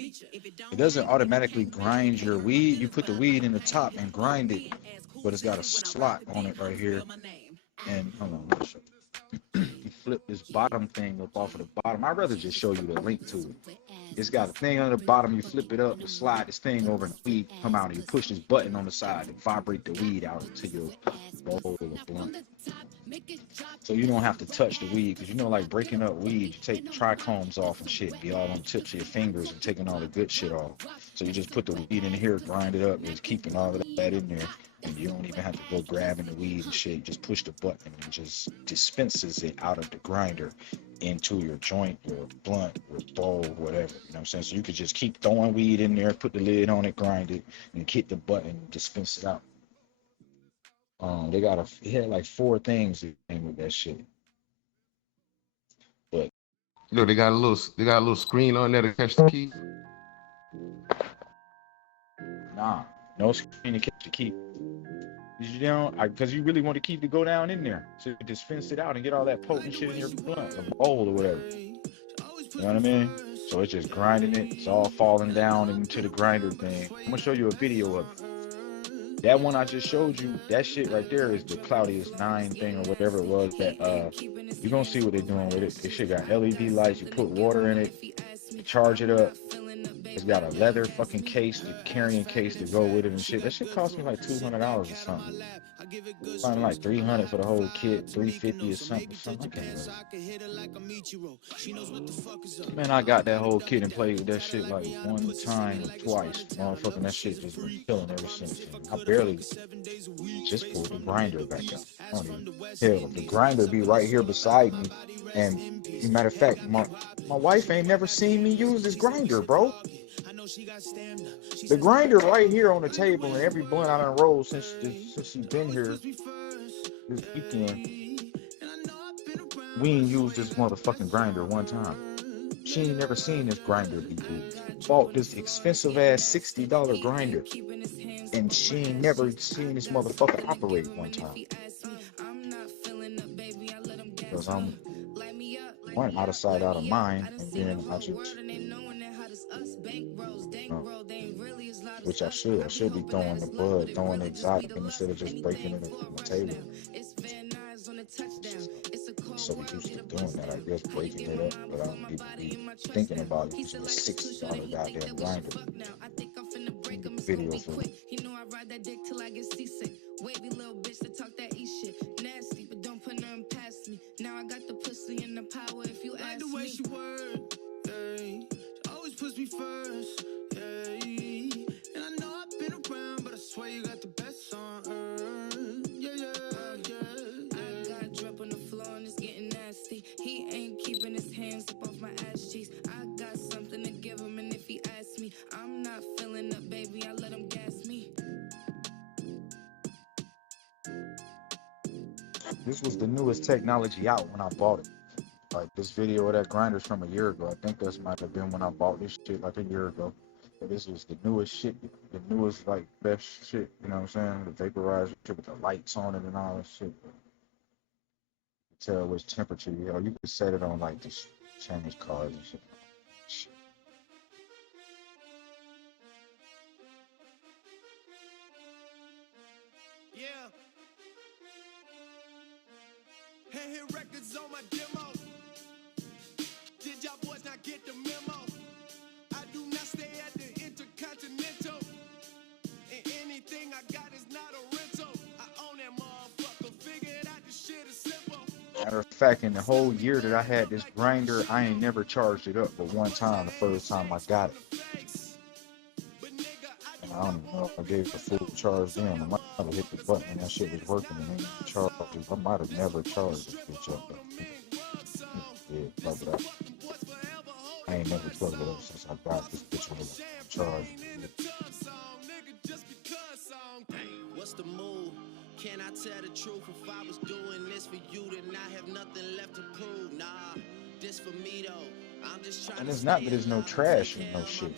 It doesn't automatically grind your weed. You put the weed in the top and grind it, but it's got a slot on it right here. And hold on, let me show you. You flip this bottom thing up off of the bottom. I'd rather just show you the link to it. It's got a thing on the bottom. You flip it up, you slide this thing over, and the weed come out, and you push this button on the side and vibrate the weed out into your bowl or blunt. So you don't have to touch the weed, because you know, like breaking up weed, you take trichomes off and shit, be all on tips of your fingers and taking all the good shit off. So you just put the weed in here, grind it up, it's keeping all of that in there, and you don't even have to go grabbing the weed and shit. You just push the button and it just dispenses it out of the grinder into your joint, your blunt, your bowl, whatever. You know what I'm saying? So you could just keep throwing weed in there, put the lid on it, grind it, and hit the button and dispense it out. They had like 4 things that came with that shit. But You know, they got a little screen on there to catch the key. Nah, no screen to catch the key. You know, because you really want to keep it go down in there, so you just fence it out and get all that potent shit in your blunt, or bowl or whatever. You know what I mean? So it's just grinding it. It's all falling down into the grinder thing. I'm gonna show you a video of it. That one I just showed you, that shit right there is the cloudiest 9 thing or whatever it was that you're gonna see what they're doing with it. This shit got LED lights, you put water in it, you charge it up. It's got a leather fucking case, the carrying case to go with it and shit. That shit cost me like $200 or something. Something like $300 for the whole kit, $350 or something. I can't remember. Man, I got that whole kit and played with that shit like one time or twice. Motherfucking that shit just been killing ever since. I barely just pulled the grinder back up. I don't even hell, the grinder be right here beside me. And as a matter of fact, my wife ain't never seen me use this grinder, bro. The grinder right here on the table, and every blunt I done rolled since she's been here this weekend, we ain't used this motherfucking grinder one time. She ain't never seen this grinder be used. Bought this expensive ass $60 grinder, and she ain't never seen this motherfucker operate one time. Because I'm one out of sight, out of mind, and then I just, which I should be throwing the bud, throwing the exotic instead of just breaking it on the table. So we used to doing that, I guess, breaking it up, but I don't even be thinking about it. It's a $60 goddamn grinder. Video for it. Wavy little bitch to talk that shit. Nasty, but don't put nothing past me. Now I got the pussy and the power if you ask me. The way she work, hey, she always puts me first, hey. And I know I've been around, but I swear you got the best on earth. Yeah. I got drip on the floor and it's getting nasty. He ain't keeping his hands up off my ass cheeks. I got something to give him, and if he asks me, I'm not feeling up, baby. I let him gas me. This was the newest technology out when I bought it. Like this video of that grinder's from a year ago. I think this might have been when I bought this shit like a year ago. But this was the newest shit, the newest like best shit. You know what I'm saying? The vaporizer shit with the lights on it and all that shit. You can tell which temperature you are. You can set it on like this change cards and shit. Yeah. Hand hit records on my demo. Did y'all boys not get the memo? I do not stay at the Intercontinental. And anything I got is not a rental. I own that motherfucker. Figure it out, this shit is simple. Matter of fact, in the whole year that I had this grinder, I ain't never charged it up but one time, the first time I got it. And I don't even know if I gave it a full charge then. I might have hit the button and that shit was working and then charged it. I might have never charged this bitch up. Yeah, plug it up. I ain't never plugged it up since I got this bitch on the charge. What's the move? Can I tell the truth? If I was doing this for you, then I have nothing left to prove. Nah, this for me though. I'm just trying. And it's not that there's no trash and no shit.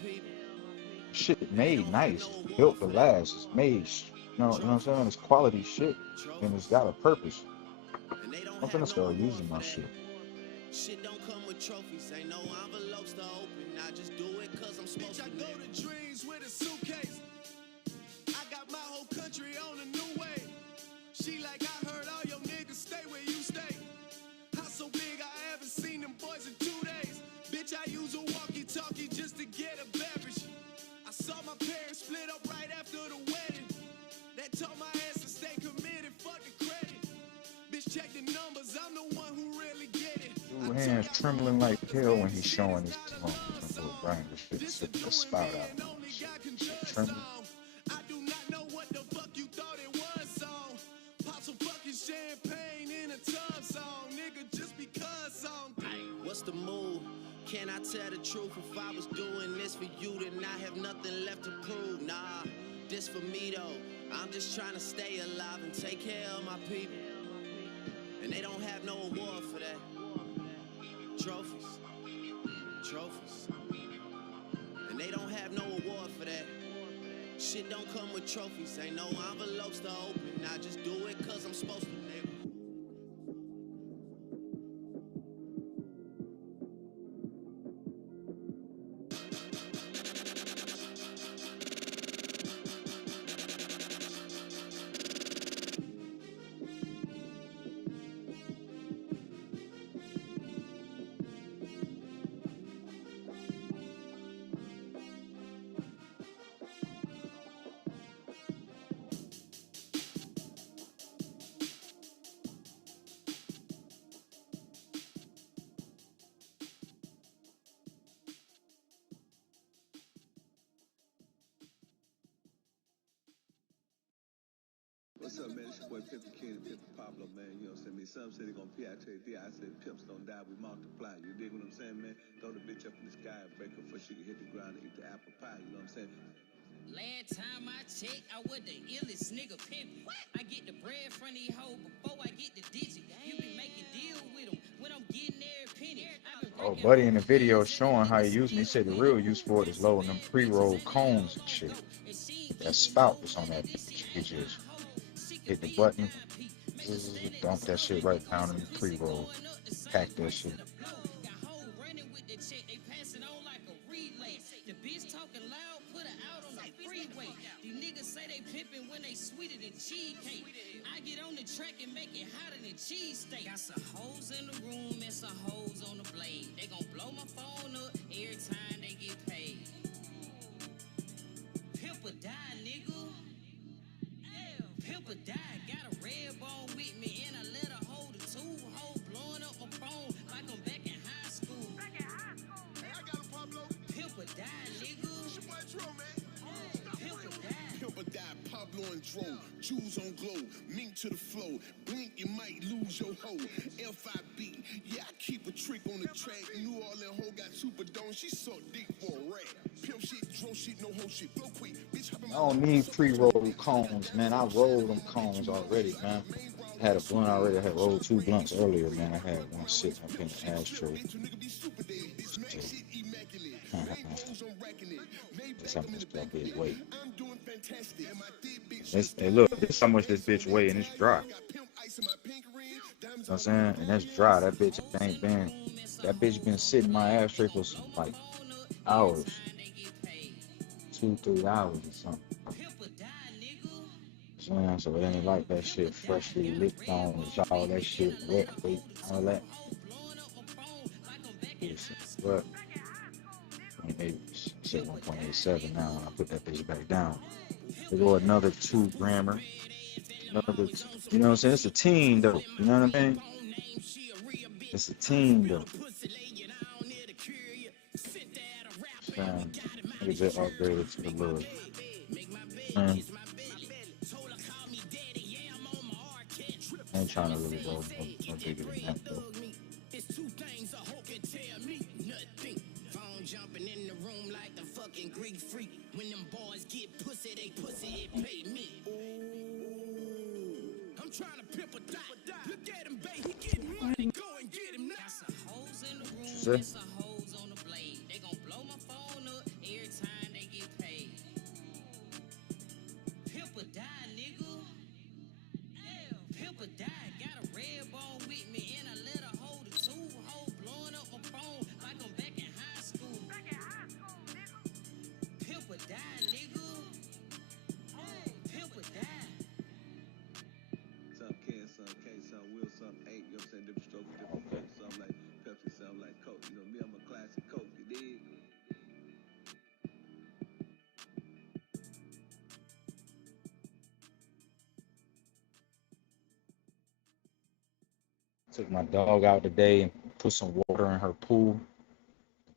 Shit made nice, built to last. It's made, you know what I'm saying? It's quality shit, and it's got a purpose. I'm finna start using my shit. Shit don't come with trophies, ain't no envelopes to open. I just do it cause I'm supposed to. I go to dreams with a suitcase. I got my whole country on a new way. She like, I heard all your niggas stay where you stay. House so big I haven't seen them boys in 2 days. Bitch, I use a walkie-talkie just to get a beverage. I saw my parents split up right after the wedding. They told my ass to stay committed, fuck the credit. Bitch, check the numbers, I'm the one who really get it. Two hands trembling like hell when he's showing his little grinder shit. Sit the spout out. Trembling. I do not know what the fuck you thought it was, song. Pop some fucking champagne in a tub, song. Nigga, just because, song. What's the move? Can I tell the truth? If I was doing this for you, then I have nothing left to prove. Nah, this for me though. I'm just trying to stay alive and take care of my people. And they don't have no award for that. Trophies. come with trophies. Ain't no envelopes to open. I just do it cause I'm supposed to, nigga. What's up, man? It's your boy Pimp the Kid and Pimp Pablo, man. You know what I'm saying? Some say they gonna P-I-T-D. I said pimps don't die, we multiply. You dig what I'm saying, man? Throw the bitch up in the sky and break her before she can hit the ground and eat the apple pie. You know what I'm saying? Last time I checked, I was the illest nigga pimpin'. I get the bread from these hoes before I get the digit. You be making deals with them when I'm getting every penny. Oh, buddy, in the video showing how you using. He said the real use for it is loading them pre-roll cones and shit. That spout that's on that bitch. You just hit the button, dump that shit right down in the pre-roll. Pack that shit. The bitch talking loud, put her out on the freeway. These niggas say they pimpin' when they sweeter than cheesecake. I get on the track and make it hotter than cheesesteak. Got some hoes in the room and some hoes on the blade. They gon' blow my phone up every time they get paid. Pimp or die, nigga. Pimp or die. Got a red bone with me and I let her hold the two hoes blowing up my phone like I'm back in high school. Hey, I got a Pablo. Pimp or die, nigga. It's your boy Dro, man. Pimp or die. Pimp or die, Pablo and Dro. Jewels on glow, mink to the flow. Blink, you might lose your hoe. FIB, yeah, I keep a trick on the track. New Orleans hoe got super dome, she sucked dick for a rat. Pimp shit, Dro shit, no hoe shit. Blow quick, bitch, hop in I my don't need pre-roll cones, man. I rolled them cones already, man. I had a blunt already. I had rolled 2 blunts earlier, man. I had one sitting up in the ashtray. That's how much that bitch weigh. Hey, look, this is how much this bitch weigh, and it's dry. You know what I'm saying? And that's dry. That bitch ain't been. That bitch been sitting in my ashtray for some like hours, 2-3 hours or something. So it ain't like that shit freshly licked on, it's all that shit wet, weight, all that. What? 1.87 now when I put that bitch back down. We go another 2 grammer. Another, you know what I'm saying? It's a team though. You know what I mean? It's a team though. Niggas just upgraded to the little. I ain't trying to really go no bigger than that though. It's 2 things a hoe can tell me nothing. Phone jumping in the room like the fucking Greek freak. When them boys get pussy, they pussy, it pay me. I'm trying to pimp or die. Look at him, babe, he getting money. Go and get him now. Got some hoes in the room and some hoes on the blade. They gon' blow my phone up every time they get paid. Pimp or die, nigga. Pimp or die. Got a red bone with me and I let her hold the 2 hoes blowing up my phone like I'm back in high school. Pimp or die, nigga. Pimp or die. Some can, some can't, some will, some ain't. You know what I'm saying? Different strokes, different folks. Some like Pepsi, some like Coke. You know me, I'm a classic Coke. You dig? Took my dog out today and put some water in her pool.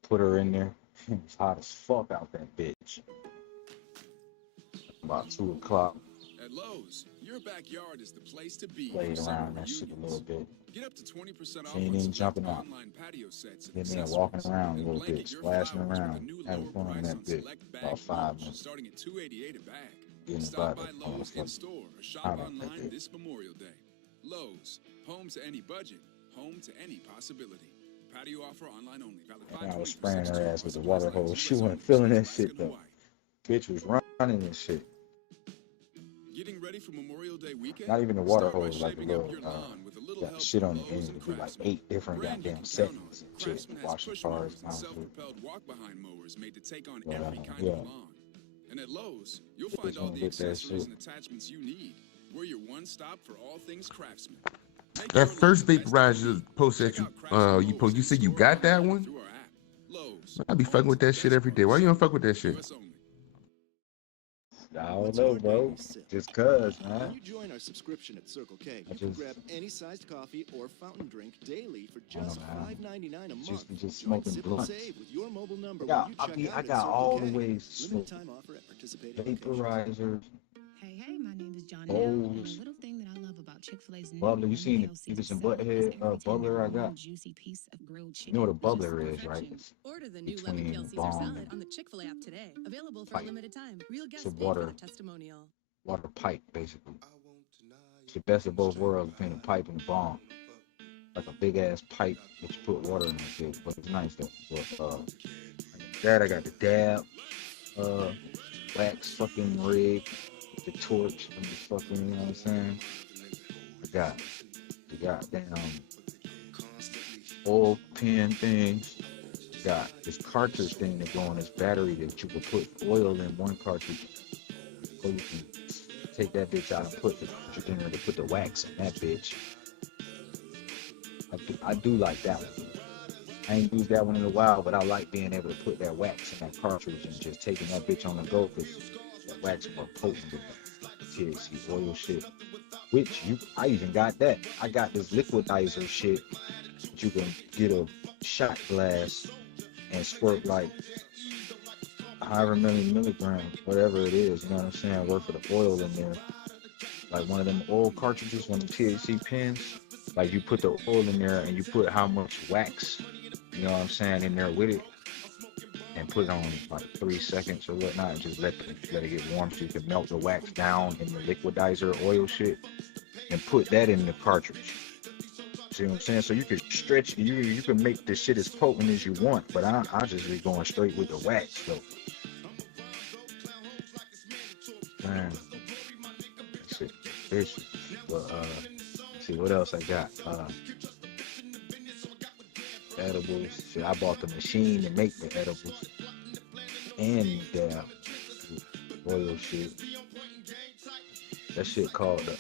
Put her in there. It was hot as fuck out that bitch. About 2 o'clock. At Lowe's, your backyard is the place to be. Played around that shit a little bit. Get up to 20% off She ain't on even select jumping out. online patio sets and Been there accessories. walking around a And little blanket bit, your splashing flowers with a around, new having lower fun in price that on bitch. select bag About 5 mulch, minutes. starting at $2.88 a bag. Getting Stop about by that Lowe's in motherfucker store or shop out of that online bitch. this Memorial Day. Lowe's, home to any budget, home to any possibility. Patio offer online only. Valid And I was 5/20 spraying her June ass with the while water supplies last. hose. She U.S. wasn't only. feeling See that Alaska shit and though. Hawaii. Bitch was running and shit. ready for Memorial Day weekend? Not even the water Start by hose, like the shaping up little your lawn with a little got help shit from on the Lowe's end. and It be like Craftsman. 8 A different brand you goddamn can count on. settings and shit. Craftsman has Washing push cars, mowers and mounts, shit. self-propelled walk-behind mowers made to take on But every kind yeah, of lawn. And at Lowe's, you'll just find all gonna the get that accessories shit. and attachments you need. We're your one-stop for all things Craftsman. Make That your lawn first the best it can vaporizer be. post Check that you out Craftsman you mowers post, you in said you store got that online or one? through our app. Lowe's, I be home fucking to with the that shit best every day. Why you pros. don't fuck with that shit? US only. I don't know, bro. Just cuz, When man. you join our subscription at Circle K, I you can just, grab any sized coffee or fountain drink daily for I don't just know, man. $5.99 a Just month. just Join smoking Sip and blunts. Save with your mobile number I when got, you I check mean, I out at got Circle all K. the ways to Limited smoke. time offer at participating locations. Vaporizers, Hey, my name is John L. And a bowls, little thing that I love about Chick-fil-A's new bubbler. You seen Oreo the Caesar Beavis and salad is Butthead every time bubbler I you got? one juicy piece of grilled You know what a chicken, just bubbler is, right? perfection. It's Order the new lemon between kale the Caesar bong salad and on the Chick-fil-A app today. Available for a pipe. limited time. Real It's guests a pay for the water testimonial. pipe, basically. It's the best of both worlds between a pipe and a bong. Like a big ass pipe that you put water in and shit. But it's nice though. But that I got the dab, wax fucking rig, with the torch and the fucking, you know what I'm saying? I got the goddamn oil pen things. Got this cartridge thing that go on this battery that you can put oil in one cartridge. So you can take that bitch out and put the cartridge in there to put the wax in that bitch. I do like that one. I ain't used that one in a while, but I like being able to put that wax in that cartridge and just taking that bitch on the go because that wax is more potent than the THC oil shit. I even got that. I got this liquidizer shit that you can get a shot glass and squirt like however many milligrams, whatever it is, you know what I'm saying, worth of the oil in there. Like one of them oil cartridges, one of the THC pens. Like you put the oil in there and you put how much wax, you know what I'm saying, in there with it, and put it on like 3 seconds or whatnot, and just let it get warm so you can melt the wax down in the liquidizer oil shit, and put that in the cartridge. See what I'm saying? So you can stretch, you can make this shit as potent as you want, but I just be going straight with the wax though. Man, shit, bitch. But let's see what else I got. Edibles. Shit, I bought the machine to make the edibles and the oil shit. That shit called the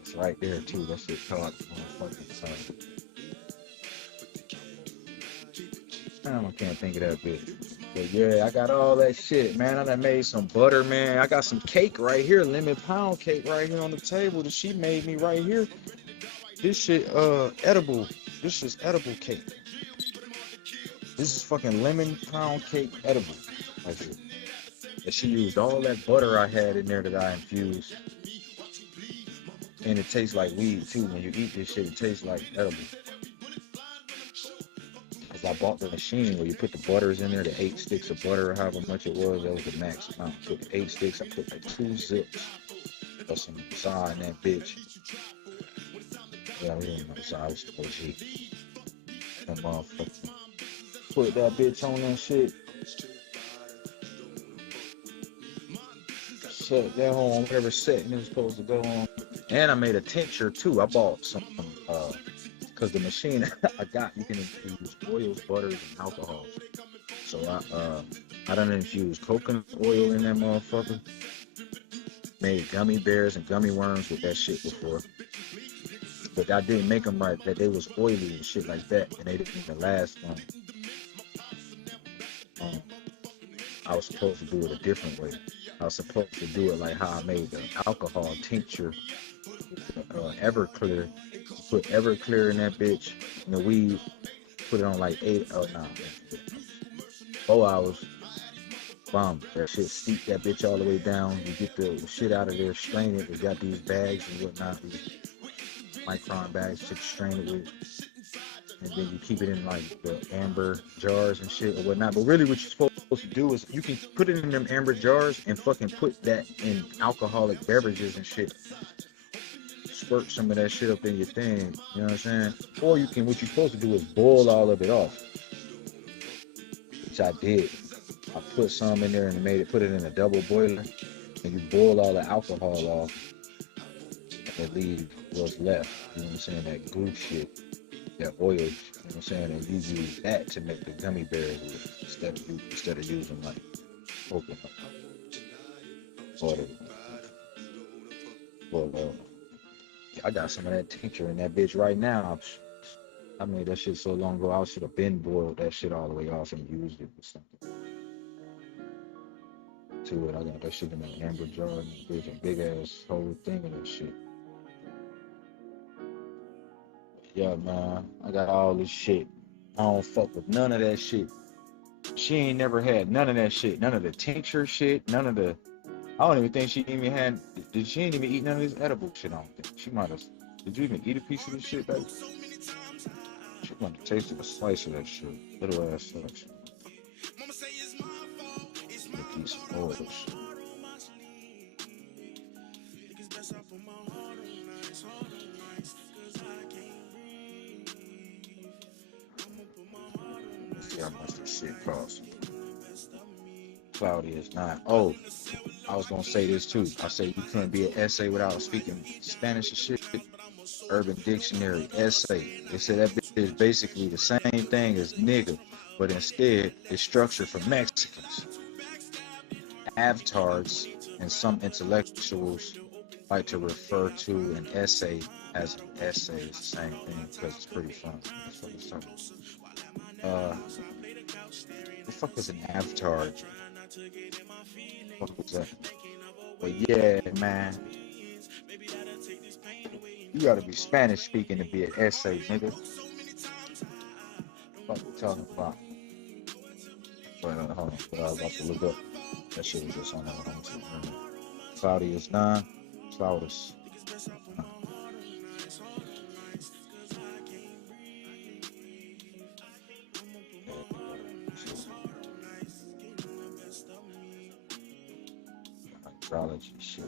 it's right there too. That shit called I can't think of that bitch. But yeah, I got all that shit, man. I done made some butter, man. I got some cake right here, lemon pound cake right here on the table that she made me right here. This shit, edible. This is edible cake. This is fucking lemon pound cake edible. Like it. And she used all that butter I had in there that I infused. And it tastes like weed too. When you eat this shit, it tastes like edible. Cause I bought the machine where you put the butters in there, the 8 sticks of butter, or however much it was. That was the max amount. I put the 8 sticks. I put like 2 zips of some Zah in that bitch. Yeah, we didn't know Zah was OG. That motherfucker. Put that bitch on that shit. Set that on whatever setting it was supposed to go on. And I made a tincture too. I bought some because the machine I got, you can infuse oils, butters, and alcohol. So I done infused coconut oil in that motherfucker. Made gummy bears and gummy worms with that shit before. But I didn't make them right, that they was oily and shit like that, and they didn't even last long. I was supposed to do it a different way. I was supposed to do it like how I made the alcohol tincture, Everclear. Put Everclear in that bitch, and the weed, put it on like 4 hours. Bomb. That shit, steep that bitch all the way down. You get the shit out of there, strain it. They got these bags and whatnot, these micron bags to strain it with. and then you keep it in like the amber jars and shit or whatnot. But really, what you're supposed to do is you can put it in them amber jars and fucking put that in alcoholic beverages and shit. Squirt some of that shit up in your thing. You know what I'm saying? Or you can. What you're supposed to do is boil all of it off, which I did. I put some in there and put it in a double boiler, and you boil all the alcohol off and leave what's left. You know what I'm saying? That glue shit, that oil. You know what I'm saying? And you use that to make the gummy bears with instead of using like coconut butter. Well, I got some of that tincture in that bitch right now. I made that shit so long ago. I should have been boiled that shit all the way off and used it for something. To it, I got that shit in an amber jar and a big ass whole thing of that shit. Yeah, man, I got all this shit. I don't fuck with none of that shit. She ain't never had none of that shit. None of the tincture shit. None of the. I don't even think she even had. She ain't even eat none of this edible shit. I don't think she might have. Did you even eat a piece of this shit, baby? She might have tasted a slice of that shit. Little ass slice. A piece of oil shit. Let's see how much this shit costs. Cloudy is not. Oh, I was gonna say this too. I said you couldn't be an essay without speaking Spanish and shit. Urban Dictionary essay. They said that is basically the same thing as nigga, but instead it's structured for Mexicans. Avatars and some intellectuals like to refer to an essay as an essay. It's the same thing because it's pretty fun. That's what it's talking about. The fuck is an avatar? What was that? But yeah, man. You gotta be Spanish speaking to be an essay, nigga. What you talking about? But hold on, but I was about to look up. That shit was just on the home too. Cloudy is none. Cloudus. Astrology shit.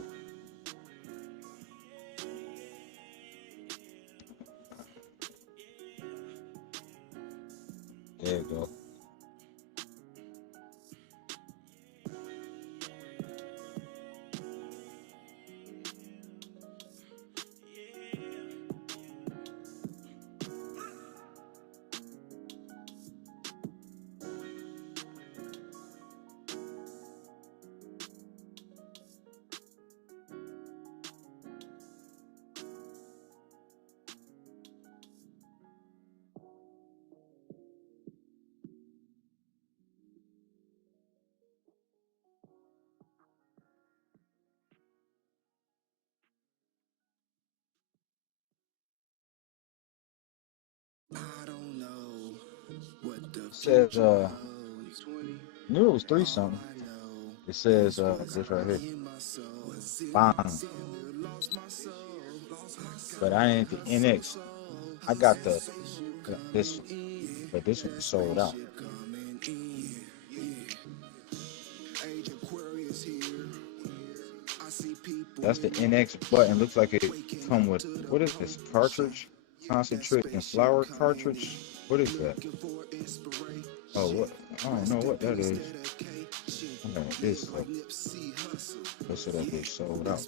There you go. It says knew it was 3 something. It says this right here. Bang. But I ain't the NX. I got this one, but this one sold out. That's the NX button. Looks like it come with, what is this? Cartridge? Concentrate and flower cartridge? What is that? Oh, what? I don't know what that is. Okay, this stuff. Let's say that bitch sold out.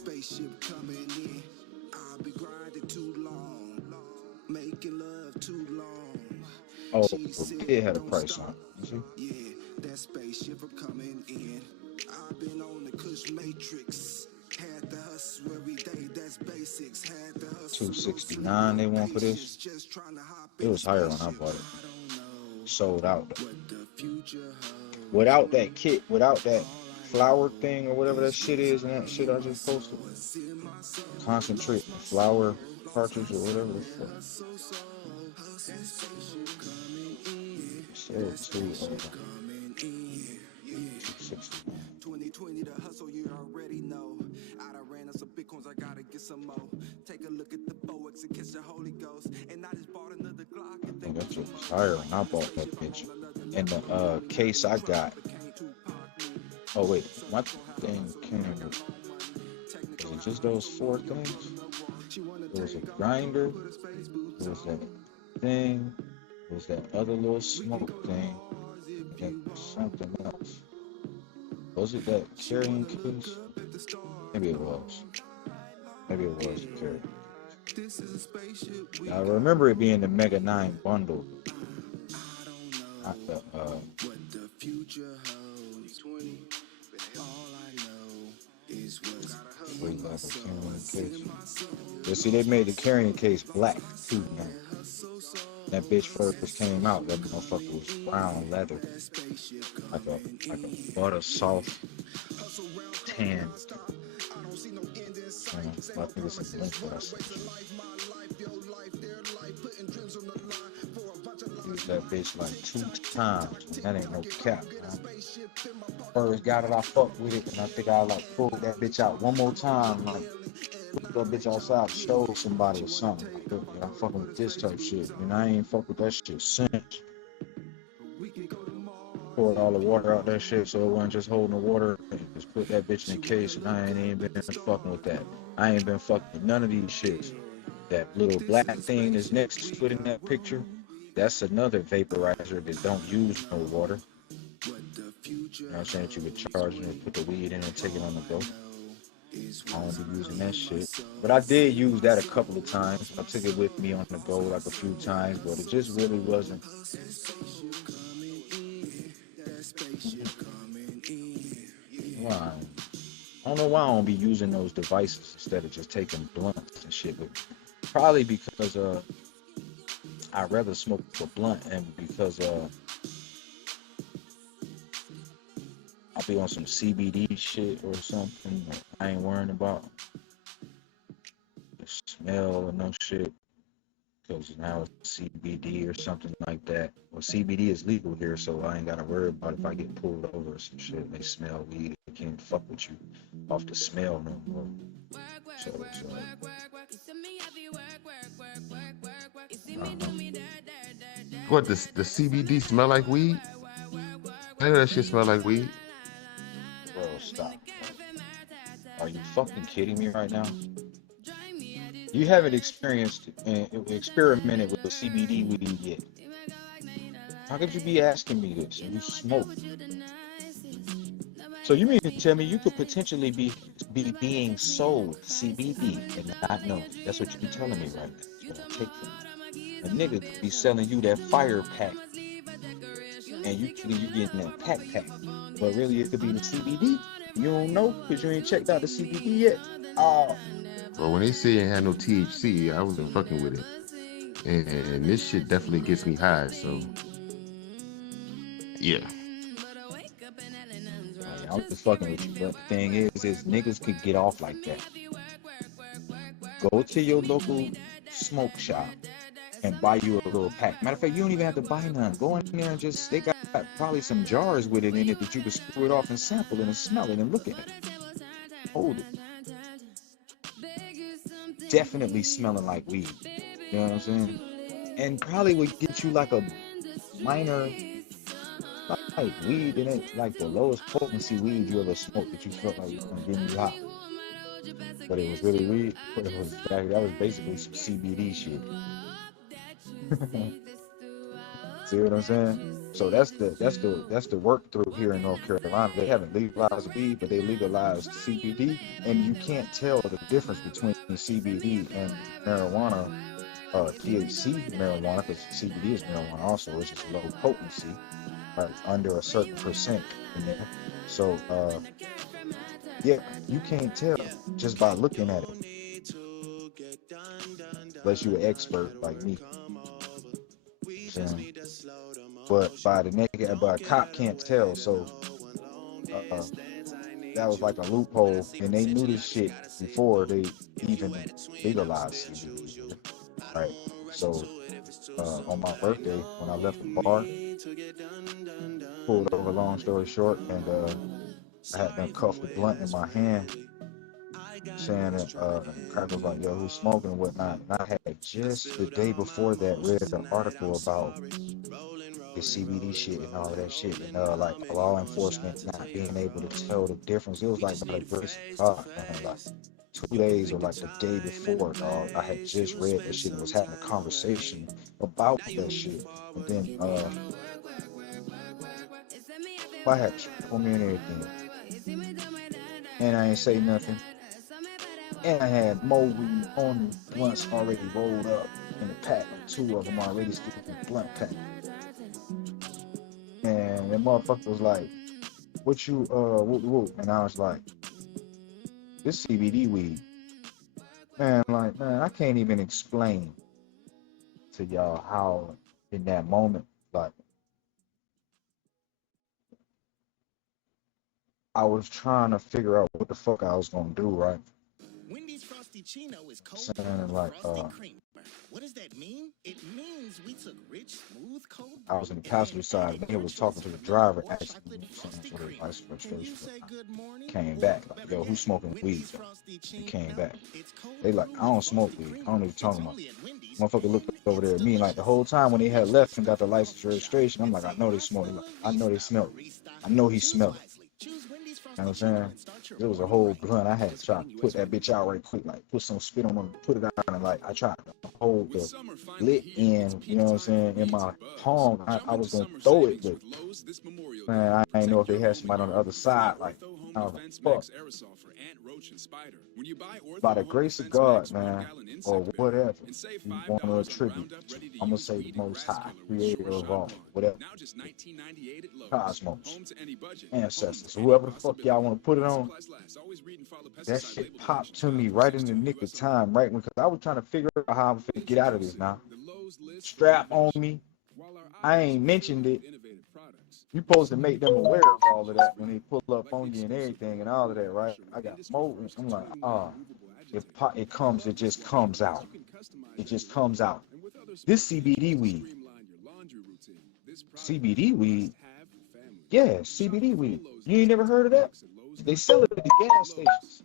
Oh, it had a price on it. You see? That spaceship coming in. I've been on the Kush Matrix. Had the hustle every day, that's basics. Had the hustle. $269 they want for this. It was higher when I bought it. Sold out. Without that kit, without that flower thing or whatever that shit is and that shit I just posted. Concentrate flower cartridge or whatever the fuck. So 260. 2020, the hustle you already know. I done ran up some bitcoins, I gotta get some more. Take a look at the Boex and catch the Holy Ghost. And I just bought another Glock and And that shit was fire when I bought that bitch. And the case I got. Oh wait, my thing came with. Was it just those 4 things? There was a grinder. There was that thing. There was that other little smoke thing. And something else. Was it that carrying case? Maybe it was. Maybe it was the carrying case. I remember it being the Mega 9 bundle. Not the But see, they made the carrying case black too, man. That bitch first came out, that motherfucker was brown leather. Like a butter soft tan. I think it's a link for us. Used that bitch like 2 times. That ain't no cap, man. First got it, I fucked with it, and I think I like pulled that bitch out one more time, like put that bitch outside, showed somebody or something. Like, I'm fucking with this type shit, and I ain't fuck with that shit since. Poured all the water out that shit, so it wasn't just holding the water. Just put that bitch in the case, and I ain't even been fucking with that. I ain't been fucking with none of these shits. That little black thing that's next to it in that picture, that's another vaporizer that don't use no water. You know what I'm saying? That you would charge and put the weed in and take it on the go. I won't be using that shit. But I did use that a couple of times. I took it with me on the go like a few times, but it just really wasn't. Why? I don't know why I don't be using those devices instead of just taking blunts and shit. But probably because I'd rather smoke a blunt, and because I'll be on some CBD shit or something that I ain't worrying about the smell or no shit. Because now it's CBD or something like that. Well, CBD is legal here, so I ain't gotta worry about if I get pulled over or some shit and they smell weed. They can't fuck with you off the smell no more. So What, the CBD smell like weed? I know that shit smell like weed. Bro, stop. Are you fucking kidding me right now? You haven't experimented with CBD weed yet. How could you be asking me this? And you smoke. So you mean to tell me you could potentially be being sold CBD and not know? That's what you be telling me right now. That's what I take from you. A nigga could be selling you that fire pack, and you getting that pack, but really it could be the CBD. You don't know because you ain't checked out the CBD yet. Oh. Well, when they say it ain't had no THC, I wasn't fucking with it. And this shit definitely gets me high, so yeah. I'm just fucking with you, but the thing is niggas could get off like that. Go to your local smoke shop and buy you a little pack. Matter of fact, you don't even have to buy none. Go in there and just, they got probably some jars with it in it that you can screw it off and sample it and smell it and look at it. Hold it. Definitely smelling like weed. You know what I'm saying? And probably would get you like a minor, like weed in it, like the lowest potency weed you ever smoked that you felt like was gonna get you hot. But it was really weed. But it was that was basically some CBD shit. See what I'm saying? So that's the work through here in North Carolina. They haven't legalized weed, but they legalized CBD, and you can't tell the difference between CBD and marijuana, THC marijuana, because CBD is marijuana also, which is low potency, right, under a certain percent in there. So yeah, you can't tell just by looking at it, unless you're an expert like me. But by a cop can't tell, so that was like a loophole, and they knew this shit before they even legalized CBD, right? So on my birthday, when I left the bar, pulled over, long story short, and I had them cuff the blunt in my hand, saying that crack was like, yo, who's smoking and whatnot. And I had just the day before that read an article about the CBD shit and all of that shit, and like law enforcement not being able to tell the difference. It was like by the grace of God, man. Like 2 days or like the day before, dog, I had just read that shit and was having a conversation about that shit. And then I had triple me and everything, and I ain't say nothing. And I had more weed on the blunts already rolled up in the pack, like 2 of them already still in the blunt pack. And that motherfucker was like, what you whoop whoop? And I was like, this CBD weed. Man, like, man, I can't even explain to y'all how in that moment, like, I was trying to figure out what the fuck I was gonna do, right? Wendy's Frosty Chino is cold Saying like, frosty creamer. What does that mean? It means we took rich, smooth, cold I was in the passenger side, and he was talking to the driver, asking me for the license registration. Came back, like, yo, who's smoking weed? He came back. They like, I don't smoke weed. I don't know what you're talking about. Motherfucker looked over there at me, like the whole time when they had left and got the license registration, I'm like, I know they smoke it. Like, I know they smell it. I know he smelled it. You know what I'm saying? It was a whole blunt. I had to try to put that bitch out right quick, like put some spit on it, put it out, and like I tried to hold the lit in, you know what I'm saying, in my palm. I was gonna throw it, but man, I didn't know if they had somebody on the other side. Like, I was like, fuck. By the grace of God, man, or whatever you want to attribute, I'm gonna say the Most High, Creator of all, whatever, cosmos, ancestors, whoever the fuck y'all want to put it on. That shit popped to me right in the nick of time, right? Because I was trying to figure out how I'm finna get out of this now. Strap on me. I ain't mentioned it. You supposed to make them aware of all of that when they pull up on you and everything and all of that, right? I got more. I'm like, it just comes out. It just comes out. This CBD weed, yeah, CBD weed. You ain't never heard of that? They sell it at the gas stations.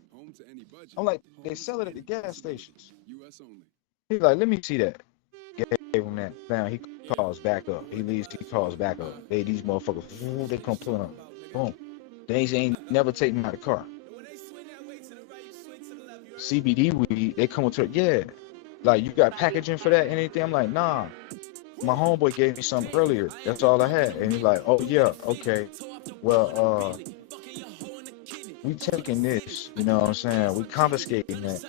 I'm like, they sell it at the gas stations. He's like, let me see that. Gave him that. Now he calls back up. He leaves. He calls back up. These motherfuckers, they come pulling up. Boom. They ain't never take me out of the car. CBD weed, they come to it. Yeah, like you got packaging for that and anything? I'm like, nah. My homeboy gave me some earlier. That's all I had. And he's like, oh yeah, okay. Well, we taking this. You know what I'm saying? We confiscating that.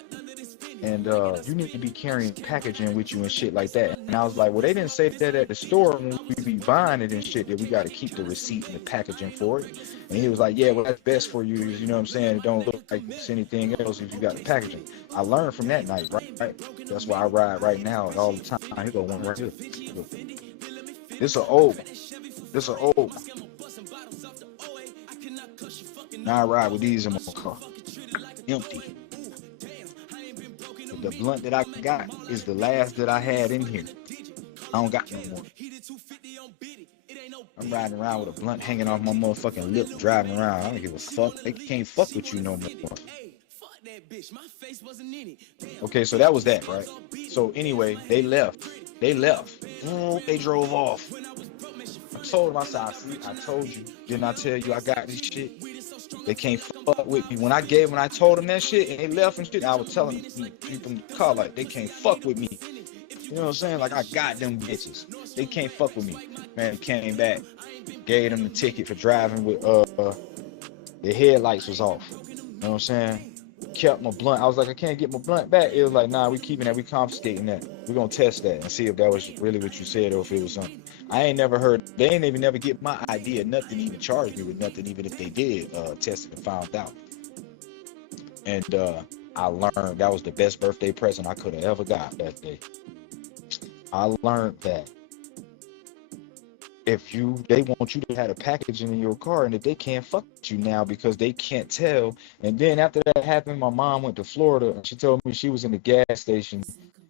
And you need to be carrying packaging with you and shit like that. And I was like, well, they didn't say that at the store when we be buying it and shit, that we got to keep the receipt and the packaging for it. And he was like, yeah, well, that's best for you, you know what I'm saying? It don't look like it's anything else if you got the packaging. I learned from that night, right? That's why I ride right now all the time. Here go one right here. This an old one. This an old one. Now I ride with these in my car. Empty. The blunt that I got is the last that I had in here. I don't got no more. I'm riding around with a blunt hanging off my motherfucking lip, driving around. I don't give a fuck. They can't fuck with you no more. Okay, so that was that, right? So anyway, they left. They drove off. I told them, I told you. Didn't I tell you I got this shit? They can't fuck with me. When I told them that shit and they left and shit, I was telling people in the car, like, they can't fuck with me. You know what I'm saying? Like, I got them bitches. They can't fuck with me. Man, came back, gave them the ticket for driving with, the headlights was off. You know what I'm saying? Kept my blunt. I was like, I can't get my blunt back. It was like, nah, we keeping that. We confiscating that. We're going to test that and see if that was really what you said or if it was something. I ain't never heard. They ain't even never get my idea. Nothing, even charged me with nothing, even if they did test it and found out. And I learned that was the best birthday present I could have ever got that day. I learned that they want you to have a packaging in your car, and if they can't fuck with you now because they can't tell. And then after that happened, my mom went to Florida and she told me she was in the gas station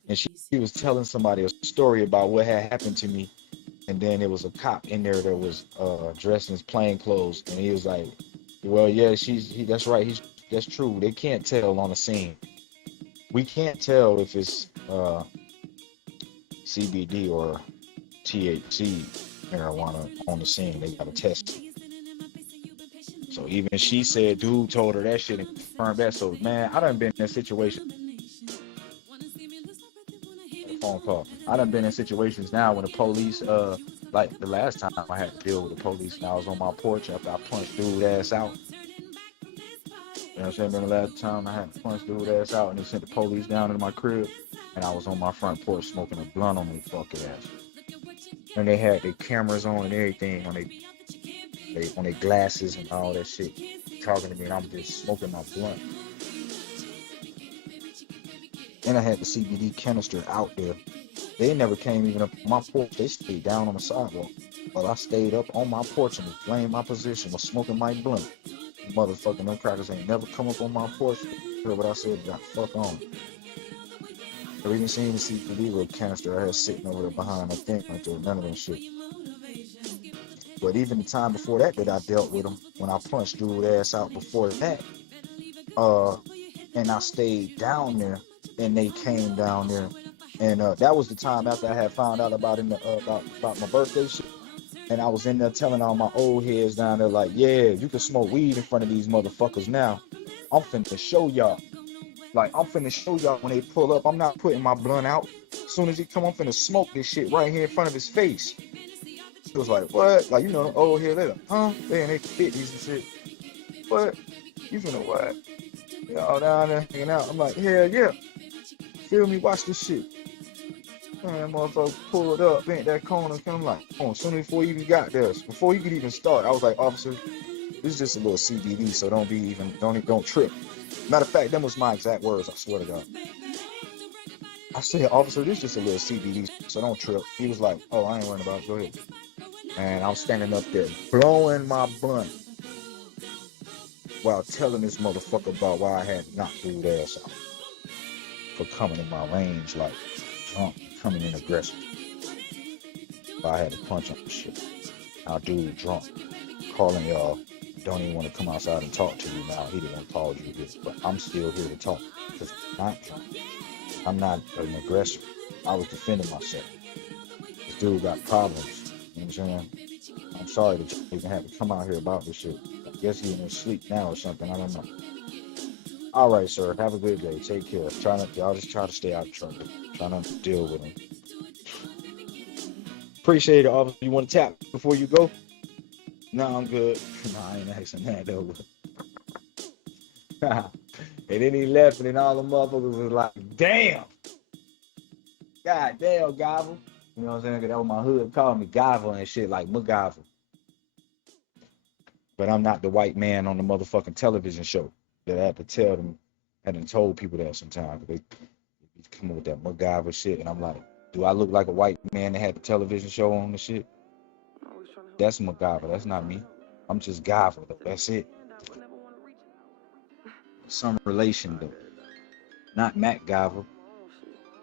and she was telling somebody a story about what had happened to me. And then there was a cop in there that was dressed in his plain clothes, and he was like, Well, yeah, that's right. That's true. They can't tell on the scene. We can't tell if it's CBD or THC marijuana on the scene. They gotta test it. So even she said, dude told her that shit and confirmed that. So man, I done been in a situation. Phone call. I done been in situations now when the police, like the last time I had to deal with the police, and I was on my porch after I punched dude ass out. You know what I'm saying? Remember the last time I had to punch dude ass out and they sent the police down into my crib, and I was on my front porch smoking a blunt on their fucking ass. And they had their cameras on and everything on their glasses and all that shit, talking to me, and I'm just smoking my blunt. And I had the CBD canister out there. They never came even up on my porch. They stayed down on the sidewalk. While I stayed up on my porch and was playing my position, was smoking my blunt. Motherfucking them crackers ain't never come up on my porch. What I said, got fuck on. Never even seen the CBD little canister I had sitting over there behind the thing right there. None of them shit. But even the time before that I dealt with them, when I punched dude ass out before that, and I stayed down there, and they came down there, and that was the time after I had found out about about my birthday shit, and I was in there telling all my old heads down there like, yeah, you can smoke weed in front of these motherfuckers now. I'm finna show y'all. Like, I'm finna show y'all when they pull up. I'm not putting my blunt out. As soon as he come, I'm finna smoke this shit right here in front of his face. It was like, what? Like, you know, old head, they like, huh? They in their 50s and shit. What? You finna what? Y'all down there hanging out. I'm like, hell yeah. Feel me? Watch this shit. Man, motherfucker pulled up, bent that corner, and I'm like, oh, as soon as before he even got there, before he could even start, I was like, officer, this is just a little CBD, so don't trip. Matter of fact, them was my exact words, I swear to God. I said, officer, this is just a little CBD, so don't trip. He was like, oh, I ain't worrying about it, go ahead. And I'm standing up there, blowing my blunt, while telling this motherfucker about why I had knocked dude ass out for coming in my range like drunk, coming in aggressive. I had to punch him and shit. Our dude drunk, calling y'all, don't even want to come outside and talk to you now. He didn't call you here, but I'm still here to talk because I'm not drunk. I'm not an aggressor. I was defending myself. This dude got problems. You know what I'm saying? I'm sorry that you even had to come out here about this shit. I guess he's in his sleep now or something. I don't know. All right, sir. Have a good day. Take care. Y'all just try to stay out of trouble. Try not to deal with him. Appreciate it, officer. You want to tap before you go? No, I'm good. No, I ain't asking that though. And then he left, and then all the motherfuckers was like, damn. God damn, Guyver. You know what I'm saying? That was my hood calling me Guyver and shit, like MacGyver. But I'm not the white man on the motherfucking television show that I had to tell them, and told people that sometimes. They come up with that MacGyver shit, and I'm like, do I look like a white man that had the television show on the shit? That's MacGyver. That's not me. I'm just Guyver, though. That's it. Some relation, though. Not Matt Guyver.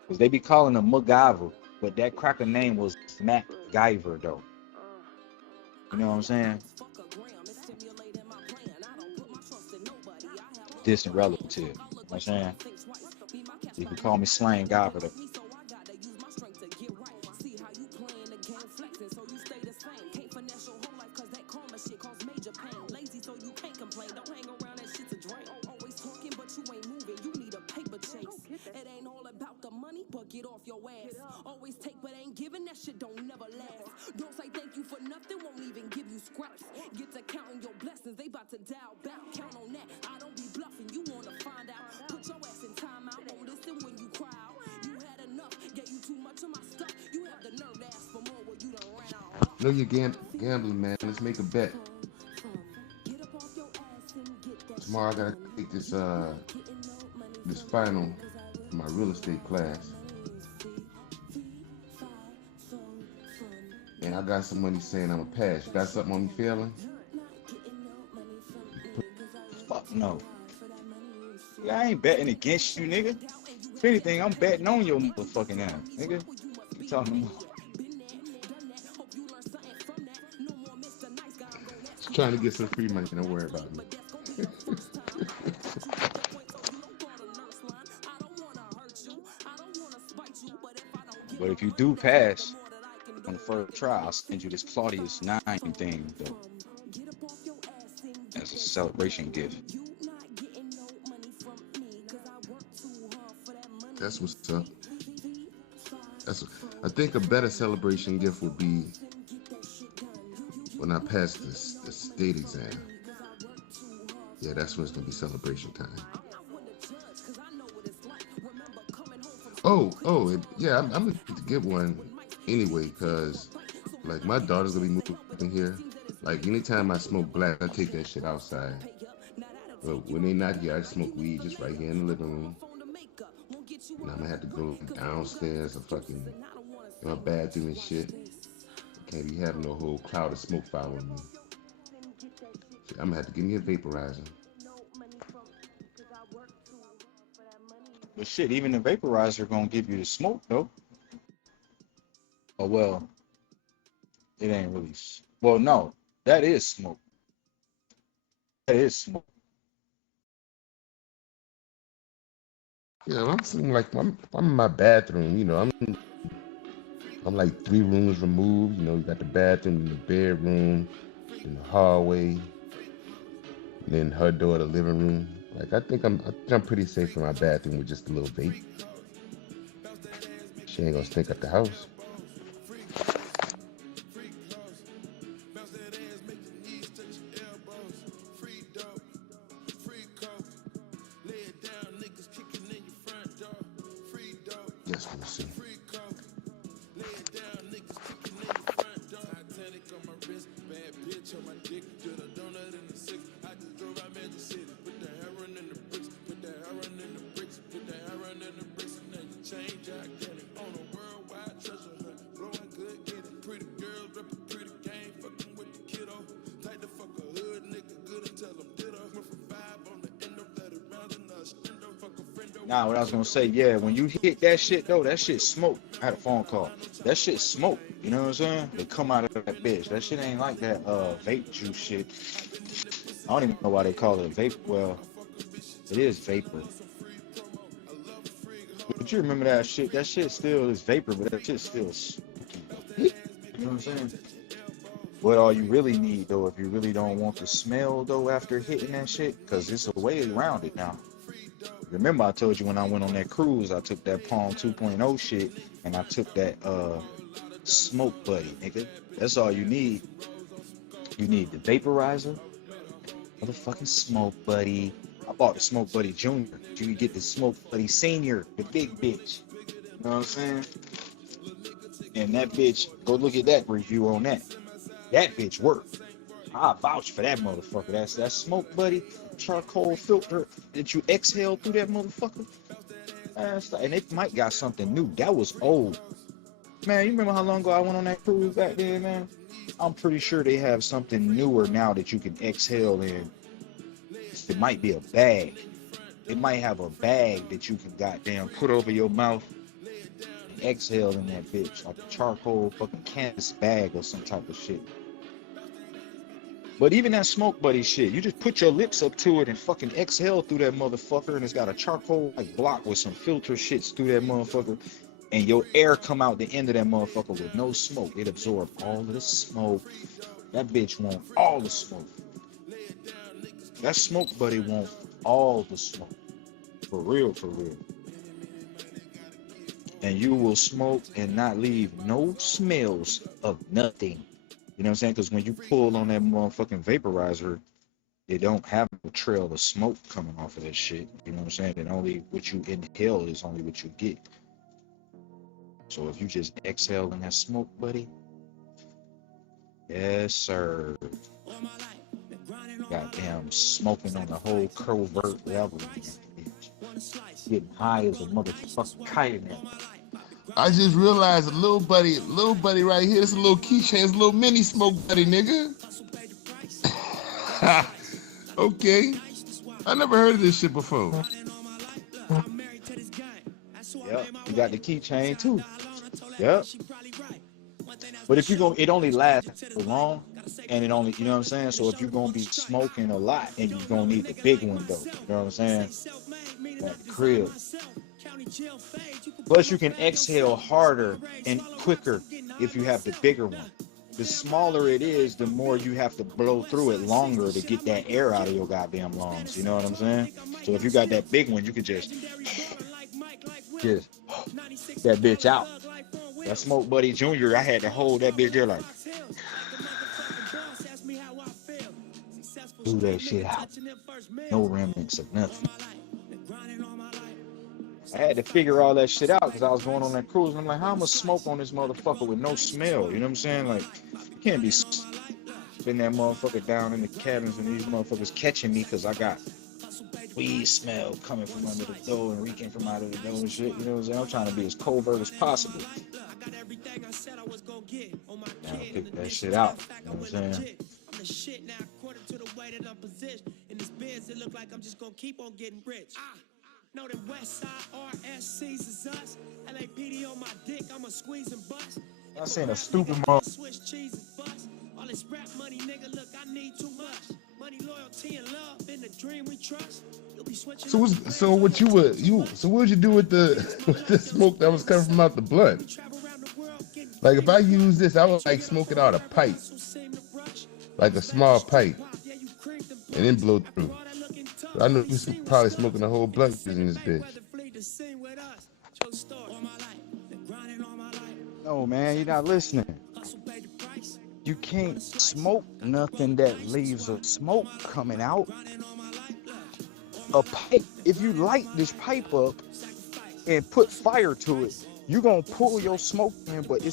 Because they be calling him MacGyver, but that cracker name was Matt Guyver, though. You know what I'm saying? Distant relative. You know what I'm saying? You can call me Slang Guyver, though. Know you're gambling, man. Let's make a bet. Tomorrow I gotta take this final for my real estate class. And I got some money saying I'm a pass. You got something on me failing? Fuck no. I ain't betting against you, nigga. If anything, I'm betting on your motherfucking ass, nigga. What you talking about? Trying to get some free money. Don't worry about me. But if you do pass on the first try, I'll send you this Claudius 9 thing though, as a celebration gift. That's what's up. I think a better celebration gift would be when I pass this state exam. Yeah, that's when it's gonna be celebration time. Yeah, I'm gonna get one anyway, cause like my daughter's gonna be moving here. Like anytime I smoke black, I take that shit outside. But when they not here, I smoke weed just right here in the living room. And I'm gonna have to go downstairs or fucking in my bathroom and shit. I can't be having a whole cloud of smoke following me. Shit, I'm gonna have to give me a vaporizer. But shit, even the vaporizer gonna give you the smoke though. Oh well, it ain't really. Well, no, that is smoke. That is smoke. Yeah, I'm sitting like I'm in my bathroom. You know, I'm like 3 rooms removed. You know, you got the bathroom and the bedroom and the hallway, and then her door, the living room. Like I think I'm pretty safe in my bathroom with just a little vape. She ain't gonna stink up the house. Yes, we'll see. Nah, what I was gonna say, yeah, when you hit that shit though, that shit smoke. I had a phone call. That shit smoke. You know what I'm saying? They come out of that bitch. That shit ain't like that vape juice shit. I don't even know why they call it a vape. Well, it is vapor. But you remember that shit? That shit still is vapor, but that shit still you know what I'm saying? What all you really need though, if you really don't want the smell though after hitting that shit, because it's a way around it now. Remember I told you when I went on that cruise, I took that Palm 2.0 shit and I took that smoke buddy, nigga. That's all you need. You need the vaporizer, motherfucking smoke buddy. I bought the smoke buddy junior. You can get the smoke buddy senior, the big bitch. You know what I'm saying? And that bitch, go look at that review on that. That bitch worked. I vouch for that motherfucker. That's that smoke buddy charcoal filter that you exhale through that motherfucker. And it might got something new. That was old. Man, you remember how long ago I went on that cruise back then, man? I'm pretty sure they have something newer now that you can exhale in. It might be a bag. It might have a bag that you can goddamn put over your mouth and exhale in that bitch. Like a charcoal fucking canvas bag or some type of shit. But even that smoke buddy shit, you just put your lips up to it and fucking exhale through that motherfucker, and it's got a charcoal like block with some filter shits through that motherfucker, and your air come out the end of that motherfucker with no smoke. It absorbs all of the smoke. That bitch want all the smoke. That smoke buddy want all the smoke. For real, for real. And you will smoke and not leave no smells of nothing. You know what I'm saying? Because when you pull on that motherfucking vaporizer, it don't have a trail of smoke coming off of that shit. You know what I'm saying? And only what you inhale is only what you get. So if you just exhale in that smoke, buddy, yes, sir. Goddamn smoking on the whole covert level. Getting high as a motherfucking kite in there. I just realized a little buddy right here. This is a little keychain, it's a little mini smoke buddy, nigga. Okay. I never heard of this shit before. Yep, you got the keychain too. Yep. But if you go, it only lasts so long. And it only, you know what I'm saying? So if you're gonna be smoking a lot, and you're gonna need the big one though, you know what I'm saying? That crib. Plus you can exhale harder and quicker if you have the bigger one. The smaller it is, the more you have to blow through it longer to get that air out of your goddamn lungs. You know what I'm saying? So if you got that big one, you can just that bitch out. That Smoke Buddy Jr., I had to hold that bitch there like, do that shit out. No remnants of nothing. I had to figure all that shit out because I was going on that cruise and I'm like, how much smoke on this motherfucker with no smell? You know what I'm saying? Like, you can't be spin that motherfucker down in the cabins and these motherfuckers catching me because I got weed smell coming from under the door and reeking from out of the door and shit. You know what I'm saying? I'm trying to be as covert as possible. Now pick that shit out. You know what I'm saying? The shit now, according to the way that I'm positioned in this biz, it look like I'm just gonna keep on getting rich. Know that Westside RSCs is us. LAPD on my dick, I'ma squeeze and bust. I seen a stupid mother. Swiss cheese and bust. All this rap money, nigga, look, I need too much. Money, loyalty, and love in the dream we trust. You'll be switching. So what would you do with the smoke that was coming from out the blunt? Like if I use this, I would like smoke it out a pipe, like a small pipe, and then blow through. I know you probably smoking a whole blunt in this bitch. No, man, you're not listening. You can't smoke nothing that leaves a smoke coming out. A pipe, if you light this pipe up and put fire to it, you're gonna pull your smoke in, but it's